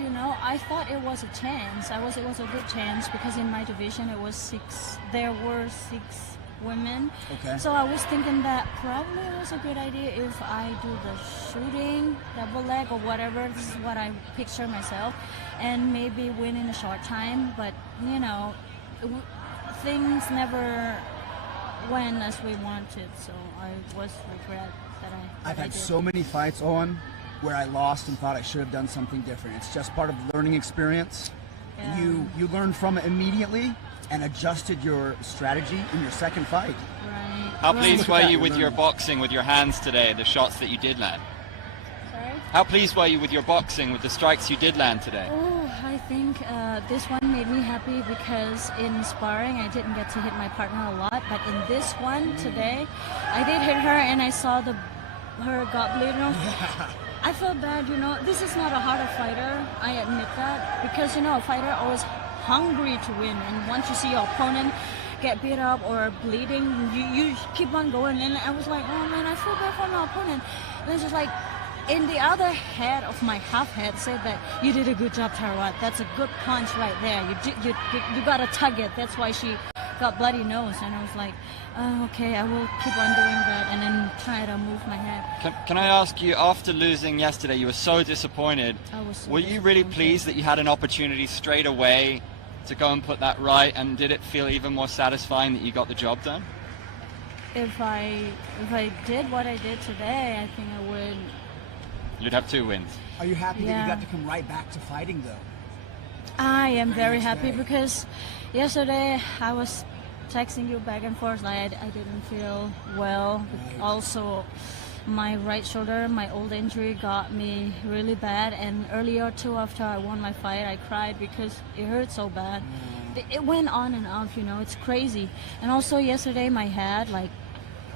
I thought it was a chance. It was a good chance because in my division there were 6 women. Okay. So I was thinking that probably it was a good idea if I do the shooting, double leg or whatever. This is what I picture myself, and maybe win in a short time. But things never went as we wanted, so I was regret that I've had did. so many fights on where I lost and thought I should have done something different. It's just part of the learning experience. Yeah. You learned from it immediately and adjusted your strategy in your second fight. Right. How Right. pleased Look at were that, you you're with your learning. boxing, with your hands today, the shots that you did land? Sorry? How pleased were you with your boxing, with the strikes you did land today? Oh, I think this one made me happy because in sparring I didn't get to hit my partner a lot, but in this one today I did hit her and I saw her got bleeding. I feel bad, this is not a harder fighter, I admit that, because a fighter always hungry to win, and once you see your opponent get beat up or bleeding, you keep on going, and I was like, oh man, I feel bad for my opponent. And it's just like, in the other head of my half head said that you did a good job, Tarawat. That's a good punch right there. You got a target. That's why she got bloody nose. And I was like, oh, okay, I will keep on doing that and then try to move my head. Can I ask you, after losing yesterday, you were so disappointed. I was so Were you really disappointed. pleased that you had an opportunity straight away to go and put that right? And did it feel even more satisfying that you got the job done? If I did what I did today, I think I would. You'd have 2 wins. Are you happy that Yeah. you got to come right back to fighting, though? I am very next happy day. because yesterday I was texting you back and forth. Like I didn't feel well. Right. Also, my right shoulder, my old injury got me really bad. And earlier too, after I won my fight, I cried because it hurt so bad. It went on and off, it's crazy. And also yesterday my head,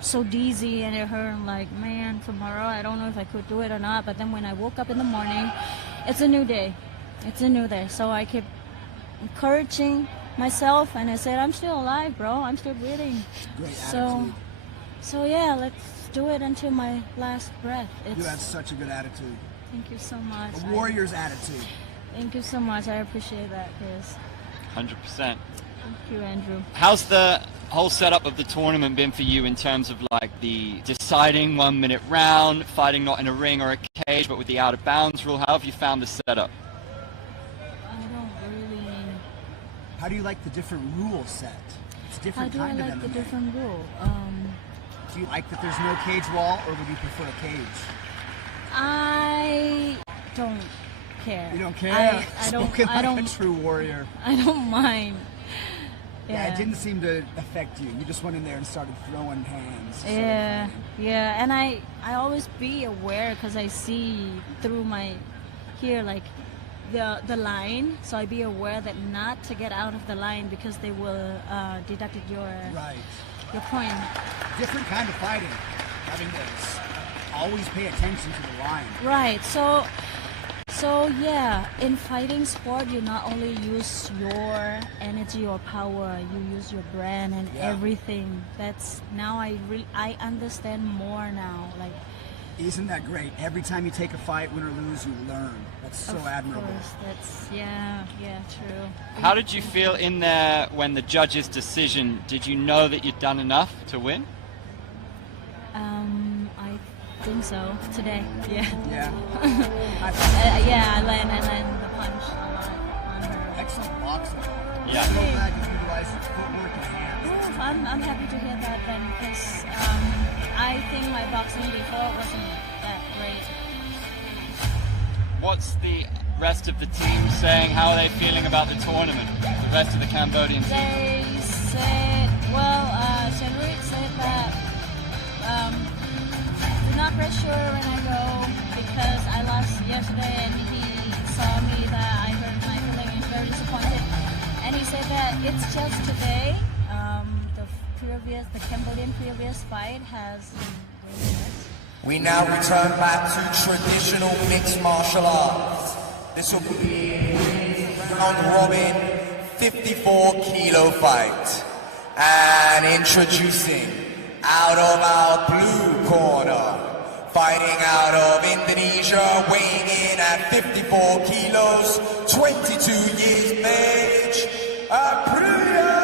so dizzy and it hurt. I'm like, man, tomorrow I don't know if I could do it or not. But then when I woke up in the morning, it's a new day. It's a new day. So I kept encouraging myself and I said, I'm still alive, bro. I'm still breathing. Great So, attitude. so yeah, let's do it until my last breath. You have such a good attitude. Thank you so much. A warrior's attitude. Thank you so much. I appreciate that, Chris. 100%. Thank you, Andrew. How's the whole setup of the tournament been for you in terms of the deciding 1-minute round, fighting not in a ring or a cage but with the out of bounds rule? How have you found the setup? I don't really. How do you like the different rule set? It's a different How do I kind like of the MMA. different rule? Do you like that there's no cage wall, or would you prefer a cage? I don't care. You don't care? I don't. Spoken I like don't. a true warrior. I don't mind. Yeah, it didn't seem to affect you. You just went in there and started throwing hands. sort of Yeah, thing. yeah, and I always be aware because I see through my here the line, so I be aware that not to get out of the line because they will deduct Right. your point. Different kind of fighting. Having to always pay attention to the line. Right. So yeah, in fighting sport, you not only use your energy or power, you use your brain and Yeah. everything. That's now I understand more now. Isn't that great? Every time you take a fight, win or lose, you learn. That's so Of admirable. course, that's yeah, true. How did you feel in there when the judge's decision? Did you know that you'd done enough to win? I think so today. Yeah. Yeah. Yeah, I land the punch a lot on her. Excellent boxing. Yeah. So glad you utilized your footwork and hands. Oh, I'm happy to hear that then because I think my boxing before wasn't that great. What's the rest of the team saying? How are they feeling about the tournament? The rest of the Cambodian team? They said, well, Cedric said that pressure when I go because I lost yesterday and he saw me that I hurt my feeling and very disappointed. And he said that it's just today. The Cambodian previous fight has been really nice. We now return back to traditional mixed martial arts. This will be a round robin 54 kilo fight. And introducing out of our blue corner, fighting out of Indonesia, weighing in at 54 kilos, 22 years of age, Aprilia.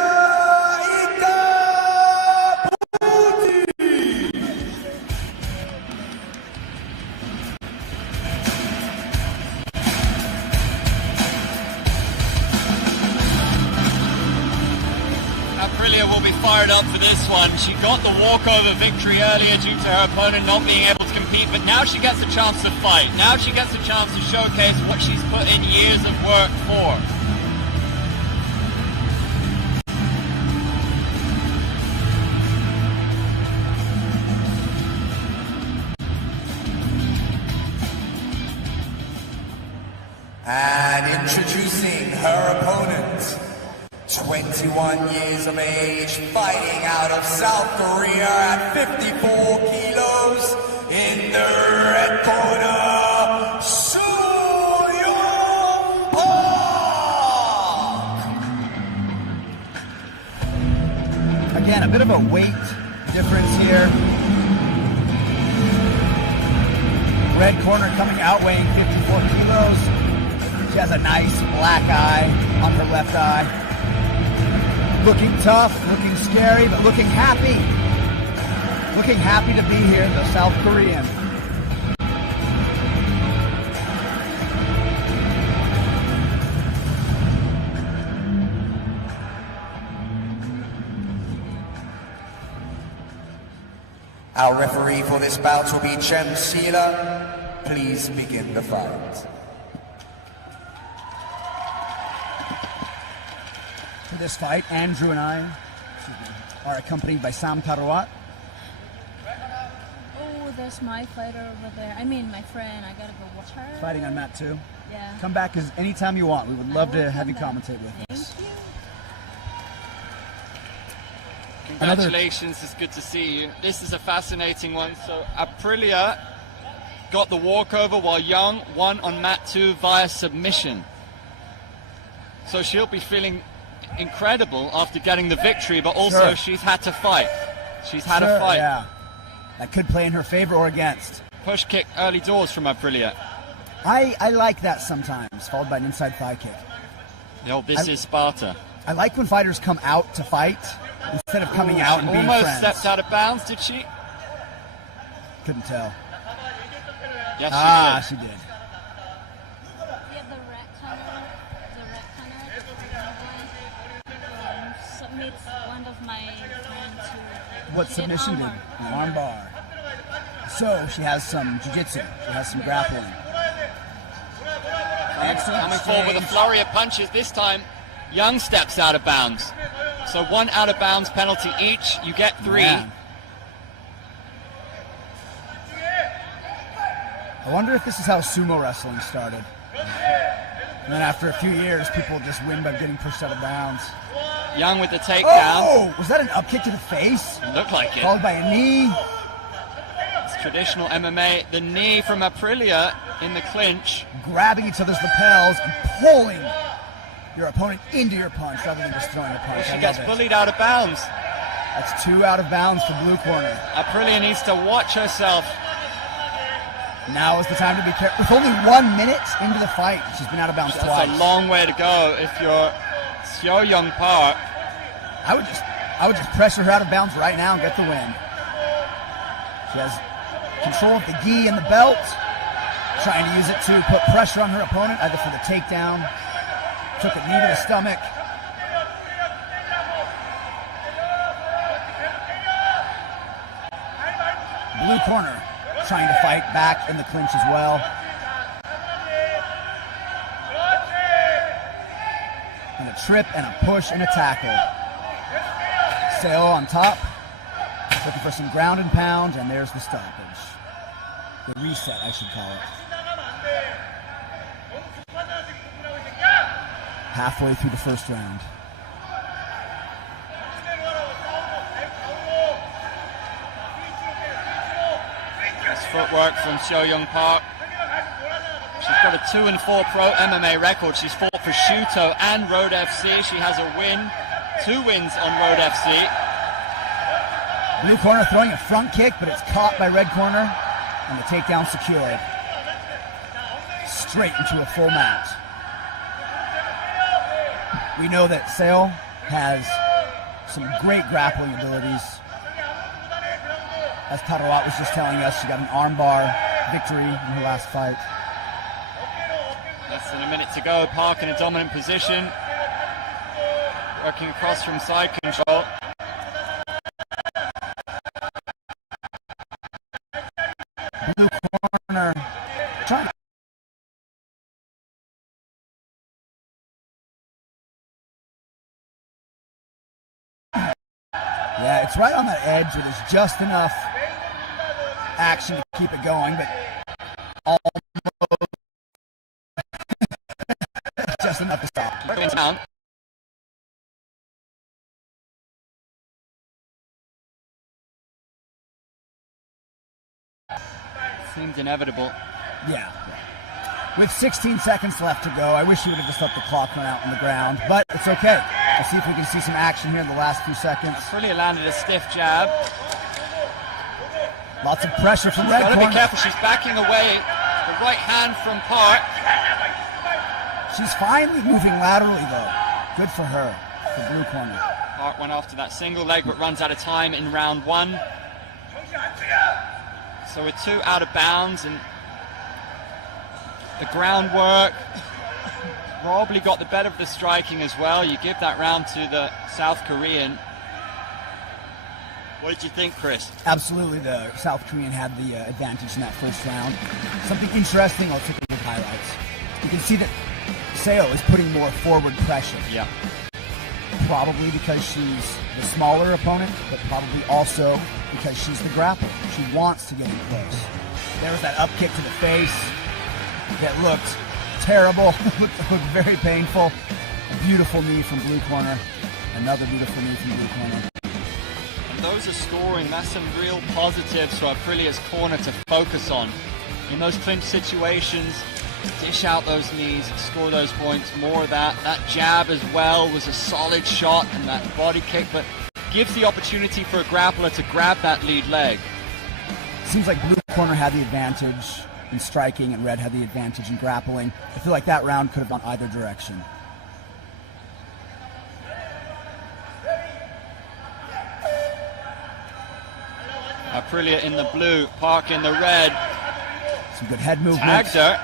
Aprilia will be fired up for this one. She got the walkover victory earlier due to her opponent not being able to compete, but now she gets a chance to fight. Now she gets a chance to showcase what she's put in years of work for. And introducing her opponent, 21 years of age, fighting out of South Korea at 54 kilos, in the red corner, Soo-Young Park. Again, a bit of a weight difference here. Red corner coming out weighing 54 kilos. She has a nice black eye on her left eye. Looking tough, looking scary, but looking happy. Looking happy to be here, the South Korean. Our referee for this bout will be Jem Sheila. Please begin the fight. For this fight, Andrew and I are accompanied by Sam Tarawat. Oh, there's my fighter over there. I mean, my friend. I gotta go watch her. Fighting on mat 2. Yeah. Come back anytime you want. We would love to have you come commentate with Thank us. you. Congratulations, it's good to see you. This is a fascinating one. So Aprilia got the walkover while Young won on mat 2 via submission. So she'll be feeling incredible after getting the victory, but also Sure. she's had to fight. She's had a fight. Yeah. That could play in her favor or against. Push kick early doors from Aprilia. I like that sometimes, followed by an inside thigh kick. This is Sparta. I like when fighters come out to fight instead of coming out and being Almost friends. stepped out of bounds, did she? Couldn't tell. Yes, She did. Yeah, the red corner submits one of my friends who What she submission did? armbar. An arm bar. So she has some jiu-jitsu. She has some grappling. Excellent. Coming forward with a flurry of punches. This time, Young steps out of bounds. So 1 out of bounds penalty each. You get 3. Yeah. I wonder if this is how sumo wrestling started. And then after a few years, people just win by getting pushed out of bounds. Young with the takedown. Oh! Was that an up kick to the face? Looked like it. Followed by a knee. It's traditional MMA. The knee from Aprilia in the clinch. Grabbing each other's lapels and pulling your opponent into your punch rather than just throwing a punch. She I gets love it. bullied out of bounds. That's 2 out of bounds for blue corner. Aprilia needs to watch herself. Now is the time to be careful. With only 1 minute into the fight, she's been out of bounds That's twice. a long way to go if you're Soo-Young Park. I would just pressure her out of bounds right now and get the win. She has control of the gi and the belt, trying to use it to put pressure on her opponent, either for the takedown, took a knee to the stomach. Blue corner trying to fight back in the clinch as well. And a trip and a push and a tackle. Seo on top, looking for some ground and pound, and there's the stoppage. The reset, I should call it. Halfway through the first round. Nice footwork from Seo Young Park. She's got a 2-4 pro MMA record. She's fought for Shuto and Road FC. She has a win, 2 wins on Road FC. Blue corner throwing a front kick, but it's caught by red corner, and the takedown secured. Straight into a full mount. We know that Seo has some great grappling abilities. As Tarawat was just telling us, she got an armbar victory in her last fight. Less than a minute to go. Park in a dominant position. Working across from side control. Blue corner trying to yeah, it's right on that edge. It is just enough action to keep it going, but almost just enough to stop. Seems inevitable. Yeah. With 16 seconds left to go, I wish you would have just let the clock run out on the ground, but it's okay. Let's see if we can see some action here in the last few seconds. Aprilia landed a stiff jab. Lots of pressure from red Got to corner. be careful. She's backing away. The right hand from Park. She's finally moving laterally, though. Good for her, the blue corner. Park went after that single leg, but runs out of time in round 1. So we're 2 out of bounds, and the groundwork probably got the better of the striking as well. You give that round to the South Korean. What did you think, Chris? Absolutely, the South Korean had the advantage in that first round. Something interesting, I'll take a look at highlights. You can see that Seo is putting more forward pressure. Yeah. Probably because she's the smaller opponent, but probably also because she's the grappler. She wants to get in close. There was that up kick to the face that looked terrible, looked very painful. A beautiful knee from blue corner. Another beautiful knee from blue corner. And those are scoring. That's some real positives for Aprilia's corner to focus on. In those clinch situations, dish out those knees, score those points, more of that. That jab as well was a solid shot, and that body kick, but gives the opportunity for a grappler to grab that lead leg. Seems like blue corner had the advantage in striking and red had the advantage in grappling. I feel like that round could have gone either direction. Aprilia in the blue, Park in the red. Some good head movement. Tagged her.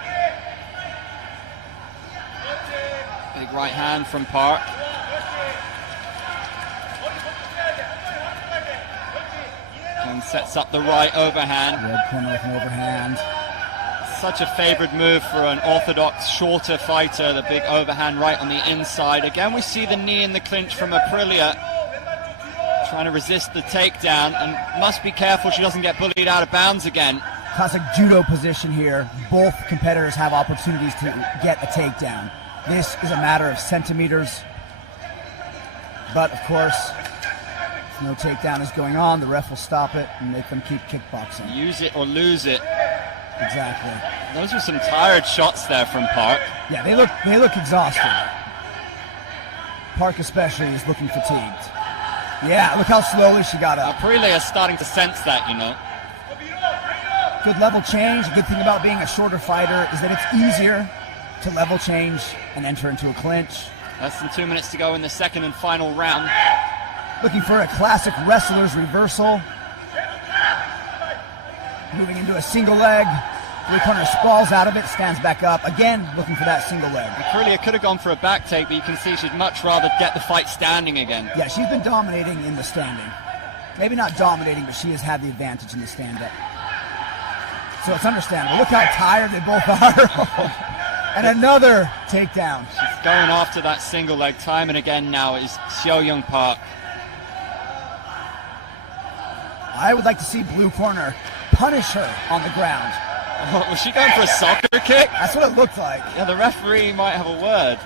Big right hand from Park. And sets up the right overhand. Red corner with an overhand. Such a favored move for an orthodox, shorter fighter. The big overhand right on the inside. Again, we see the knee in the clinch from Aprilia. Trying to resist the takedown, and must be careful she doesn't get bullied out of bounds again. Classic judo position here. Both competitors have opportunities to get a takedown. This is a matter of centimeters. But, of course, if no takedown is going on, the ref will stop it and make them keep kickboxing. Use it or lose it. Exactly. Those were some tired shots there from Park. Yeah, they look exhausted. Park especially is looking fatigued. Yeah, look how slowly she got up. Aprilia is starting to sense that, you know. Good level change. The good thing about being a shorter fighter is that it's easier to level change and enter into a clinch. Less than 2 minutes to go in the second and final round. Looking for a classic wrestler's reversal. Moving into a single leg. Blue corner sprawls out of it, stands back up. Again, looking for that single leg. Aprilia could have gone for a back take, but you can see she'd much rather get the fight standing again. Yeah, she's been dominating in the standing. Maybe not dominating, but she has had the advantage in the stand-up. So it's understandable. Look how tired they both are. And another takedown. She's going after that single leg time and again now is Seo Young Park. I would like to see blue corner punish her on the ground. Oh, was she going for a soccer kick? That's what it looked like. Yeah, the referee might have a word.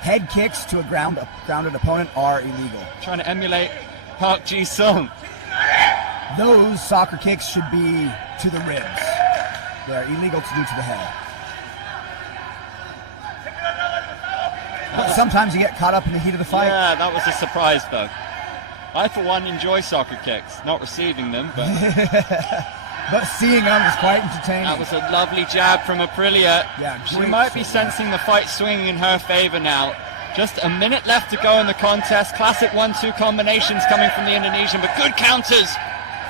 Head kicks to a grounded opponent are illegal. Trying to emulate Park Ji-sung. Those soccer kicks should be to the ribs. They're illegal to do to the head. But sometimes you get caught up in the heat of the fight. Yeah, that was a surprise though. I, for one, enjoy soccer kicks. Not receiving them, but... But seeing them is quite entertaining. That was a lovely jab from Aprilia. Yeah, she great might be shot. sensing the fight swinging in her favor now. Just a minute left to go in the contest. Classic 1-2 combinations coming from the Indonesian, but good counters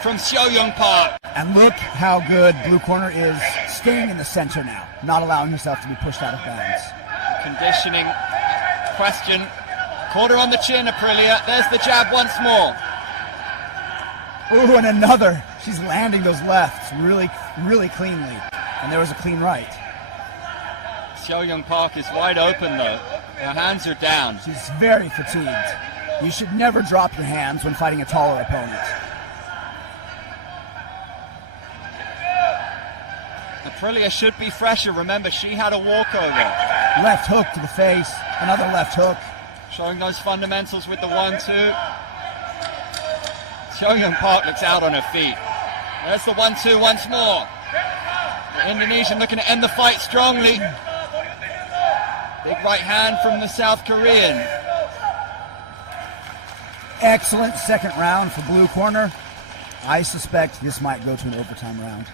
from Seo Young Park. And look how good blue corner is staying in the center now, not allowing herself to be pushed out of bounds. Conditioning question. Caught her on the chin, Aprilia. There's the jab once more. Ooh, and another. She's landing those lefts really, really cleanly. And there was a clean right. Seo Young Park is wide open though. Her hands are down. She's very fatigued. You should never drop your hands when fighting a taller opponent. Aprilia should be fresher. Remember, she had a walkover. Left hook to the face. Another left hook. Showing those fundamentals with the 1-2. Seo Young Park looks out on her feet. There's the 1-2 once more. The Indonesian looking to end the fight strongly. Big right hand from the South Korean. Excellent second round for blue corner. I suspect this might go to an overtime round.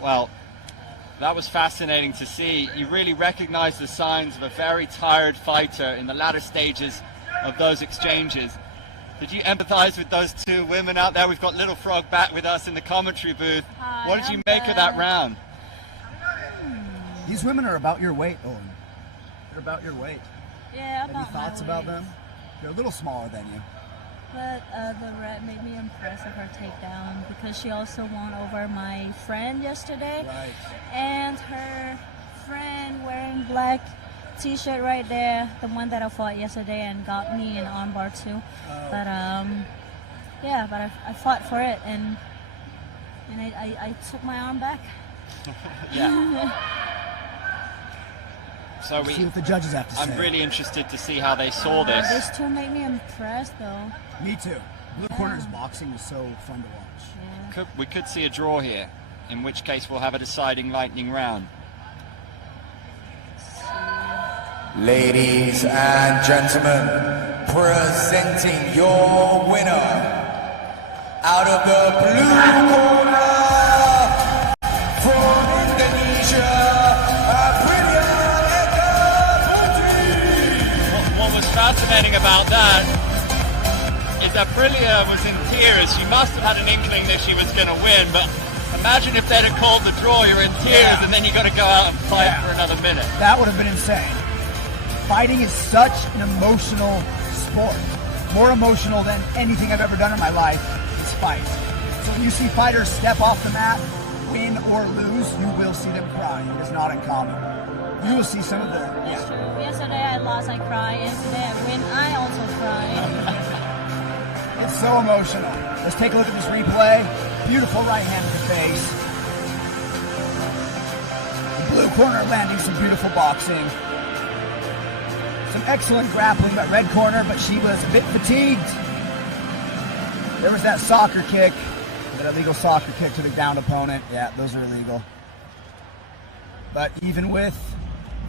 Well, that was fascinating to see. You really recognize the signs of a very tired fighter in the latter stages of those exchanges. Did you empathize with those two women out there? We've got Little Frog back with us in the commentary booth. Hi, What did you make of that round? These women are about your weight, Owen. They're about your weight. Yeah, Any thoughts about them? They're a little smaller than you. But the red made me impressed with her takedown because she also won over my friend yesterday. Right. And her friend wearing black t-shirt right there, the one that I fought yesterday and got me an armbar too. Oh. But yeah, but I fought for it and I took my arm back. Yeah. So See what the judges have to say. I'm really interested to see how they saw this. These two made me impressed though. Me too. Blue corner's boxing was so fun to watch. Yeah. We could see a draw here, in which case we'll have a deciding lightning round. Ladies and gentlemen, presenting your winner out of the blue corner from Indonesia, What was fascinating about that is that Aprilia was in tears. She must have had an inkling that she was going to win, but imagine if they'd have called the draw, you're in tears, and then you got to go out and fight for another minute. That would have been insane. Fighting is such an emotional sport. More emotional than anything I've ever done in my life is fight. So when you see fighters step off the mat, win or lose, you will see them cry. It is not uncommon. You will see some of the... That's true. Yesterday I lost, I cry. Yesterday I win, I also cry. It's so emotional. Let's take a look at this replay. Beautiful right hand to the face. Blue corner landing some beautiful boxing. Some excellent grappling by red corner, but she was a bit fatigued. There was that soccer kick, that illegal soccer kick to the downed opponent. Yeah, those are illegal. But even with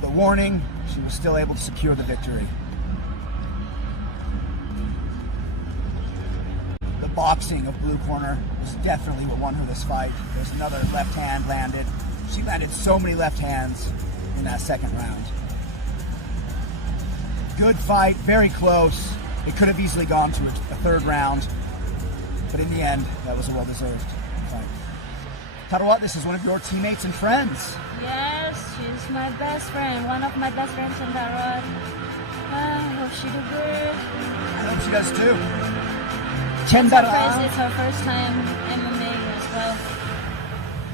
the warning, she was still able to secure the victory. The boxing of blue corner was definitely what won her this fight. There's another left hand landed. She landed so many left hands in that second round. Good fight, very close. It could have easily gone to a third round, but in the end, that was a well-deserved fight. Tarawat, this is one of your teammates and friends. Yes, she's my best friend. One of my best friends in Tarawat. I hope she do good. I hope she does too. It's her first time MMA as well.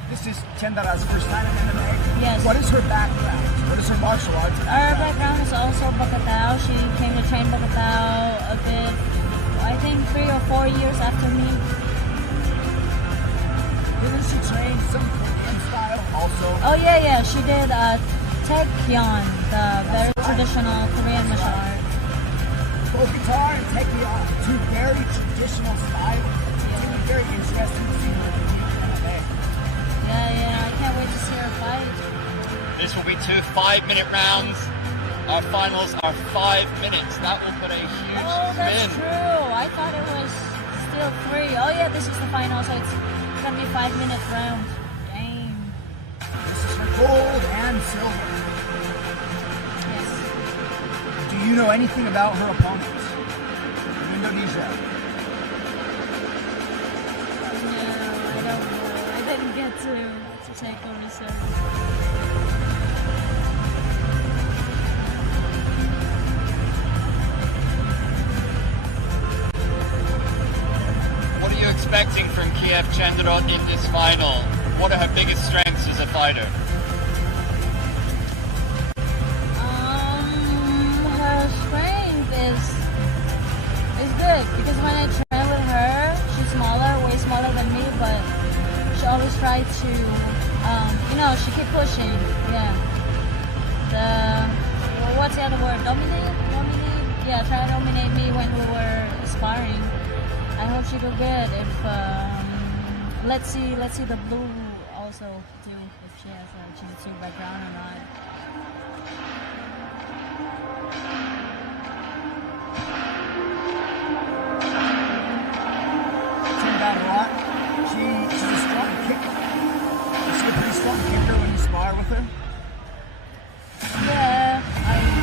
This is Chendara's first time in MMA? Yes. What is her background? What is her martial arts Our background is also Bacatao. She came to train Bacatao a bit, I I think 3 or 4 years after me. Didn't she train some Korean style also? Oh yeah, she did Taekyon, the very traditional Korean martial art. Both guitar and Taekyon, two very traditional styles. It's gonna be very interesting to see her in MMA. Yeah, I can't wait to see her fight. This will be 2 5-minute rounds. Our finals are 5 minutes. That will put a huge Oh, that's spin. true. I thought it was still 3. Oh yeah, this is the final, so it's gonna be 5-minute round. Dang. This is for gold and silver. Yes. Do you know anything about her opponents in Indonesia? No, I don't know. I didn't get to take the research. What are you expecting from Kiev Chenderot in this final? What are her biggest strengths as a fighter? Her strength is good because when I train with her, she's smaller, way smaller than me, but she always tries to, she keep pushing. Yeah. What's the other word? Dominate? Yeah, try to dominate me when we were sparring. I hope she do good. If let's see the blue also do if she has a jiu-jitsu background or not. Turned out a lot. She's a strong kicker. Is she a pretty strong kicker when you spar with her? Yeah, I would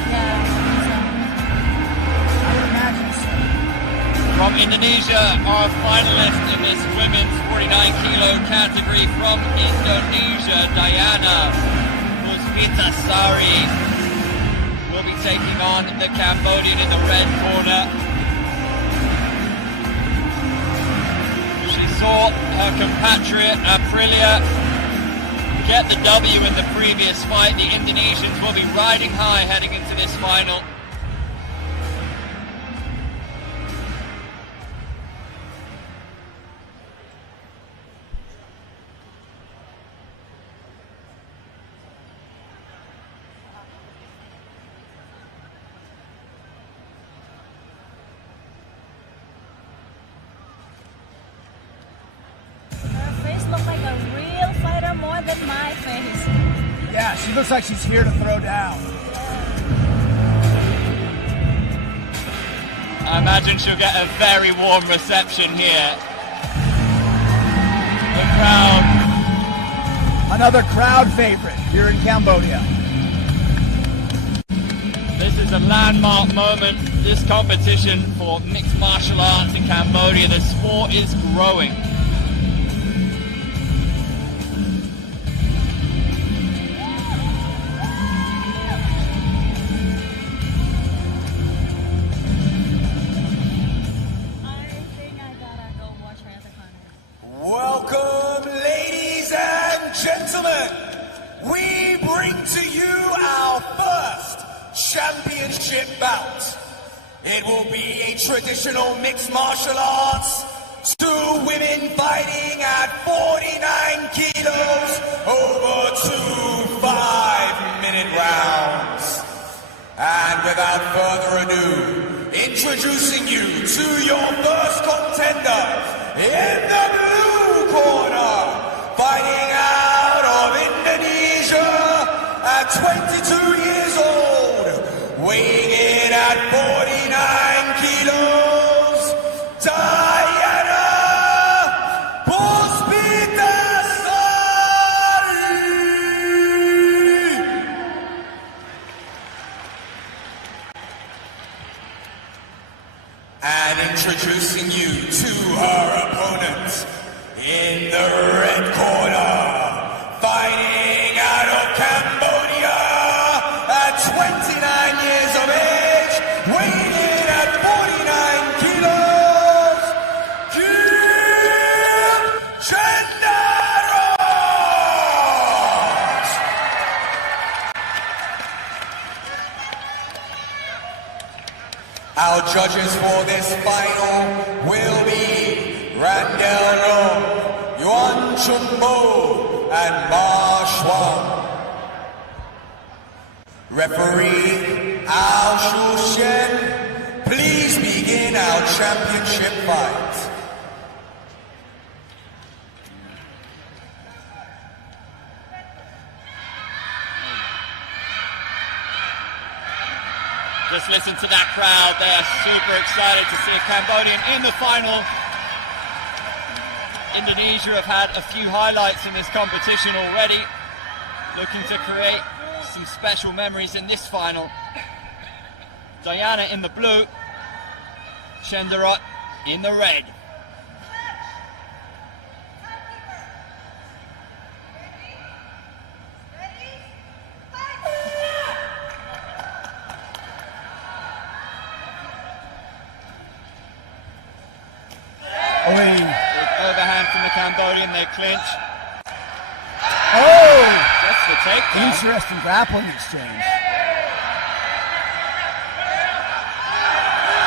imagine so. From Indonesia, our finalist in this women's 49-kilo category from Indonesia, Diana Puspitasari, will be taking on the Cambodian in the red corner. She saw her compatriot Aprilia get the W in the previous fight. The Indonesians will be riding high heading into this final. Look like a real fighter more than my face. Yeah, she looks like she's here to throw down. I imagine she'll get a very warm reception here. The crowd. Another crowd favorite here in Cambodia. This is a landmark moment. This competition for mixed martial arts in Cambodia. The sport is growing. Welcome, ladies and gentlemen. We bring to you our first championship bout. It will be a traditional mixed martial arts. 2 women fighting at 49 kilos over 2 5-minute rounds. And without further ado, introducing you to your first contender in the blue corner, fighting out of Indonesia at 22 years old, weighing in at 49 kilos, Diana Puspitasari. And introducing you to her opponent, judges for this final will be Randall Long, Yuan Chunbo, and Ma Shuang. Referee Ao Shu Shen, please begin our championship fight. Just listen to that crowd. They are super excited to see a Cambodian in the final. Indonesia have had a few highlights in this competition already, looking to create some special memories in this final. Diana in the blue, Chendarot in the red. Overhand from the Cambodian, they clinch. Oh! That's the takedown. Interesting grappling exchange.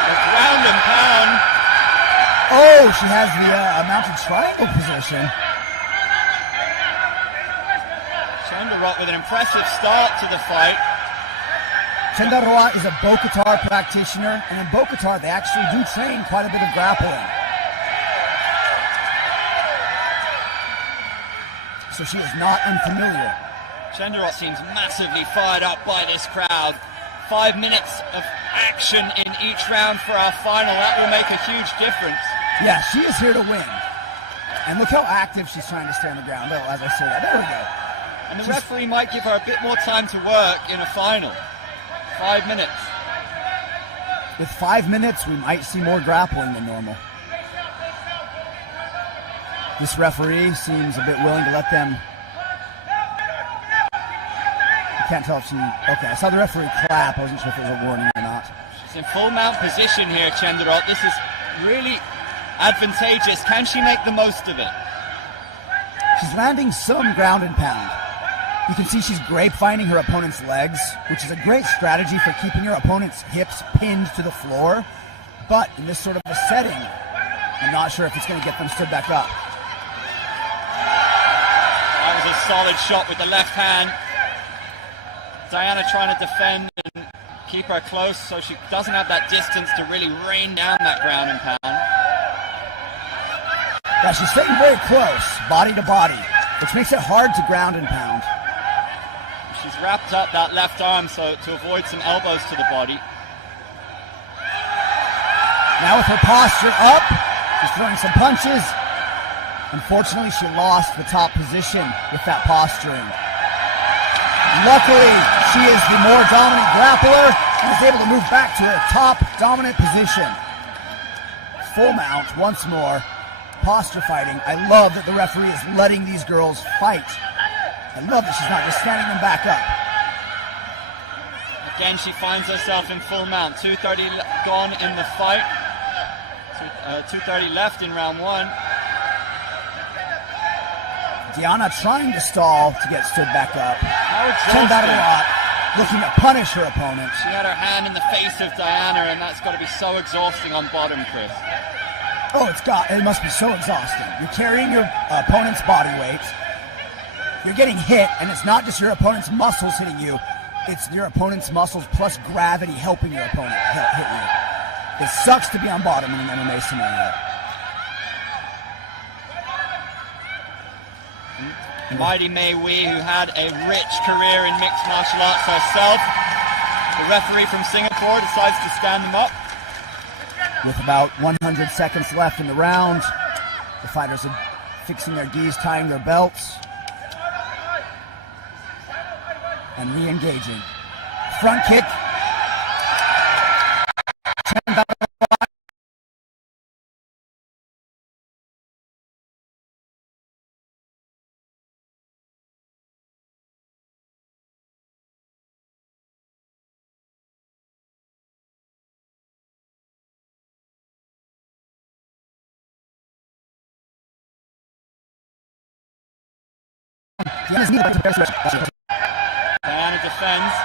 A ground and pound. Oh, she has the mounted triangle position. Chendarot with an impressive start to the fight. Chendarot is a Bokatar practitioner, and in Bokatar they actually do train quite a bit of grappling. So she is not unfamiliar. Chendarot seems massively fired up by this crowd. 5 minutes of action in each round for our final. That will make a huge difference. Yeah, she is here to win. And look how active she's trying to stay on the ground. Oh, as I say that. There we go. And the referee might give her a bit more time to work in a final. 5 minutes. With 5 minutes, we might see more grappling than normal. This referee seems a bit willing to let them. I can't tell if she. Okay, I saw the referee clap. I wasn't sure if it was a warning or not. She's in full mount position here, Chendarot. This is really advantageous. Can she make the most of it? She's landing some ground and pound. You can see she's grapevine her opponent's legs, which is a great strategy for keeping her opponent's hips pinned to the floor. But in this sort of a setting, I'm not sure if it's going to get them stood back up. That was a solid shot with the left hand. Diana trying to defend and keep her close so she doesn't have that distance to really rain down that ground and pound. Yeah, she's sitting very close, body to body, which makes it hard to ground and pound. She's wrapped up that left arm so to avoid some elbows to the body. Now with her posture up, she's throwing some punches. Unfortunately, she lost the top position with that posturing. Luckily, she is the more dominant grappler and is able to move back to her top dominant position. Full mount once more. Posture fighting. I love that the referee is letting these girls fight. I love that she's not just standing them back up. Again, she finds herself in full mount. 2:30 gone in the fight. 2:30 left in round one. Diana trying to stall to get stood back up. How Turned out a lot, looking to punish her opponent. She had her hand in the face of Diana, and that's got to be so exhausting on bottom, Chris. Oh, it must be so exhausting. You're carrying your opponent's body weight. You're getting hit, and it's not just your opponent's muscles hitting you. It's your opponent's muscles plus gravity helping your opponent hit you. It sucks to be on bottom in an MMA scenario. Mighty Mei Wei, who had a rich career in mixed martial arts herself. The referee from Singapore decides to stand them up. With about 100 seconds left in the round, the fighters are fixing their gis, tying their belts, and re-engaging. Front kick. Diana defends.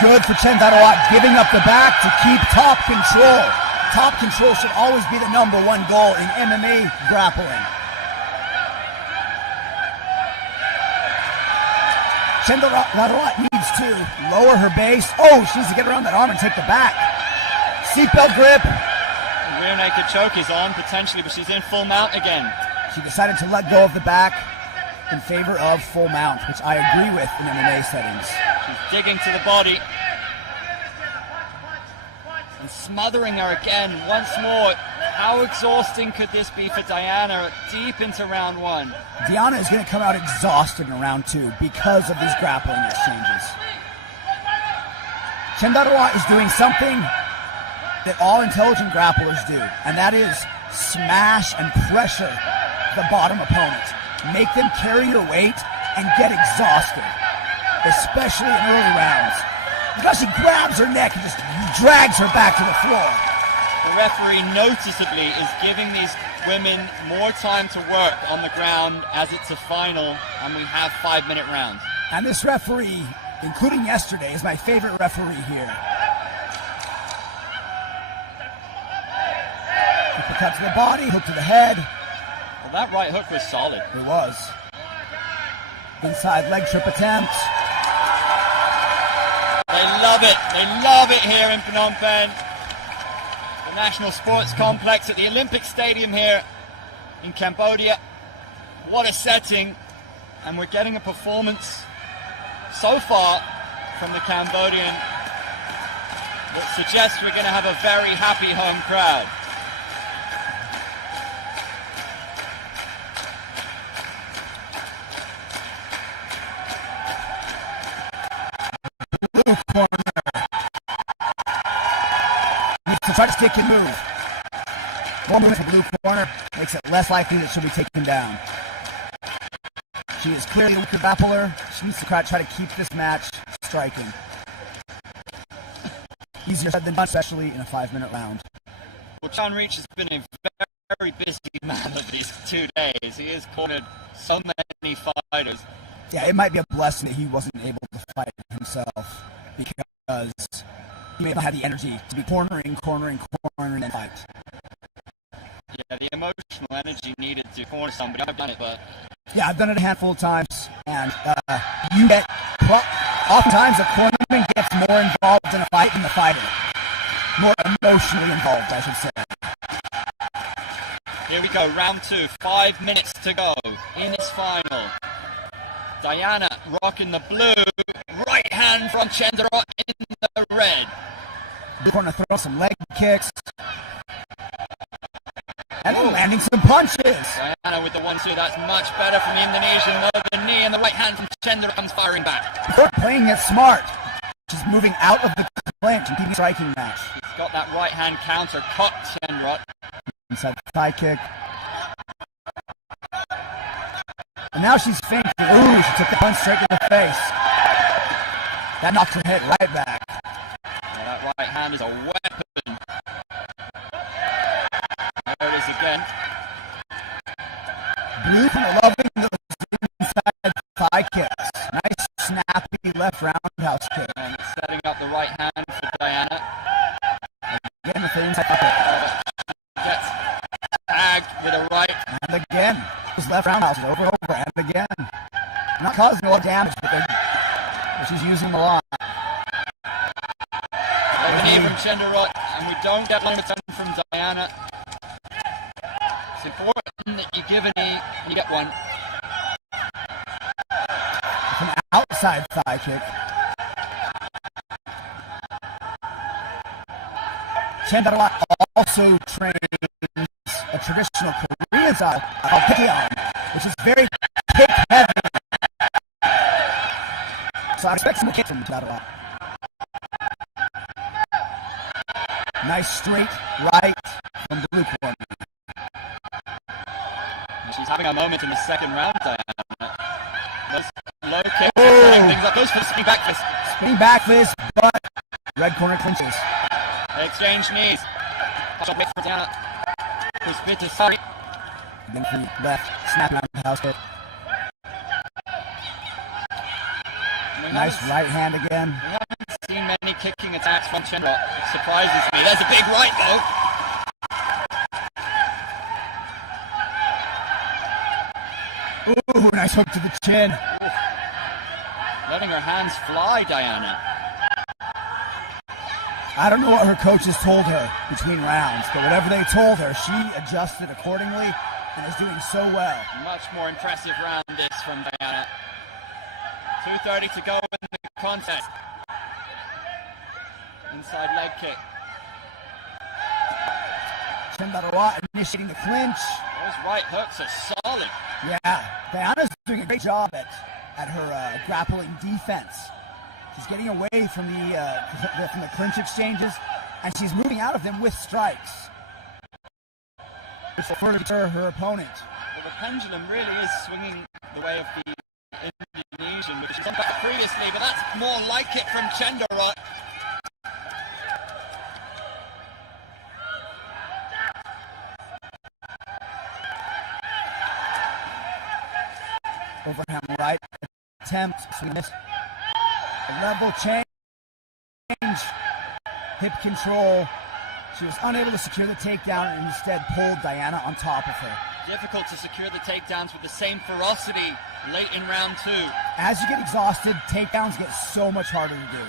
good for Chendarawat, giving up the back to keep top control. Top control should always be the #1 goal in MMA grappling. Chendarawat needs to lower her base. Oh, she needs to get around that arm and take the back. Seatbelt grip. Rear naked choke is on potentially, but she's in full mount again. She decided to let go of the back in favor of full mount, which I agree with in MMA settings. She's digging to the body and smothering her again once more. How exhausting could this be for Diana deep into round 1? Diana is going to come out exhausted in round 2 because of these grappling exchanges. Chendarawat is doing something that all intelligent grapplers do, and that is smash and pressure the bottom opponent. Make them carry your weight and get exhausted, especially in early rounds. Because she grabs her neck and just drags her back to the floor. The referee noticeably is giving these women more time to work on the ground as it's a final and we have 5-minute rounds. And this referee, including yesterday, is my favorite referee here. Cut to the body, hook to the head. Well, that right hook was solid. It was. Inside leg trip attempt. They love it. They love it here in Phnom Penh. The National Sports Complex at the Olympic Stadium here in Cambodia. What a setting. And we're getting a performance so far from the Cambodian that suggests we're going to have a very happy home crowd. Blue corner. Needs to try to stick and move. One move to blue corner makes it less likely that she'll be taken down. She is clearly a weaker grappler. She needs to try to keep this match striking. Easier said than done, especially in a 5-minute round. Well, John Reach has been a very busy man of these 2 days. He has cornered so many fighters. Yeah, it might be a blessing that he wasn't able to fight himself because he may not have the energy to be cornering and fight. Yeah, the emotional energy needed to corner somebody. I've done it, but... Yeah, I've done it a handful of times, and you get... Oftentimes, the cornerman gets more involved in a fight than the fighter. More emotionally involved, I should say. Here we go, round 2. 5 minutes to go in this final. Diana rocking the blue. Right hand from Chendarawat in the red. They're going to throw some leg kicks. And then landing some punches. Diana with the 1-2. That's much better from the Indonesian. Though the knee and the right hand from Chendarawat comes firing back. Before playing it smart. She's moving out of the clinch and keeping striking match. She's got that right hand counter. Caught Chendarawat. Inside thigh kick. And now she's fainting. Ooh, she took the punch straight to the face. That knocked her head right back. Yeah, that right hand is a weapon. There it is again. Blue loving those inside thigh kicks. Nice snappy left roundhouse kick. And it's setting up the right hand for Diana. Again with the inside thigh kick. Gets tagged with a right. And again. Those left roundhouses over and over and again. Not causing a lot of damage, but she's using a lot. A knee from Chendarawat, and we don't get momentum from Diana. It's important that you give a knee and you get one. An outside thigh kick. Chendarawat also trains a traditional Korean style called Pyeong, which is very kick heavy. So I expect some kick from Chendarawat. Nice straight right from the blue corner. She's having a moment in the second round, Diana. Those low kicks are setting things up. Those for spinning back fist. Spinning back fist, but red corner clinches. They exchange knees. Watch out, wait for Diana. Who's fit to sorry. And then from left, snap around the house kick. Nice right hand again. We haven't seen kicking attacks from Chenro surprises me. There's a big right though. Ooh, nice hook to the chin. Letting her hands fly, Diana. I don't know what her coaches told her between rounds, but whatever they told her, she adjusted accordingly and is doing so well. Much more impressive round this from Diana. 2:30 to go in the contest. Inside leg kick. Chendaroa initiating the clinch. Those right hooks are solid. Yeah, Diana's doing a great job at her grappling defense. She's getting away from the clinch exchanges, and she's moving out of them with strikes, which will further deter her opponent. Well, the pendulum really is swinging the way of the Indonesian, which is done back previously, but that's more like it from Chendaroa. Overhand right attempt, miss. Level change, hip control. She was unable to secure the takedown and instead pulled Diana on top of her. Difficult to secure the takedowns with the same ferocity late in round 2. As you get exhausted, takedowns get so much harder to do.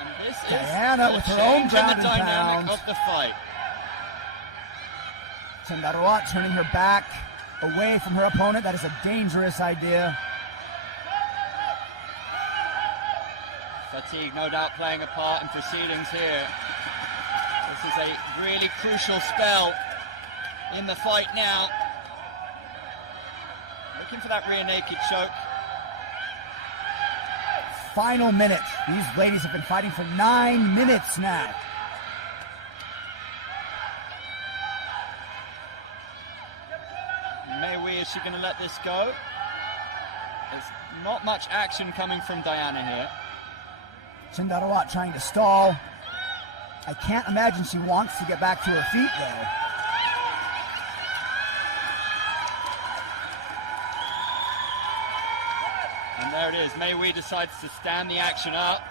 And this Diana is with her own change in ground the and dynamic pound. of the fight. Chendaroa turning her back away from her opponent. That is a dangerous idea. Fatigue, no doubt, playing a part in proceedings here. This is a really crucial spell in the fight now. Looking for that rear naked choke. Final minute. These ladies have been fighting for 9 minutes now. Maywee, is she going to let this go? There's not much action coming from Diana here. Chendaroa trying to stall. I can't imagine she wants to get back to her feet though. And there it is. Maywee decides to stand the action up.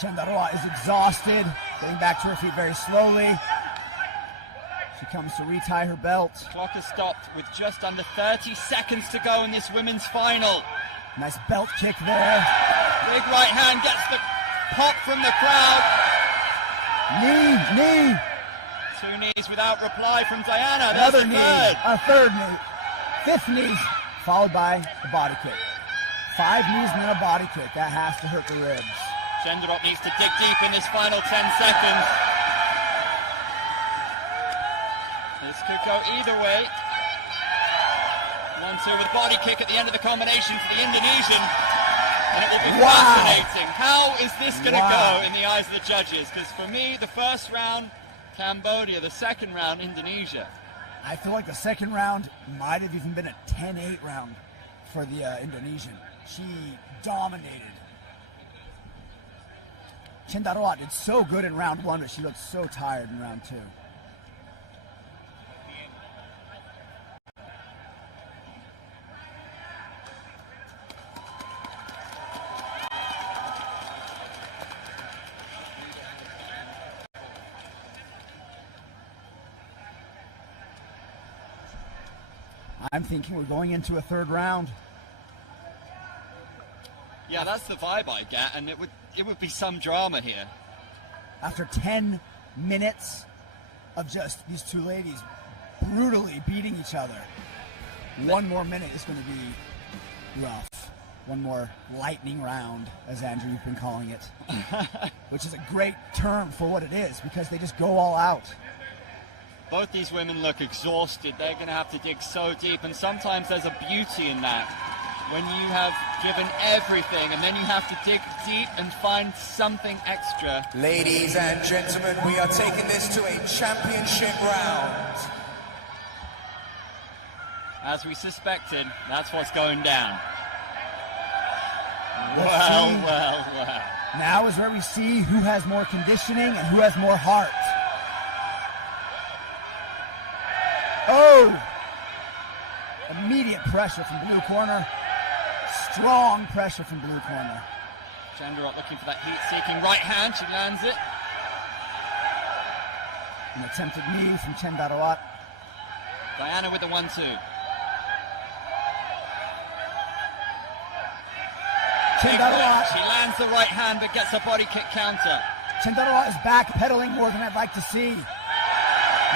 Chendaroa is exhausted, getting back to her feet very slowly. She comes to retie her belt. Clock has stopped with just under 30 seconds to go in this women's final. Nice belt kick there. Big right hand gets the pop from the crowd. Knee. 2 knees without reply from Diana. Another There's knee. a A third knee. 5th knee, followed by a body kick. 5 knees and then a body kick. That has to hurt the ribs. Chendaroa needs to dig deep in this final 10 seconds. This could go either way. 1-2 with body kick at the end of the combination for the Indonesian. And it will be fascinating. How is this going to go in the eyes of the judges? Because for me, the first round, Cambodia. The second round, Indonesia. I feel like the second round might have even been a 10-8 round for the Indonesian. She dominated. Chendaroa did so good in round 1, but she looked so tired in round 2. I'm thinking we're going into a third round. Yeah, that's the vibe I get, and it would be some drama here. After 10 minutes of just these two ladies brutally beating each other, one more minute is going to be rough. One more lightning round, as Andrew, you've been calling it, which is a great term for what it is, because they just go all out. Both these women look exhausted. They're going to have to dig so deep, and sometimes there's a beauty in that. When you have given everything and then you have to dig deep and find something extra. Ladies and gentlemen, we are taking this to a championship round. As we suspected, that's what's going down. Well. Well. Now is where we see who has more conditioning and who has more heart. Oh! Immediate pressure from blue corner. Strong pressure from blue corner. Chenderot looking for that heat-seeking right hand. She lands it. An attempted knee from Chenderot. Diana with the 1-2. Chenderot. She lands the right hand but gets a body kick counter. Chenderot is backpedaling more than I'd like to see.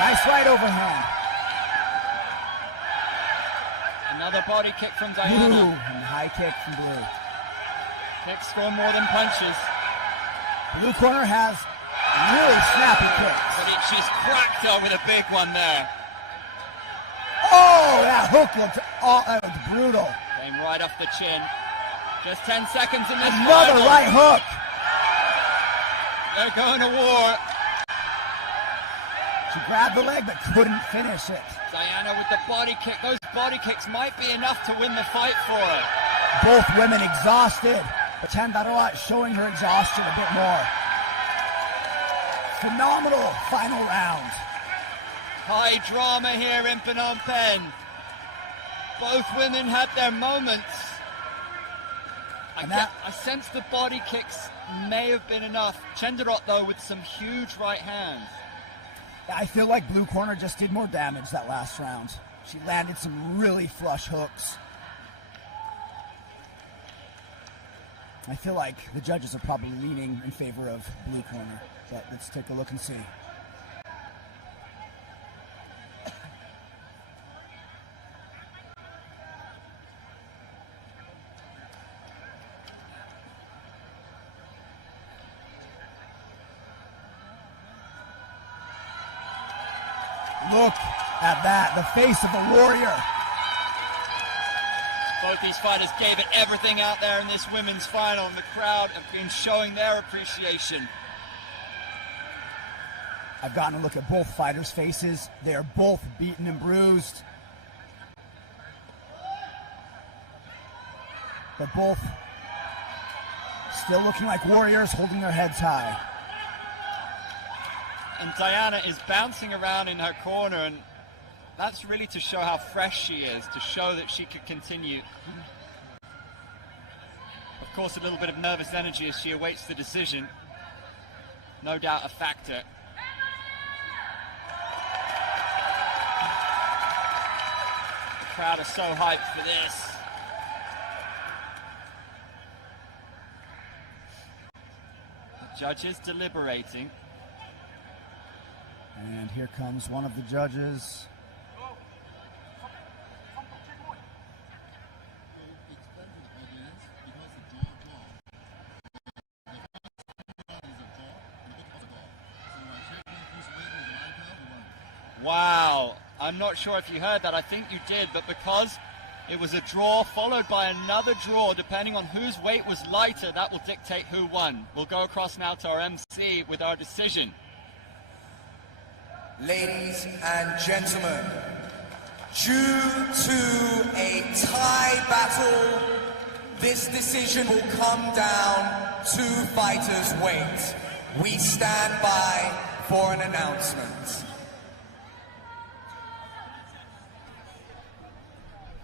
Nice right overhand. Another body kick from Diana. Ooh, and high kick from Blue. Kicks score more than punches. Blue corner has really snappy kicks. But she's cracked her with a big one there. Oh, that hook looked brutal. Came right off the chin. Just 10 seconds in this Another final. right hook. They're going to war. She grabbed the leg but couldn't finish it. Diana with the body kick. Those body kicks might be enough to win the fight for her. Both women exhausted, but Chenderot showing her exhaustion a bit more. Phenomenal final round. High drama here in Phnom Penh. Both women had their moments. I sense the body kicks may have been enough. Chenderot, though, with some huge right hands. I feel like Blue Corner just did more damage that last round. She landed some really flush hooks. I feel like the judges are probably leaning in favor of Blue Corner, but let's take a look and see. Look at that, the face of a warrior. Both these fighters gave it everything out there in this women's final, and the crowd have been showing their appreciation. I've gotten a look at both fighters' faces. They are both beaten and bruised. But both still looking like warriors, holding their heads high. And Diana is bouncing around in her corner, and that's really to show how fresh she is, to show that she could continue. Of course, a little bit of nervous energy as she awaits the decision. No doubt a factor. The crowd are so hyped for this. The judges deliberating. And here comes one of the judges. Wow, I'm not sure if you heard that. I think you did, but because it was a draw followed by another draw, depending on whose weight was lighter, that will dictate who won. We'll go across now to our MC with our decision. Ladies and gentlemen, due to a tie battle, this decision will come down to fighters' weight. We stand by for an announcement.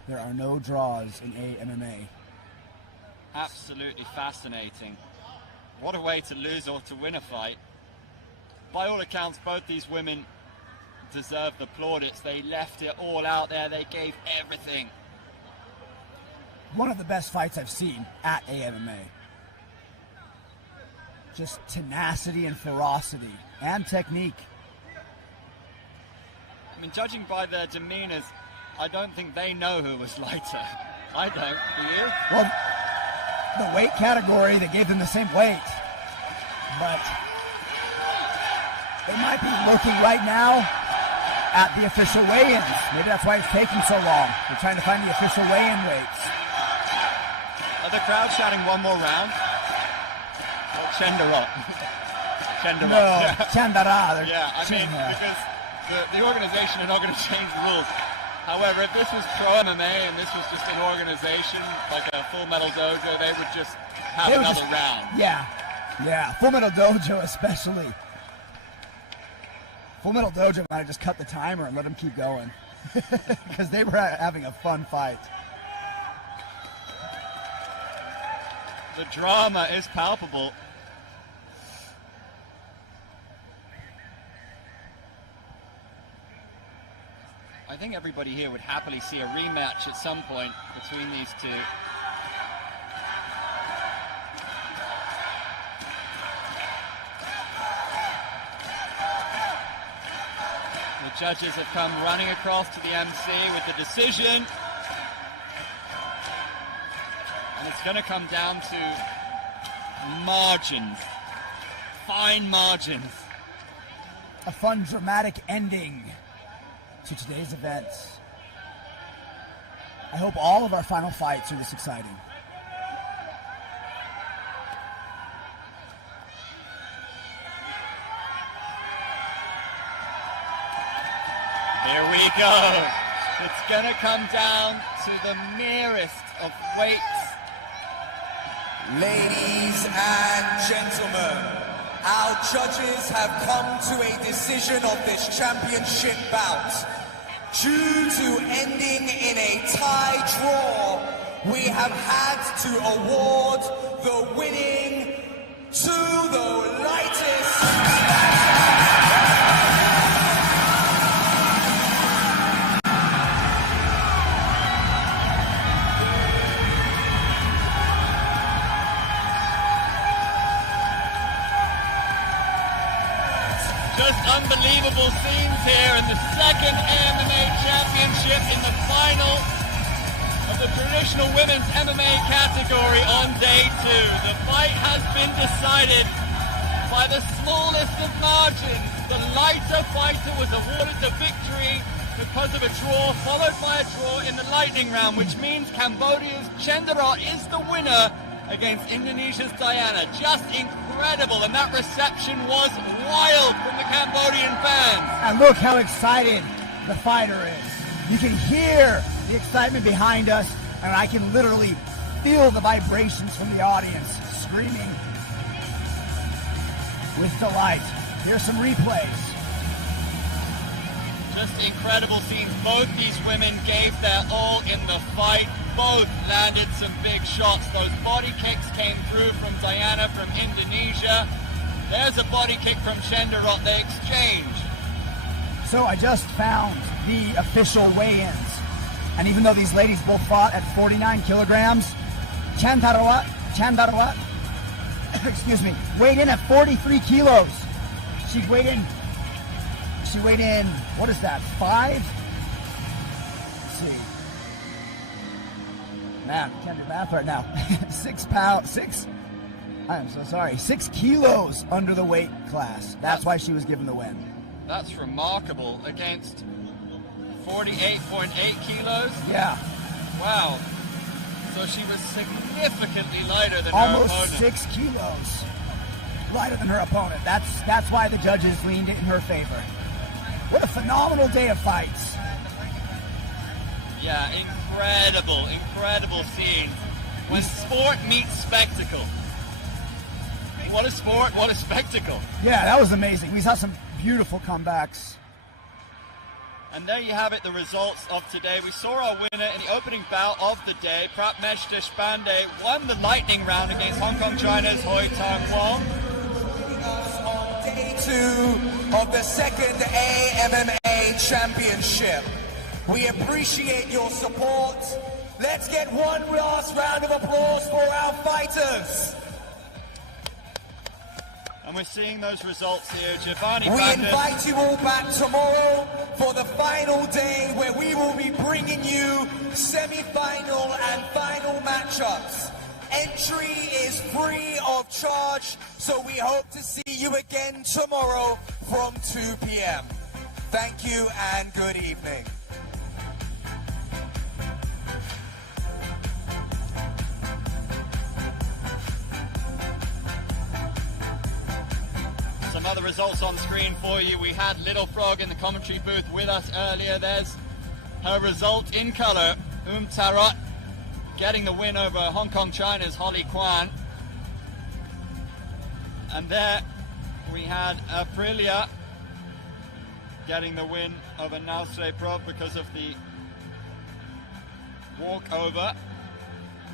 There are no draws in AMMA. Absolutely fascinating. What a way to lose or to win a fight. By all accounts, both these women deserve the plaudits. They left it all out there. They gave everything. One of the best fights I've seen at AMMA. Just tenacity and ferocity and technique. I mean, judging by their demeanors, I don't think they know who was lighter. I don't. Do you? Well, the weight category, they gave them the same weight. But they might be looking right now at the official weigh-ins. Maybe that's why it's taking so long. They're trying to find the official weigh-in weights. Are the crowd shouting one more round? Or Chenderot? Chenderot. No, Chandara. Yeah, I mean, because the organization are not going to change the rules. However, if this was pro MMA and this was just an organization, like a Full Metal Dojo, they would just have another round. Yeah, Full Metal Dojo especially. Full Metal Dojo might have just cut the timer and let them keep going. Because they were having a fun fight. The drama is palpable. I think everybody here would happily see a rematch at some point between these two. The judges have come running across to the MC with the decision. And it's going to come down to margins, fine margins. A fun, dramatic ending to today's event. I hope all of our final fights are this exciting. Here we go. It's going to come down to the merest of weights. Ladies and gentlemen, our judges have come to a decision of this championship bout. Due to ending in a tie draw, we have had to award the winning to the lightest. Just unbelievable scenes here in the second MMA championship in the final of the traditional women's MMA category on day 2. The fight has been decided by the smallest of margins. The lighter fighter was awarded the victory because of a draw, followed by a draw in the lightning round, which means Cambodia's Chendarat is the winner against Indonesia's Diana. Just incredible, and that reception was wild from the Cambodian fans. And look how excited the fighter is. You can hear the excitement behind us, and I can literally feel the vibrations from the audience screaming with delight. Here's some replays. Just incredible scenes. Both these women gave their all in the fight. Both landed some big shots. Those body kicks came through from Diana from Indonesia. There's a body kick from Chendarat. They exchanged. So I just found the official weigh-ins. And even though these ladies both fought at 49 kilograms, Chendarat, excuse me, weighed in at 43 kilos. She weighed in, what is that, 5? Let's see. Man, I can't do math right now. 6 kilos under the weight class. That's why she was given the win. That's remarkable against 48.8 kilos. Yeah. Wow. So she was significantly lighter than Almost her opponent. 6 kilos lighter than her opponent. That's why the judges leaned in her favor. What a phenomenal day of fights. Yeah, incredible scenes. When sport meets spectacle. What a sport, what a spectacle. Yeah, that was amazing. We saw some beautiful comebacks. And there you have it, the results of today. We saw our winner in the opening bout of the day. Prapmesh Deshpande won the lightning round against Hong Kong China's Hoi Tang Wong. On day 2 of the second AMMA Championship. We appreciate your support. Let's get one last round of applause for our fighters. And we're seeing those results here. Giovanni We Bacchus. invite you all back tomorrow for the final day where we will be bringing you semi-final and final matchups. Entry is free of charge, so we hope to see you again tomorrow from 2 p.m. Thank you and good evening. Some other results on screen for you. We had Little Frog in the commentary booth with us earlier. There's her result in colour. Tarot getting the win over Hong Kong China's Holly Kwan. And there we had Aprilia getting the win over Nausre Prov because of the walkover.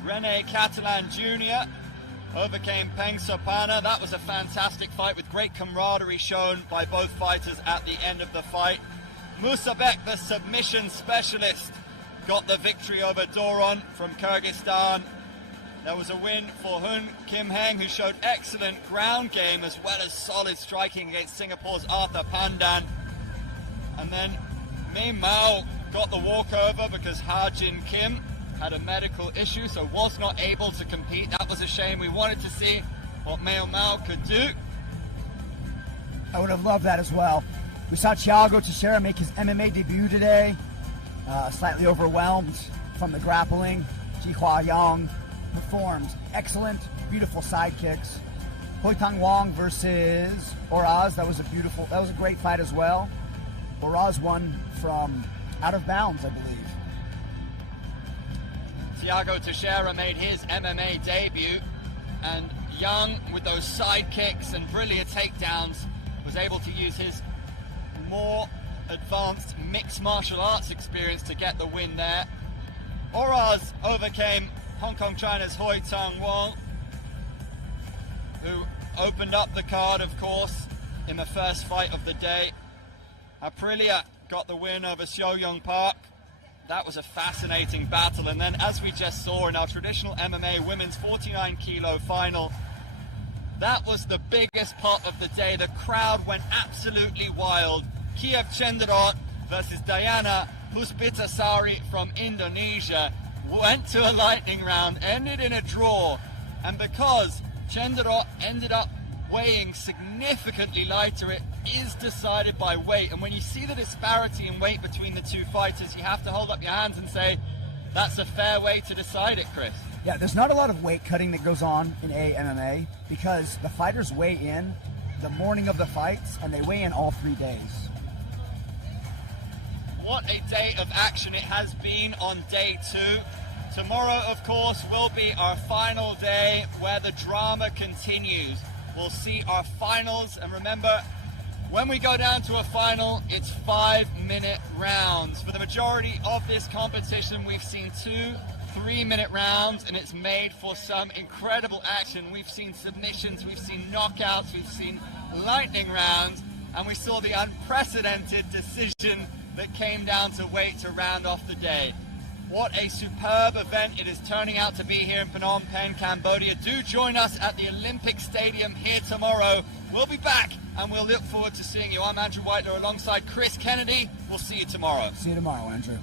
Rene Catalan Jr. overcame Peng Sopana. That was a fantastic fight with great camaraderie shown by both fighters at the end of the fight. Musabek, the submission specialist, got the victory over Doron from Kyrgyzstan. There was a win for Hun Kim Heng, who showed excellent ground game as well as solid striking against Singapore's Arthur Pandan. And then Mei Mao got the walkover because Ha Jin Kim had a medical issue, so was not able to compete. That was a shame. We wanted to see what Mei Mao could do. I would have loved that as well. We saw Thiago Teixeira make his MMA debut today. Slightly overwhelmed from the grappling. Ji Hua Yang performed excellent, beautiful side kicks. Hoi Tang Wong versus Oraz, that was a great fight as well. Oraz won from out of bounds, I believe. Thiago Teixeira made his MMA debut, and Young, with those side kicks and brilliant takedowns, was able to use his more advanced mixed martial arts experience to get the win there. Oraz overcame Hong Kong China's Hoi Tang Wong, who opened up the card, of course, in the first fight of the day. Aprilia got the win over Seo Young Park. That was a fascinating battle. And then, as we just saw in our traditional MMA women's 49 kilo final, that was the biggest part of the day. The crowd went absolutely wild. Kiev Chenderot versus Diana Puspitasari from Indonesia went to a lightning round, ended in a draw. And because Chenderot ended up weighing significantly lighter, it is decided by weight. And when you see the disparity in weight between the two fighters, you have to hold up your hands and say, that's a fair way to decide it, Chris. Yeah, there's not a lot of weight cutting that goes on in MMA because the fighters weigh in the morning of the fights and they weigh in all 3 days. What a day of action it has been on day 2. Tomorrow, of course, will be our final day where the drama continues. We'll see our finals, and remember, when we go down to a final, it's 5-minute rounds. For the majority of this competition, we've seen 2 3-minute rounds, and it's made for some incredible action. We've seen submissions, we've seen knockouts, we've seen lightning rounds, and we saw the unprecedented decision that came down to weight to round off the day. What a superb event it is turning out to be here in Phnom Penh, Cambodia. Do join us at the Olympic Stadium here tomorrow. We'll be back and we'll look forward to seeing you. I'm Andrew Whitelaw alongside Chris Kennedy. We'll see you tomorrow. See you tomorrow, Andrew.